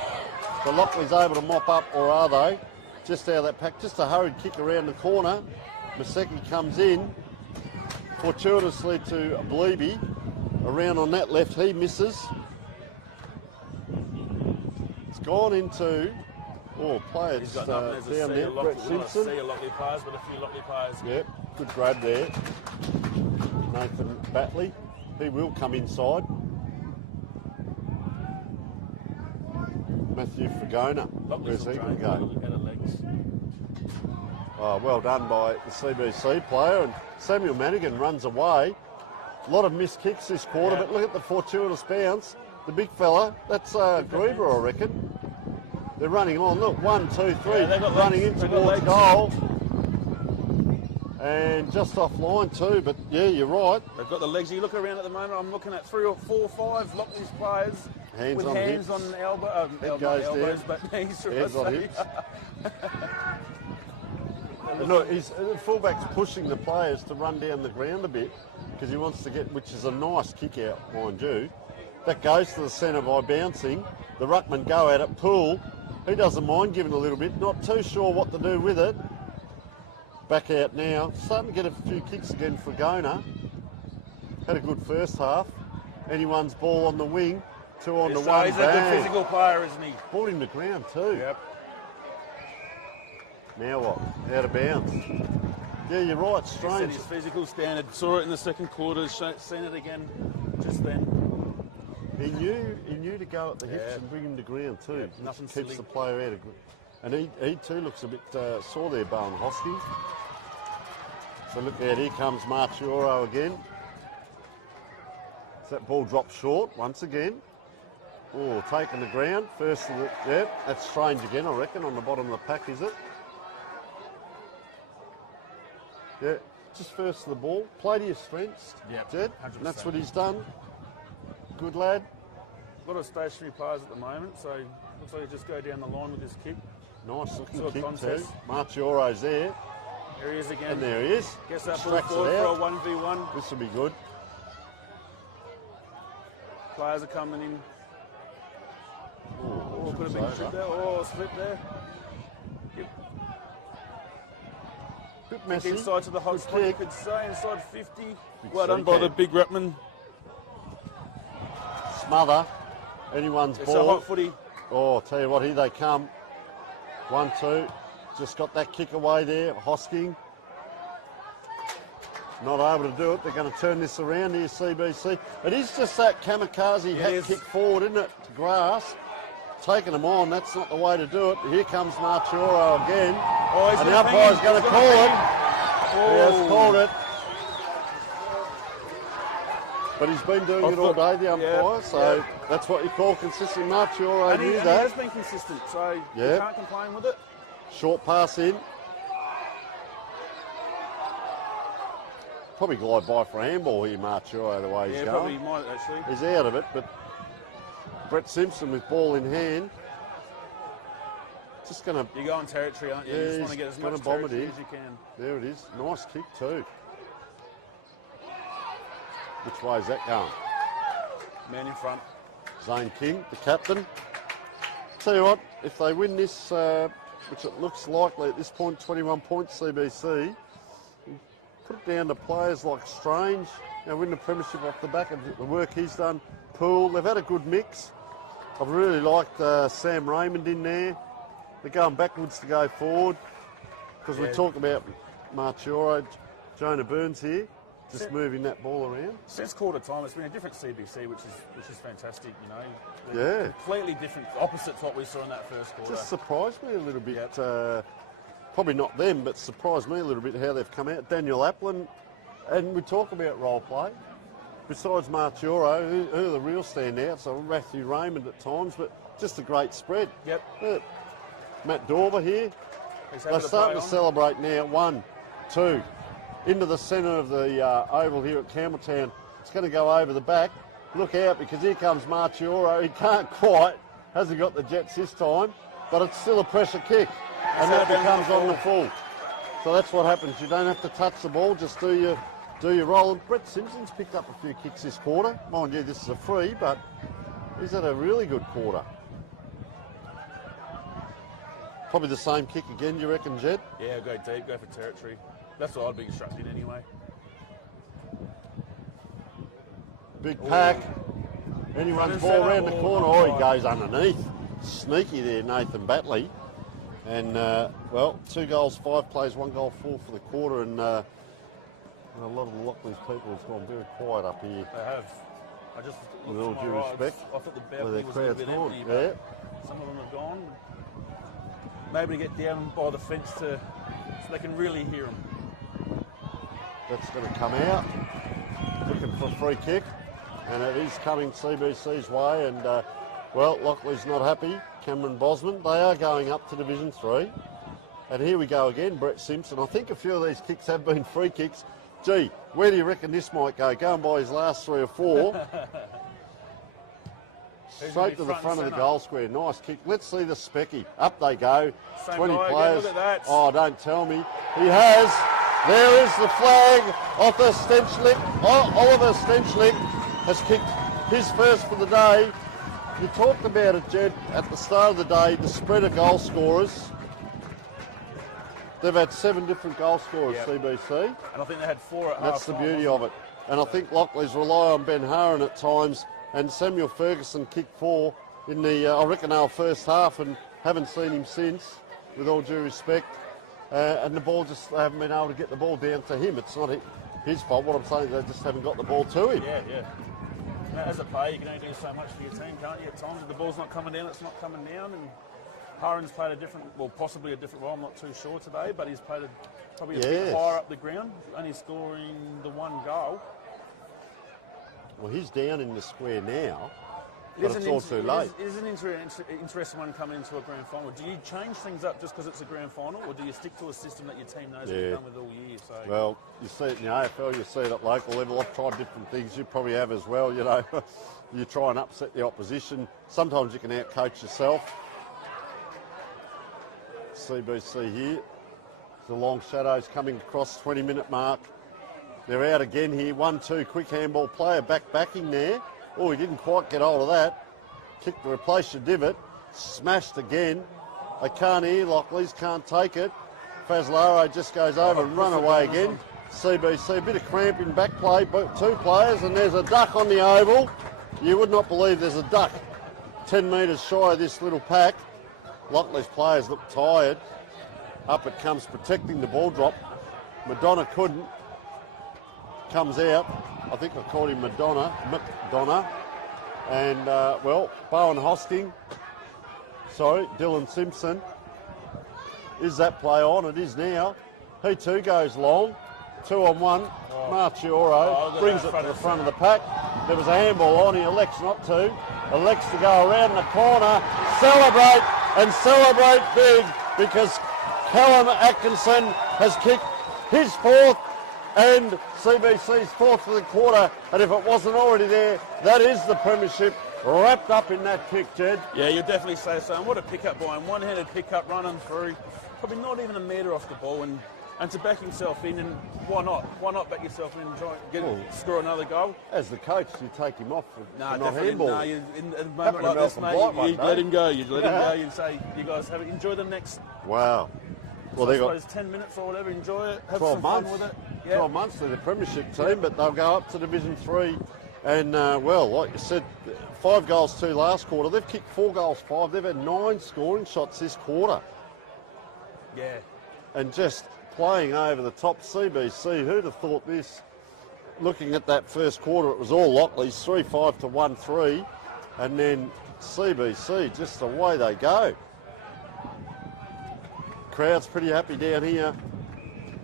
The Lockleys able to mop up, or are they? Just out of that pack. Just a hurried kick around the corner. Meseki comes in. Fortuitously to Bleeby. Around on that left, he misses. It's gone into... Oh, players down there. Brett Simpson. See a Lockley players, but a few Lockley players. Yep, good grab there. Nathan Batley. He will come inside. Matthew Fragona. Where's he going to go? Oh, well done by the CBC player. And Samuel Madigan runs away. A lot of missed kicks this quarter, but look at the fortuitous bounce. The big fella, that's Gruber, I reckon. They're running on. Look, 1, 2, 3, running in towards goal. And just offline too, but yeah, you're right. They've got the legs. You look around at the moment, I'm looking at 3 or 4 or 5 Lockleys players with on hands hips. on elbows, but knees. Hands on hips. Look, the fullback's pushing the players to run down the ground a bit because he wants to get, which is a nice kick out, mind you. That goes to the centre by bouncing. The ruckman go at it, pull. He doesn't mind giving a little bit, not too sure what to do with it. Back out now, starting to get a few kicks again for Fragona. Had a good first half. Anyone's ball on the wing, 2 on to 1. He's a good physical player, isn't he? Brought him to ground too. Yep. Now what? Out of bounds. Yeah, you're right, strange. He said his physical standard. Saw it in the second quarter, seen it again just then. He knew to go at the hips and bring him to ground too. Yep, nothing keeps silly. the player out of ground. And he too looks a bit sore there, Bowen Hosking. So look out, here comes Marchioro again. So that ball dropped short once again. Oh, taking the ground. First of the, yeah, that's strange again, I reckon, on the bottom of the pack, is it? Yeah, just first of the ball. Play to your strengths, Yep, Jed. 100%. And that's what he's done. Good lad. A lot of stationary players at the moment, so looks like he just go down the line with his kick. Nice looking Sort of kick contest. too. Marchioro's there. There he is again. And there he is. Gets that ball Extracts it forward out. for a 1v1. This will be good. Players are coming in. Oh, Could have been tripped there. Oh, slip there. Yep. Bit messy. Inside to the hot Good spot, you kick. could say. Inside 50. Big Well done by the CK. big Ruckman. Smother. Anyone's It's a ball. hot footy. Oh, tell you what, here they come. 1, 2. Just got that kick away there. Hosking. Not able to do it. They're going to turn this around here, CBC. It is just that kamikaze hat is. kick forward, isn't it? To grass. Taking them on. That's not the way to do it. Here comes Marchioro again. Oh, he's and the gonna ping umpire's him. going to He's call gonna it. He has called it. But he's been doing it all day, the umpire, so that's what you call consistent. Marchioro And he knew has that. been consistent, so you Yeah. can't complain with it. Short pass in. Probably glide by for a handball here, Marchioro, the way he's Yeah, going. probably might actually. He's out of it, but Brett Simpson with ball in hand. Just going to, You go on territory, aren't you? Yeah, You just want he's to get as gonna much bomb it territory in. as you can. there it is. Nice kick too. Which way is that going? Man in front. Zane King, the captain. Tell you what, if they win this, which it looks likely at this point, 21 points CBC, put it down to players like Strange, win the premiership off the back of the work he's done. Poole, they've had a good mix. I've really liked Sam Raymond in there. They're going backwards to go forward because we talk about Marchioro, Jonah Burns here, just moving that ball around. Since quarter time, it's been a different CBC, which is fantastic. You know, They're Yeah. completely different, opposite to what we saw in that first quarter. Just surprised me a little bit. Yep. Probably not them, but surprised me a little bit how they've come out. Daniel Applin, and we talk about role play. Besides Marchioro, who are the real standouts? So Matthew Raymond at times, but just a great spread. Yep. Matt Dorber here. He's They're having starting to play on. celebrate now. 1, 2, into the centre of the oval here at Campbelltown. It's going to go over the back. Look out because here comes Marchioro. He can't quite, hasn't got the jets this time, but it's still a pressure kick. And that becomes on the full. So that's what happens. You don't have to touch the ball, just do your roll. And Brett Simpson's picked up a few kicks this quarter. Mind you, this is a free, but he's had a really good quarter. Probably the same kick again, you reckon, Jed? Yeah, go deep, go for territory. That's what I'd be instructed anyway. Big pack. Anyone's ball around the corner. Oh, he goes underneath. Sneaky there, Nathan Batley. And, well, 2 goals, 5 plays, 1 goal, 4 for the quarter. And And a lot of the Lockleys people have gone very quiet up here. They have. I just With looked all to my due right. respect, I thought the where their balcony was a little crowd's bit gone. empty, Yeah. but some of them have gone. Maybe to get down by the fence so they can really hear them. That's going to come out. Looking for a free kick. And it is coming CBC's way. And, well, Lockleys not happy. Cameron Bosman. They are going up to Division 3. And here we go again, Brett Simpson. I think a few of these kicks have been free kicks. Gee, where do you reckon this might go? Going by his last 3 or 4. Straight to the front of the goal square. Nice kick. Let's see the specky. Up they go. Same 20 guy players. again, look at that. Oh, don't tell me. He has. There is the flag off the Stenchlick. Oh, Oliver Stenchlick has kicked his first for the day. You talked about it, Jed, at the start of the day, the spread of goal scorers. They've had 7 different goal scorers, Yep. CBC. And I think they had 4 at That's the half-time, beauty wasn't of it. And I think Lockleys rely on Ben Haran at times, and Samuel Ferguson kicked 4 in the, I reckon, our first half, and haven't seen him since, with all due respect. And the ball just, they haven't been able to get the ball down to him. It's not his fault. What I'm saying is they just haven't got the ball to him. Yeah, yeah. Now, as a player, you can only do so much for your team, can't you? At times, if the ball's not coming down, it's not coming down. And Haran's played a different, well, possibly a different role. I'm not too sure today, but he's played probably a bit higher up the ground, only scoring the 1 goal. Well, he's down in the square now, but it's all too late. It is an interesting one coming into a grand final. Do you change things up just because it's a grand final, or do you stick to a system that your team knows what you've done with all year? So. Well, you see it in the AFL, you see it at local level. I've tried different things. You probably have as well, you know. You try and upset the opposition. Sometimes you can outcoach yourself. CBC here. The long shadows coming across 20-minute mark. They're out again here. 1-2, quick handball player backing there. Oh, he didn't quite get hold of that. Kick to replace your divot. Smashed again. They can't hear. Lockleys can't take it. Fazlaro just goes over and run away again. CBC, a bit of cramp in back play, but 2 players, and there's a duck on the oval. You would not believe there's a duck 10 metres shy of this little pack. Lockleys players look tired. Up it comes, protecting the ball drop. Madonna couldn't. Comes out. I think I called him Madonna. And, well, Bowen Hosking. Sorry, Dylan Simpson. Is that play on? It is now. He too goes long. 2-on-1. Marchioro brings it to the front of the pack. There was a handball on. He elects not to. Elects to go around the corner. Celebrate, and celebrate big, because Callum Atkinson has kicked his 4th and CBC's 4th for the quarter. And if it wasn't already there, that is the premiership wrapped up in that kick, Jed. Yeah, you'd definitely say so. And what a pick-up by him. One-handed pick-up running through. Probably not even a metre off the ball. And to back himself in, and why not? Why not back yourself in and try and score another goal? As the coach, you take him off for not handball. No, in a moment like this, mate, you let him go. You let him go. You say, you guys have it. Enjoy the next. Wow. Well, I suppose 10 minutes or whatever. Enjoy it. Have 12 some months. fun with it. Yeah. 12 months they're the premiership team, but they'll go up to Division 3. And, well, like you said, 5 goals 2 last quarter. They've kicked 4 goals 5. They've had 9 scoring shots this quarter. Yeah. And just playing over the top. CBC, who'd have thought this? Looking at that first quarter, it was all Lockleys, 3-5 to 1-3. And then CBC, just the way they go. Crowd's pretty happy down here.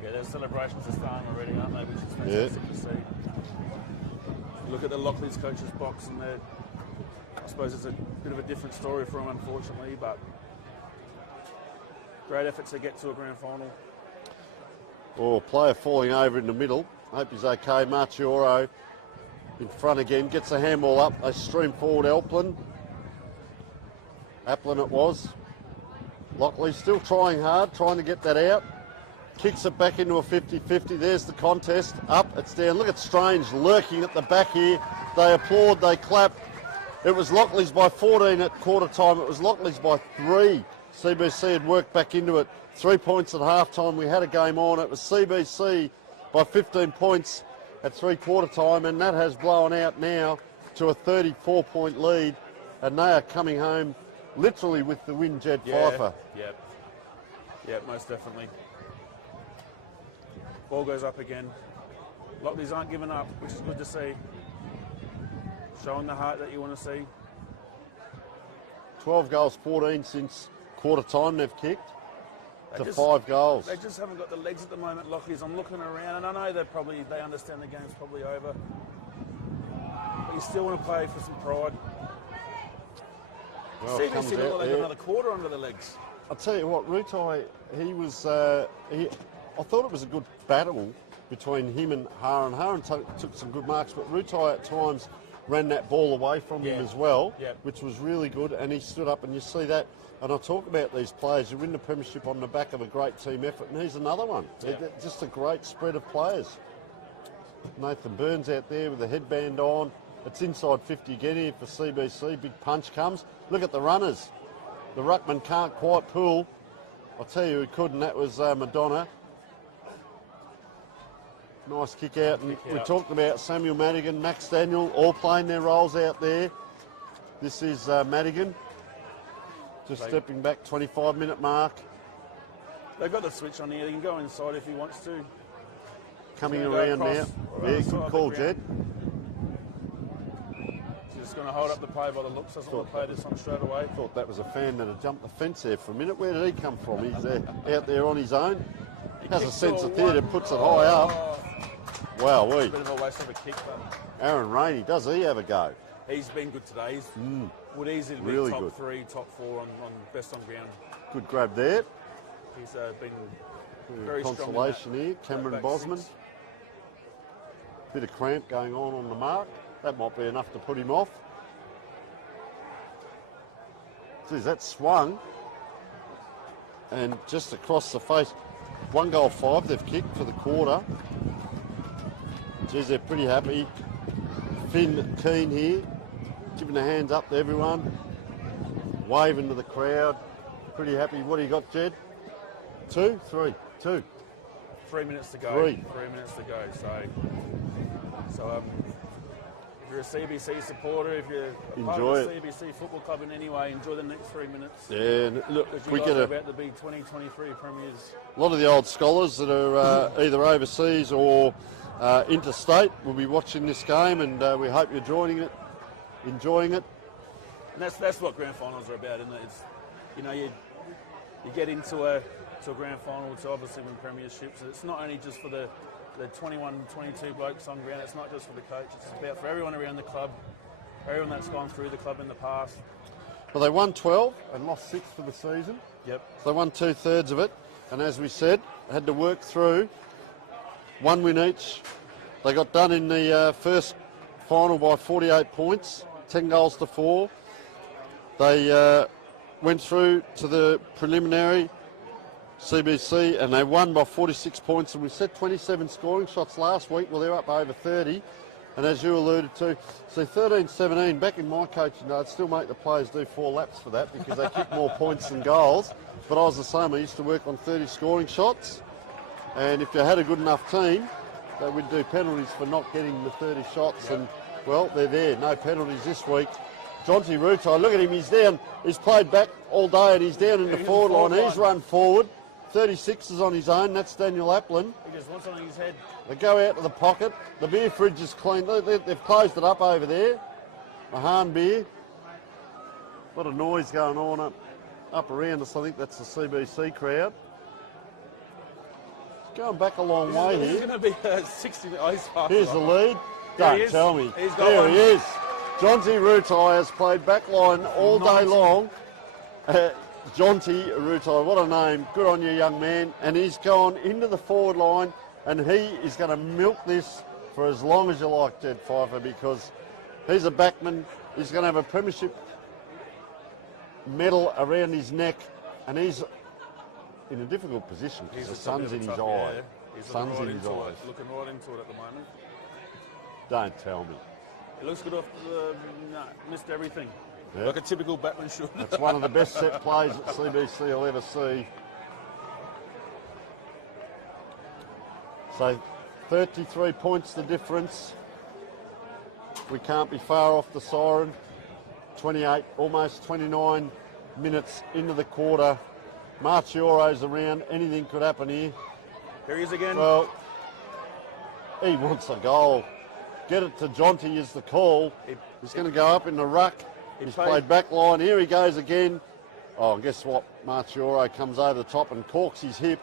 Yeah, their celebrations are starting already, aren't they? Which is fantastic to see. Look at the Lockleys coaches box, and I suppose it's a bit of a different story for them, unfortunately, but great efforts to get to a grand final. Oh, player falling over in the middle. Hope he's okay. Marchioro in front again. Gets a handball up. They stream forward Applin it was. Lockleys still trying hard, trying to get that out. Kicks it back into a 50-50. There's the contest. Up, it's down. Look at Strange lurking at the back here. They applaud, they clap. It was Lockleys by 14 at quarter time. It was Lockleys by 3. CBC had worked back into it. 3 points at half time. We had a game on. It was CBC by 15 points at 3/4 time, and that has blown out now to a 34-point lead, and they are coming home literally with the win, Jed Pfeiffer. Yeah, most definitely. Ball goes up again. Lockleys aren't giving up, which is good to see. Showing the heart that you want to see. 12 goals, 14 since quarter time they've kicked to 5 goals. They just haven't got the legs at the moment, Lockleys. I'm looking around, and I know they understand the game's probably over. But you still want to play for some pride. Well, CBC look like another quarter under the legs. I'll tell you what, Rutai, he was. I thought it was a good battle between him and Haran. Haran took some good marks, but Rutai at times ran that ball away from him as well, which was really good. And he stood up, and you see that. And I talk about these players. You win the premiership on the back of a great team effort, and he's another one. Just a great spread of players. Nathan Burns out there with the headband on. It's inside 50 again here for CBC. Big punch comes. Look at the runners. The ruckman can't quite pull. I'll tell you who could, and that was Madonna. Nice kick out. And we talked about Samuel Madigan, Max Daniel, all playing their roles out there. This is Madigan. Just stepping back, 25-minute mark. They've got the switch on here. He can go inside if he wants to. Coming around now. Yeah, good call, Jed. Just going to hold up the play by the looks. Doesn't want to play this on straight away. Thought that was a fan that had jumped the fence there for a minute. Where did he come from? He's out there on his own. Has a sense of theatre, puts it high up. Wow, a bit of a waste of a kick, but Aaron Rainey, does he have a go? He's been good today. He's would easily be really top good. 3, top 4 on best on ground. Good grab there. He's been very consolation strong here. Cameron Bosman. Bit of cramp going on the mark. That might be enough to put him off. Geez, that swung. And just across the face. 1 goal 5 they've kicked for the quarter. Geez, they're pretty happy. Finn Keane here, giving the hands up to everyone. Waving to the crowd. Pretty happy. What do you got, Jed? 2? 3? 2. 3 minutes to go. 3 minutes to go. So if you're a CBC supporter, if you're a part of the CBC Football Club in any way, enjoy the next 3 minutes. Yeah, and look, we get about to be 2023 premiers. A lot of the old scholars that are either overseas or interstate will be watching this game, and we hope you're enjoying it. And that's what grand finals are about, isn't it? It's, you get into a grand final to obviously win premierships. It's not only just for the 21, 22 blokes on ground. It's not just for the coach. It's about for everyone around the club, everyone that's gone through the club in the past. Well, they won 12 and lost 6 for the season. Yep. So they won 2/3 of it, and as we said, had to work through 1 win each. They got done in the first final by 48 points, 10 goals to 4. They went through to the preliminary CBC and they won by 46 points, and we set 27 scoring shots last week. Well, they're up over 30, and as you alluded to, see 13-17, back in my coaching, I'd still make the players do 4 laps for that because they kick more points than goals, but I was the same. I used to work on 30 scoring shots, and if you had a good enough team, they would do penalties for not getting the 30 shots, and well, they're there. No penalties this week. Jonty Rutai, look at him, he's down. He's played back all day and he's down in the forward line. He's run forward. 36 is on his own, that's Daniel Applin. He just wants something in his head. They go out to the pocket. The beer fridge is clean. They've closed it up over there. Mahan beer. A lot of noise going on up around us. I think that's the CBC crowd. Going back a long way here. He's going to be 60. Oh, he's fast. Here's the lead. Don't tell me. There he is. Jonty Rutai has played back line all day long. Jonty Rutai, what a name. Good on you, young man. And he's gone into the forward line, and he is going to milk this for as long as you like, Jed Pfeiffer, because he's a backman. He's going to have a premiership medal around his neck, and he's in a difficult position because the sun's in his eye. Sun's in his eyes. Looking right into it at the moment. Don't tell me. It looks good off the... missed everything. Yep. Like a typical batsman should. It's one of the best set plays that CBC will ever see. So 33 points the difference. We can't be far off the siren. 28, almost 29 minutes into the quarter. Marchioro's around. Anything could happen here. Here he is again. Well, He wants a goal. Get it to Jonty is the call. He's going to go up in the ruck. He's played back line. Here he goes again. Oh, and guess what? Marchioro comes over the top and corks his hip.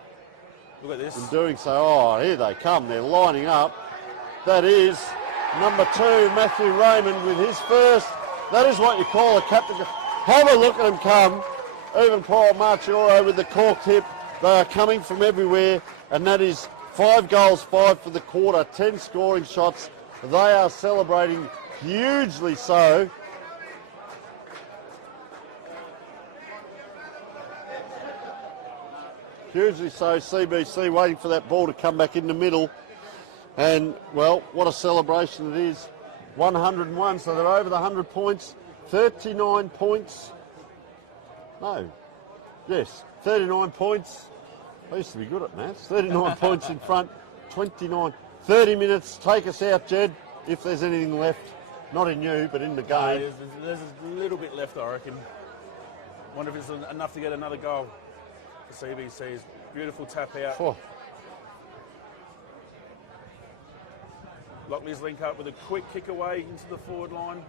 Look at this. In doing so, oh, here they come. They're lining up. That is number 2, Matthew Raymond, with his first. That is what you call a captain. Have a look at him come. Even poor Marchioro with the corked hip. They are coming from everywhere, and that is 5 goals, 5 for the quarter, 10 scoring shots. They are celebrating hugely so. Hugely so, CBC waiting for that ball to come back in the middle. And, well, what a celebration it is. 101, so they're over the 100 points. 39 points. No. Yes, 39 points. I used to be good at maths. 39 points in front, 29. 30 minutes, take us out, Jed, if there's anything left. Not in you, but in the game. There's a little bit left, I reckon. Wonder if it's enough to get another goal for CBC's. Beautiful tap out. Oh. Lockleys link up with a quick kick away into the forward line.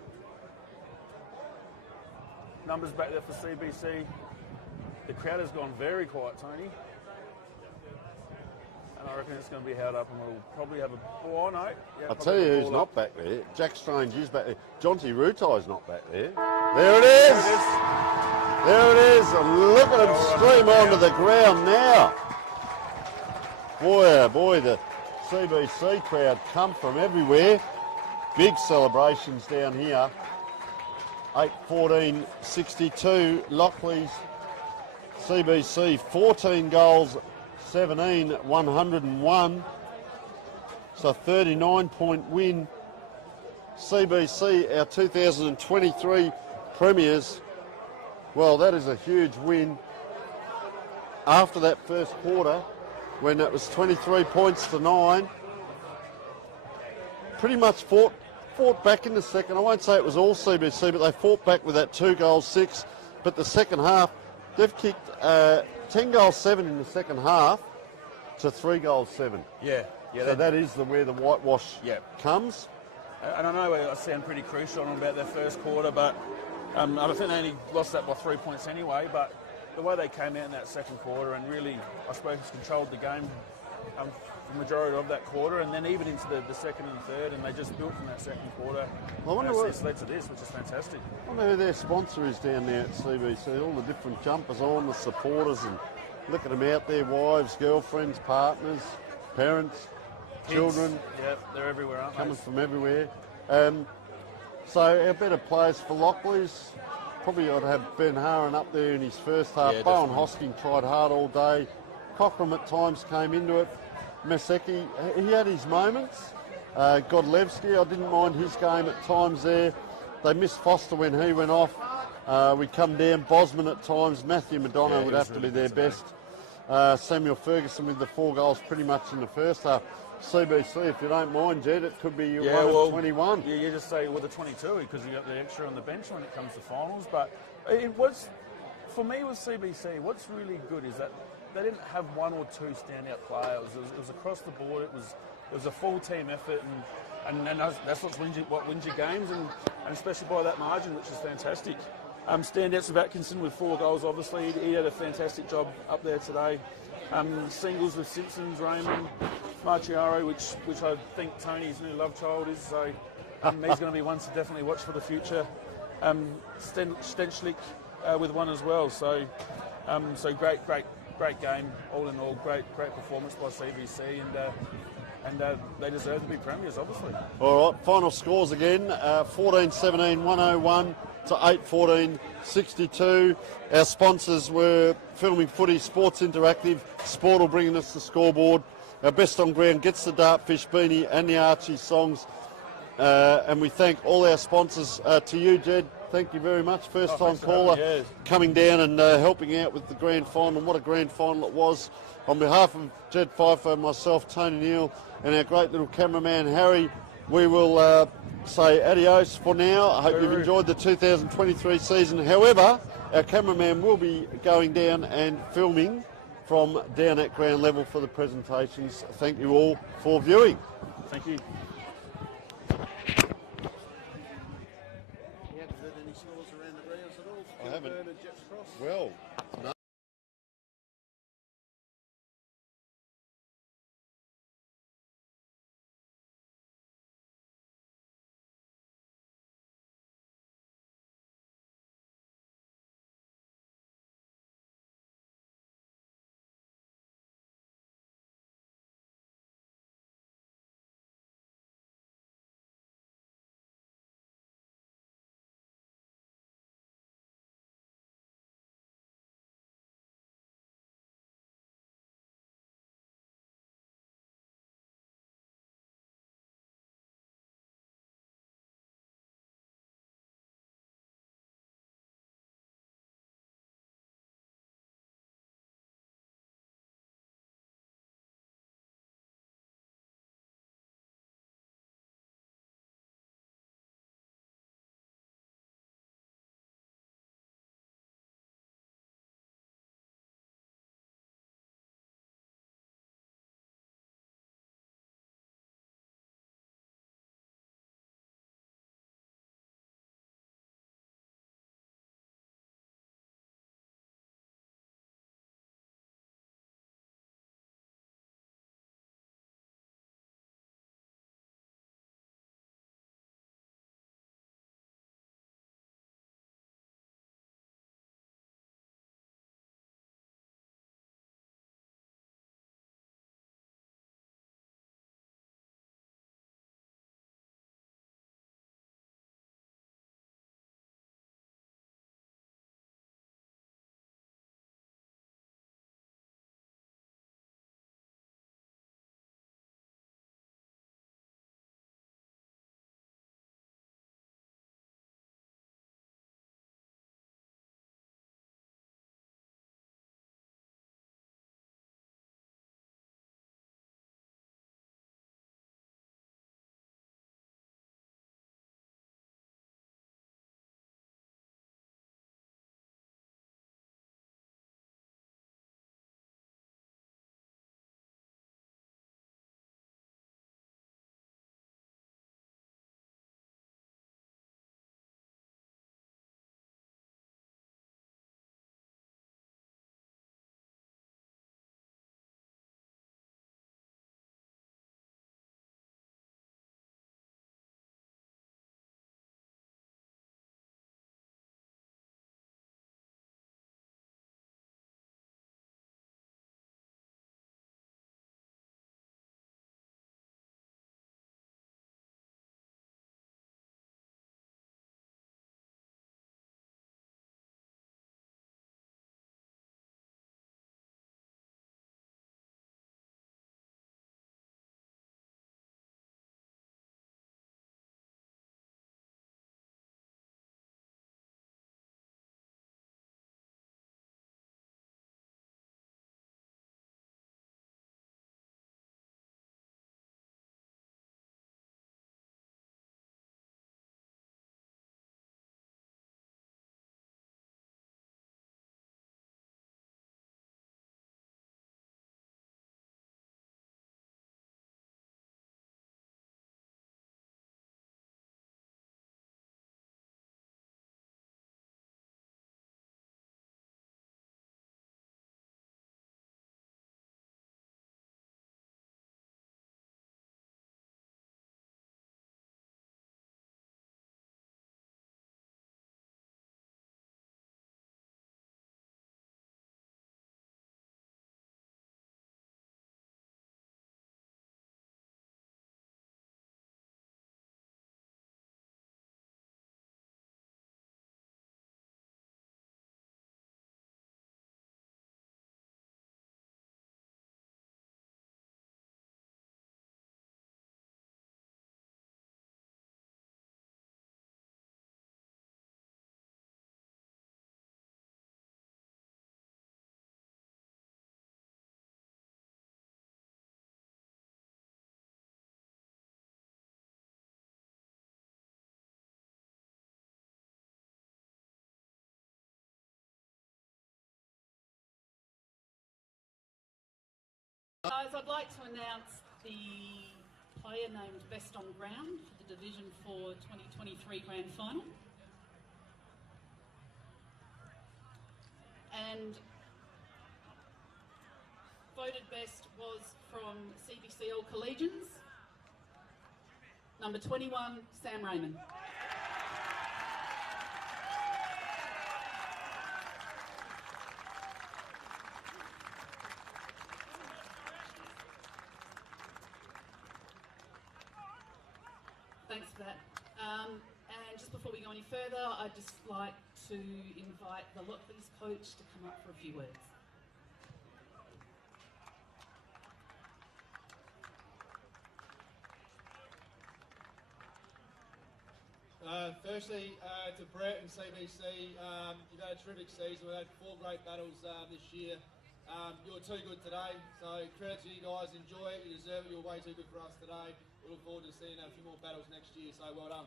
Numbers back there for CBC. The crowd has gone very quiet, Tony. And I reckon it's going to be held up and we'll probably have a... Oh, no. Yeah, I'll tell you who's not back there. Jack Strange is back there. Jonty Rutai's not back there. There it is! There it is! And look at him stream onto the ground now. Boy, oh boy, the CBC crowd come from everywhere. Big celebrations down here. 8-14-62, Lockleys, CBC, 14 goals, 17, 101. So 39-point win. CBC, our 2023 premiers. Well, that is a huge win. After that first quarter, when it was 23 points to 9, pretty much fought back in the second. I won't say it was all CBC, but they fought back with that 2 goals, 6. But the second half, they've kicked 10 goals, 7 in the second half to 3 goals, 7. Yeah. So that is where the whitewash comes. And I know I sound pretty crucial on about their first quarter, but I think they only lost that by 3 points anyway. But the way they came out in that second quarter and really, I suppose, controlled the game the majority of that quarter, and then even into the second and third, and they just built from that second quarter. I wonder what it's led to this, which is fantastic. I wonder who their sponsor is down there at CBC. All the different jumpers on, the supporters, and look at them out there, wives, girlfriends, partners, parents, Kids. Children. Yeah, they're everywhere, aren't coming they? from everywhere. So our better players for Lockleys, probably I'd have Ben Haran up there in his first half. Yeah, Bowen definitely. Hosking tried hard all day. Cochran at times came into it. Maseki, he had his moments. Godlewski, I didn't mind his game at times there. They missed Foster when he went off. We come down. Bosman at times. Matthew Madonna would have to be their best. Samuel Ferguson with the 4 goals pretty much in the first half. CBC, if you don't mind, Jed, it could be one of 21. Yeah, you just say, well, the 22 because you got the extra on the bench when it comes to finals. But it was, for me, with CBC, what's really good is that they didn't have 1 or 2 standout players. It was across the board. It was a full team effort, and that's what wins your games, and especially by that margin, which is fantastic. Standouts of Atkinson with 4 goals, obviously. He had a fantastic job up there today. Singles with Simpsons, Raymond, Marchioro, which I think Tony's new love child is, so he's going to be one to definitely watch for the future. Stenchlik with 1 as well, so great game, all in all, great performance by CBC, and they deserve to be premiers, obviously. All right, final scores again, 14-17, 101 to 8-14, 62. Our sponsors were Filming Footy, Sports Interactive, Sportal bringing us the scoreboard. Our best on ground gets the Dartfish beanie and the Archie songs. And we thank all our sponsors. To you, Jed, thank you very much. First time caller coming down and helping out with the grand final. What a grand final it was. On behalf of Jed Pfeiffer, myself, Tony Neal, and our great little cameraman, Harry, we will say adios for now. I hope you've enjoyed the 2023 season. However, our cameraman will be going down and filming from down at ground level for the presentations. Thank you all for viewing. Thank you. You haven't heard any scores around the grounds at all? I haven't. Kilburn and Jets Cross? Well, no. Guys, I'd like to announce the player named Best on Ground for the Division 4 2023 Grand Final. And voted best was from CBCOC Collegians, number 21, Sam Raymond. Thanks for that. And just before we go any further, I'd just like to invite the Lockleys coach to come up for a few words. Firstly, to Brett and CBC, you've had a terrific season. We've had 4 great battles this year. You're too good today, so credit to you guys. Enjoy it. You deserve it. You're way too good for us today. We look forward to seeing a few more battles next year, so well done.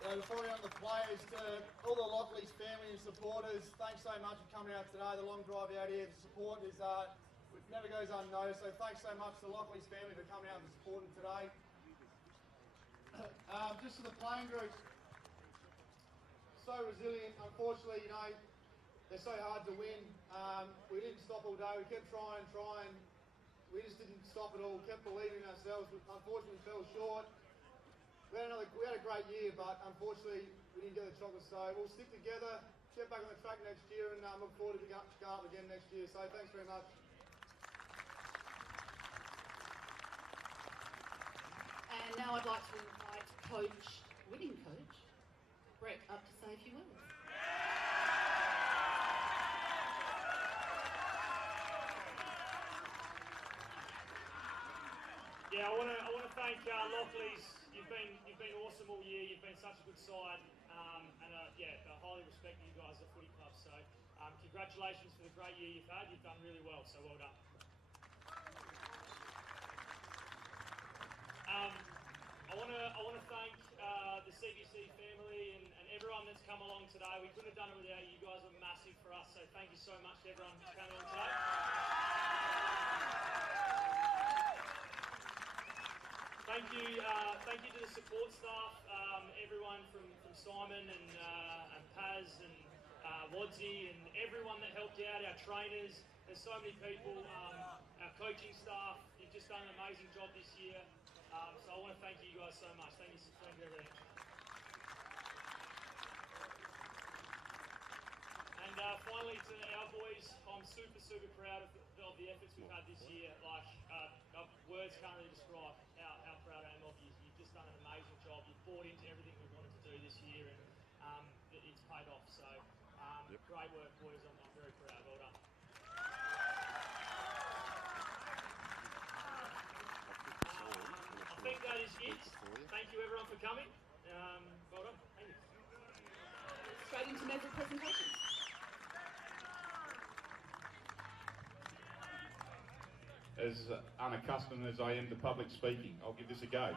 Before we go on to the players, to all the Lockleys family and supporters, thanks so much for coming out today. The long drive out here, the support is it never goes unnoticed, so thanks so much to the Lockleys family for coming out and supporting today. Just to the playing groups, so resilient. Unfortunately, you know, they're so hard to win. We didn't stop all day. We kept trying. We just didn't stop at all. We kept believing in ourselves. We unfortunately fell short. We had a great year, but unfortunately we didn't get the chocolate. So we'll stick together, get back on the track next year, and look forward to going up again next year. So thanks very much. And now I'd like to invite winning coach, Brett, up to say a few words. Yeah, I want to thank Lockleys. You've been awesome all year. You've been such a good side, and I highly respect you guys at the footy club. So congratulations for the great year you've had. You've done really well. So well done. I want to thank the CBC family and everyone that's come along today. We couldn't have done it without you. You guys are massive for us. So thank you so much to everyone who's come along today. Thank you to the support staff, everyone from Simon and Paz and Wadsy and everyone that helped out, our trainers. There's so many people, our coaching staff. You've just done an amazing job this year. So I want to thank you guys so much. Thank you for everything. And finally, to our boys, I'm super proud of the efforts we've had this year. Like, words can't really describe how proud I am of you. You've just done an amazing job. You've bought into everything we wanted to do this year, and it's paid off. So, great work, boys. I'm very proud. Well done. I think that is it. Thank you, everyone, for coming. Well done. Thank you. Straight into medal presentation. As unaccustomed as I am to public speaking, I'll give this a go.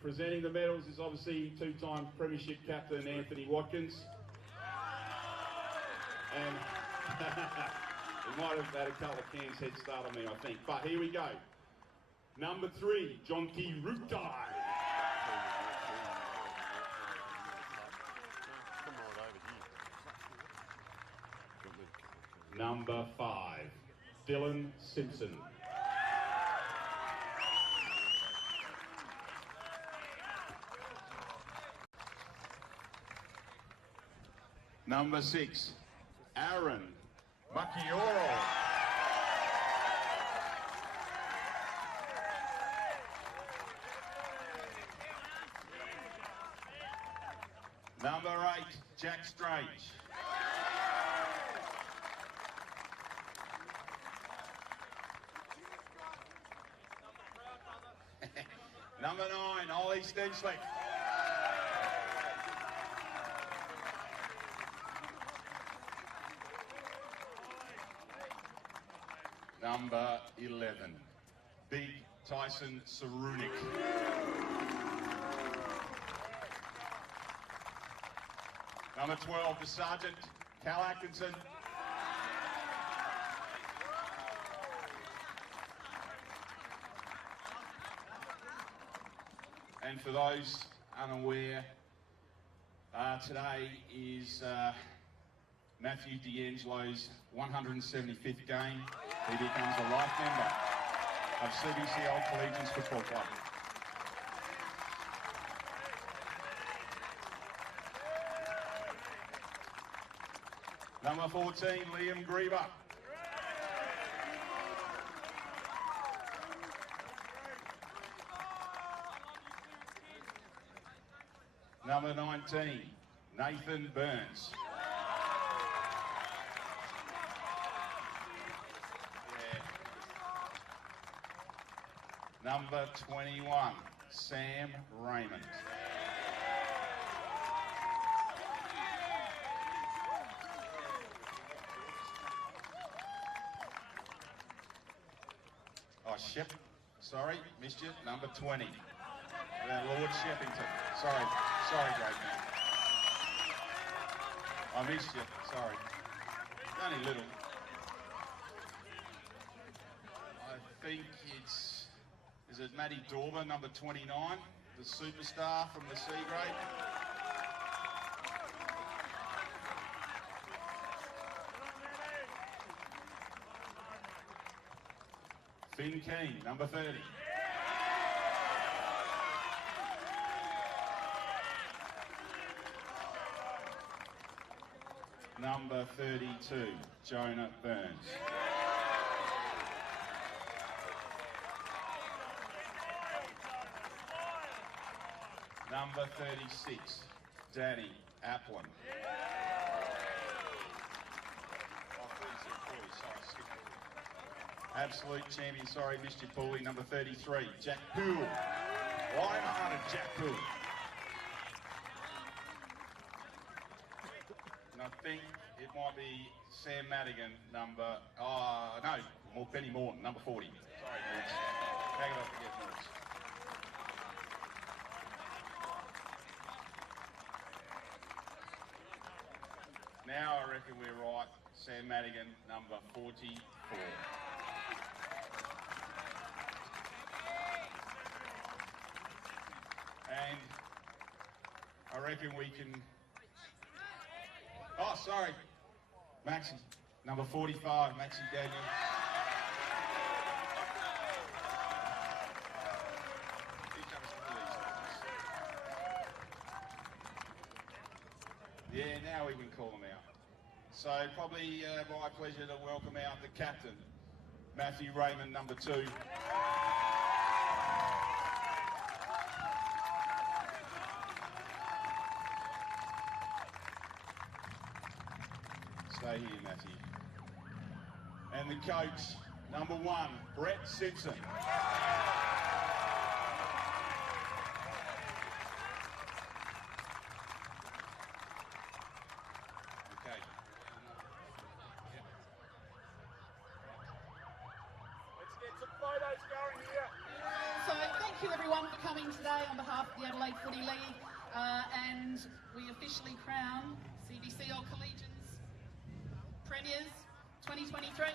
Presenting the medals is obviously 2-time Premiership captain Anthony Watkins. And he might have had a couple of cans head start on me, I think. But here we go. Number 3, Jonty Rutai. Number 5, Dylan Simpson. Number 6, Aaron Makioro. Number 8, Jack Strange. Number 9, Ollie Stenslick. Number 11, Big Tyson Sarunik. Number 12, the Sergeant, Cal Atkinson. And for those unaware, today is Matthew D'Angelo's 175th game. He becomes a life member of CBCOC Collegians Football Club. Number 14, Liam Grieber. Number 19, Nathan Burns. Yeah. Number 21, Sam Raymond. Oh, Shep, sorry, missed you. Number 20, Lord Shepington. Sorry, great man. I missed you, sorry. Only little. I think is it Matty Dorber, number 29, the superstar from the C grade? Finn Keane, number 30. Number 32, Jonah Burns. Number 36, Danny Applin. Absolute champion, sorry, missed your Pooley, number 33, Jack Poole. Lime-hearted Jack Poole. And I think it might be Sam Madigan, number, Benny Morton, number 40. Sorry, Morton. Back it up again, Morton. Now I reckon we're right. Sam Madigan, number 44. And I reckon we can... Oh, sorry. Maxie, number 45, Maxie Daniel. Yeah, now we can call them out. So probably my pleasure to welcome out the captain, Matthew Raymond, number 2. Stay here, Matthew. And the coach, number 1, Brett Simpson. Okay. Let's get some photos going here. So thank you everyone for coming today on behalf of the Adelaide Footy League, and we officially crown CBCOC Collegians Premiers 2023.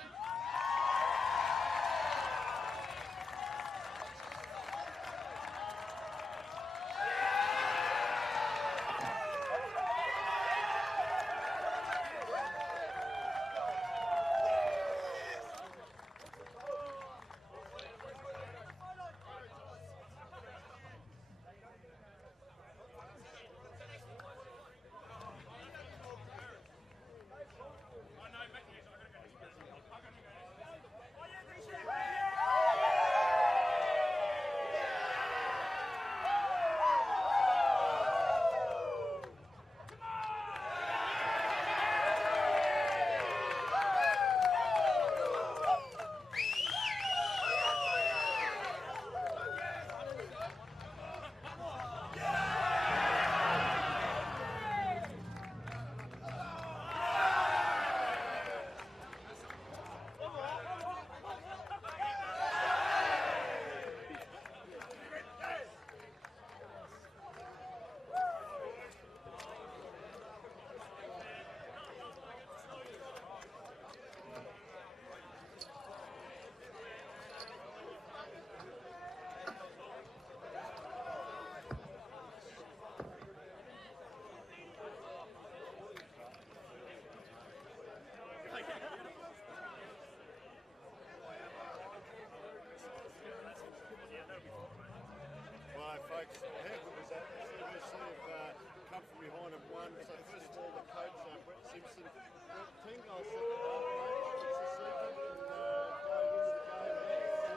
folks, how good was that? CBC have come from behind and won. So first of all, the coach, Brett Simpson, 10 goals set the bar, mate. It's a second and going into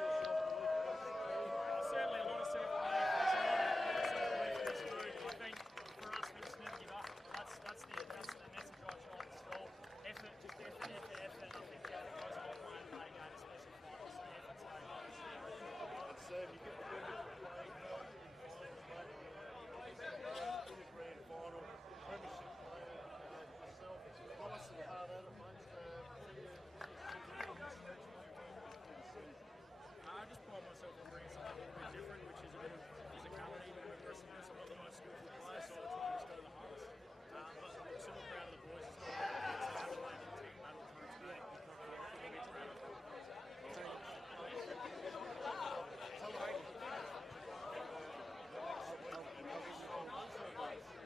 the game. Certainly a lot of self-belief. There's a lot of self-belief in this group. I think for us, we just never give up. That's the message I try to instill. Effort, just effort. I think the other guys are playing a great game, especially finals. The effort's so much. You get the benefit of playing well in finals, mate. In the grand final, premiership player yourself. It's nice and hard at it, mate. I just pride myself on bringing something a little bit different, which is a bit of physicality, a bit of aggressiveness. I'm not the most skillful player, so I try to just go to the hardest. But I'm super proud of the boys. It's got a Adelaide and team battle through today. We'll be proud of them.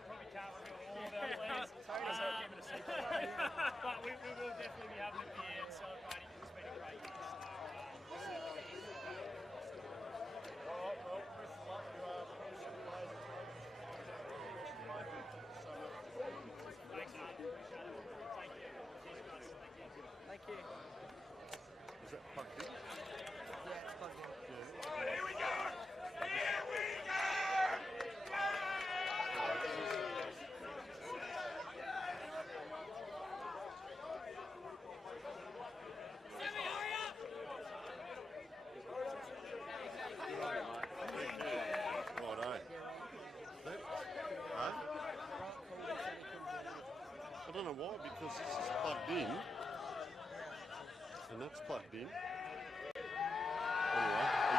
Probably can't reveal all of our plans. Keep it a secret. But we will definitely be having a beer and celebrating. It's been a great year. Thank you. Is that plugged in? Yeah, it's plugged in. Yeah. Here we go! Here we go! I don't know why, because this is plugged in, and that's plugged in. Anyway.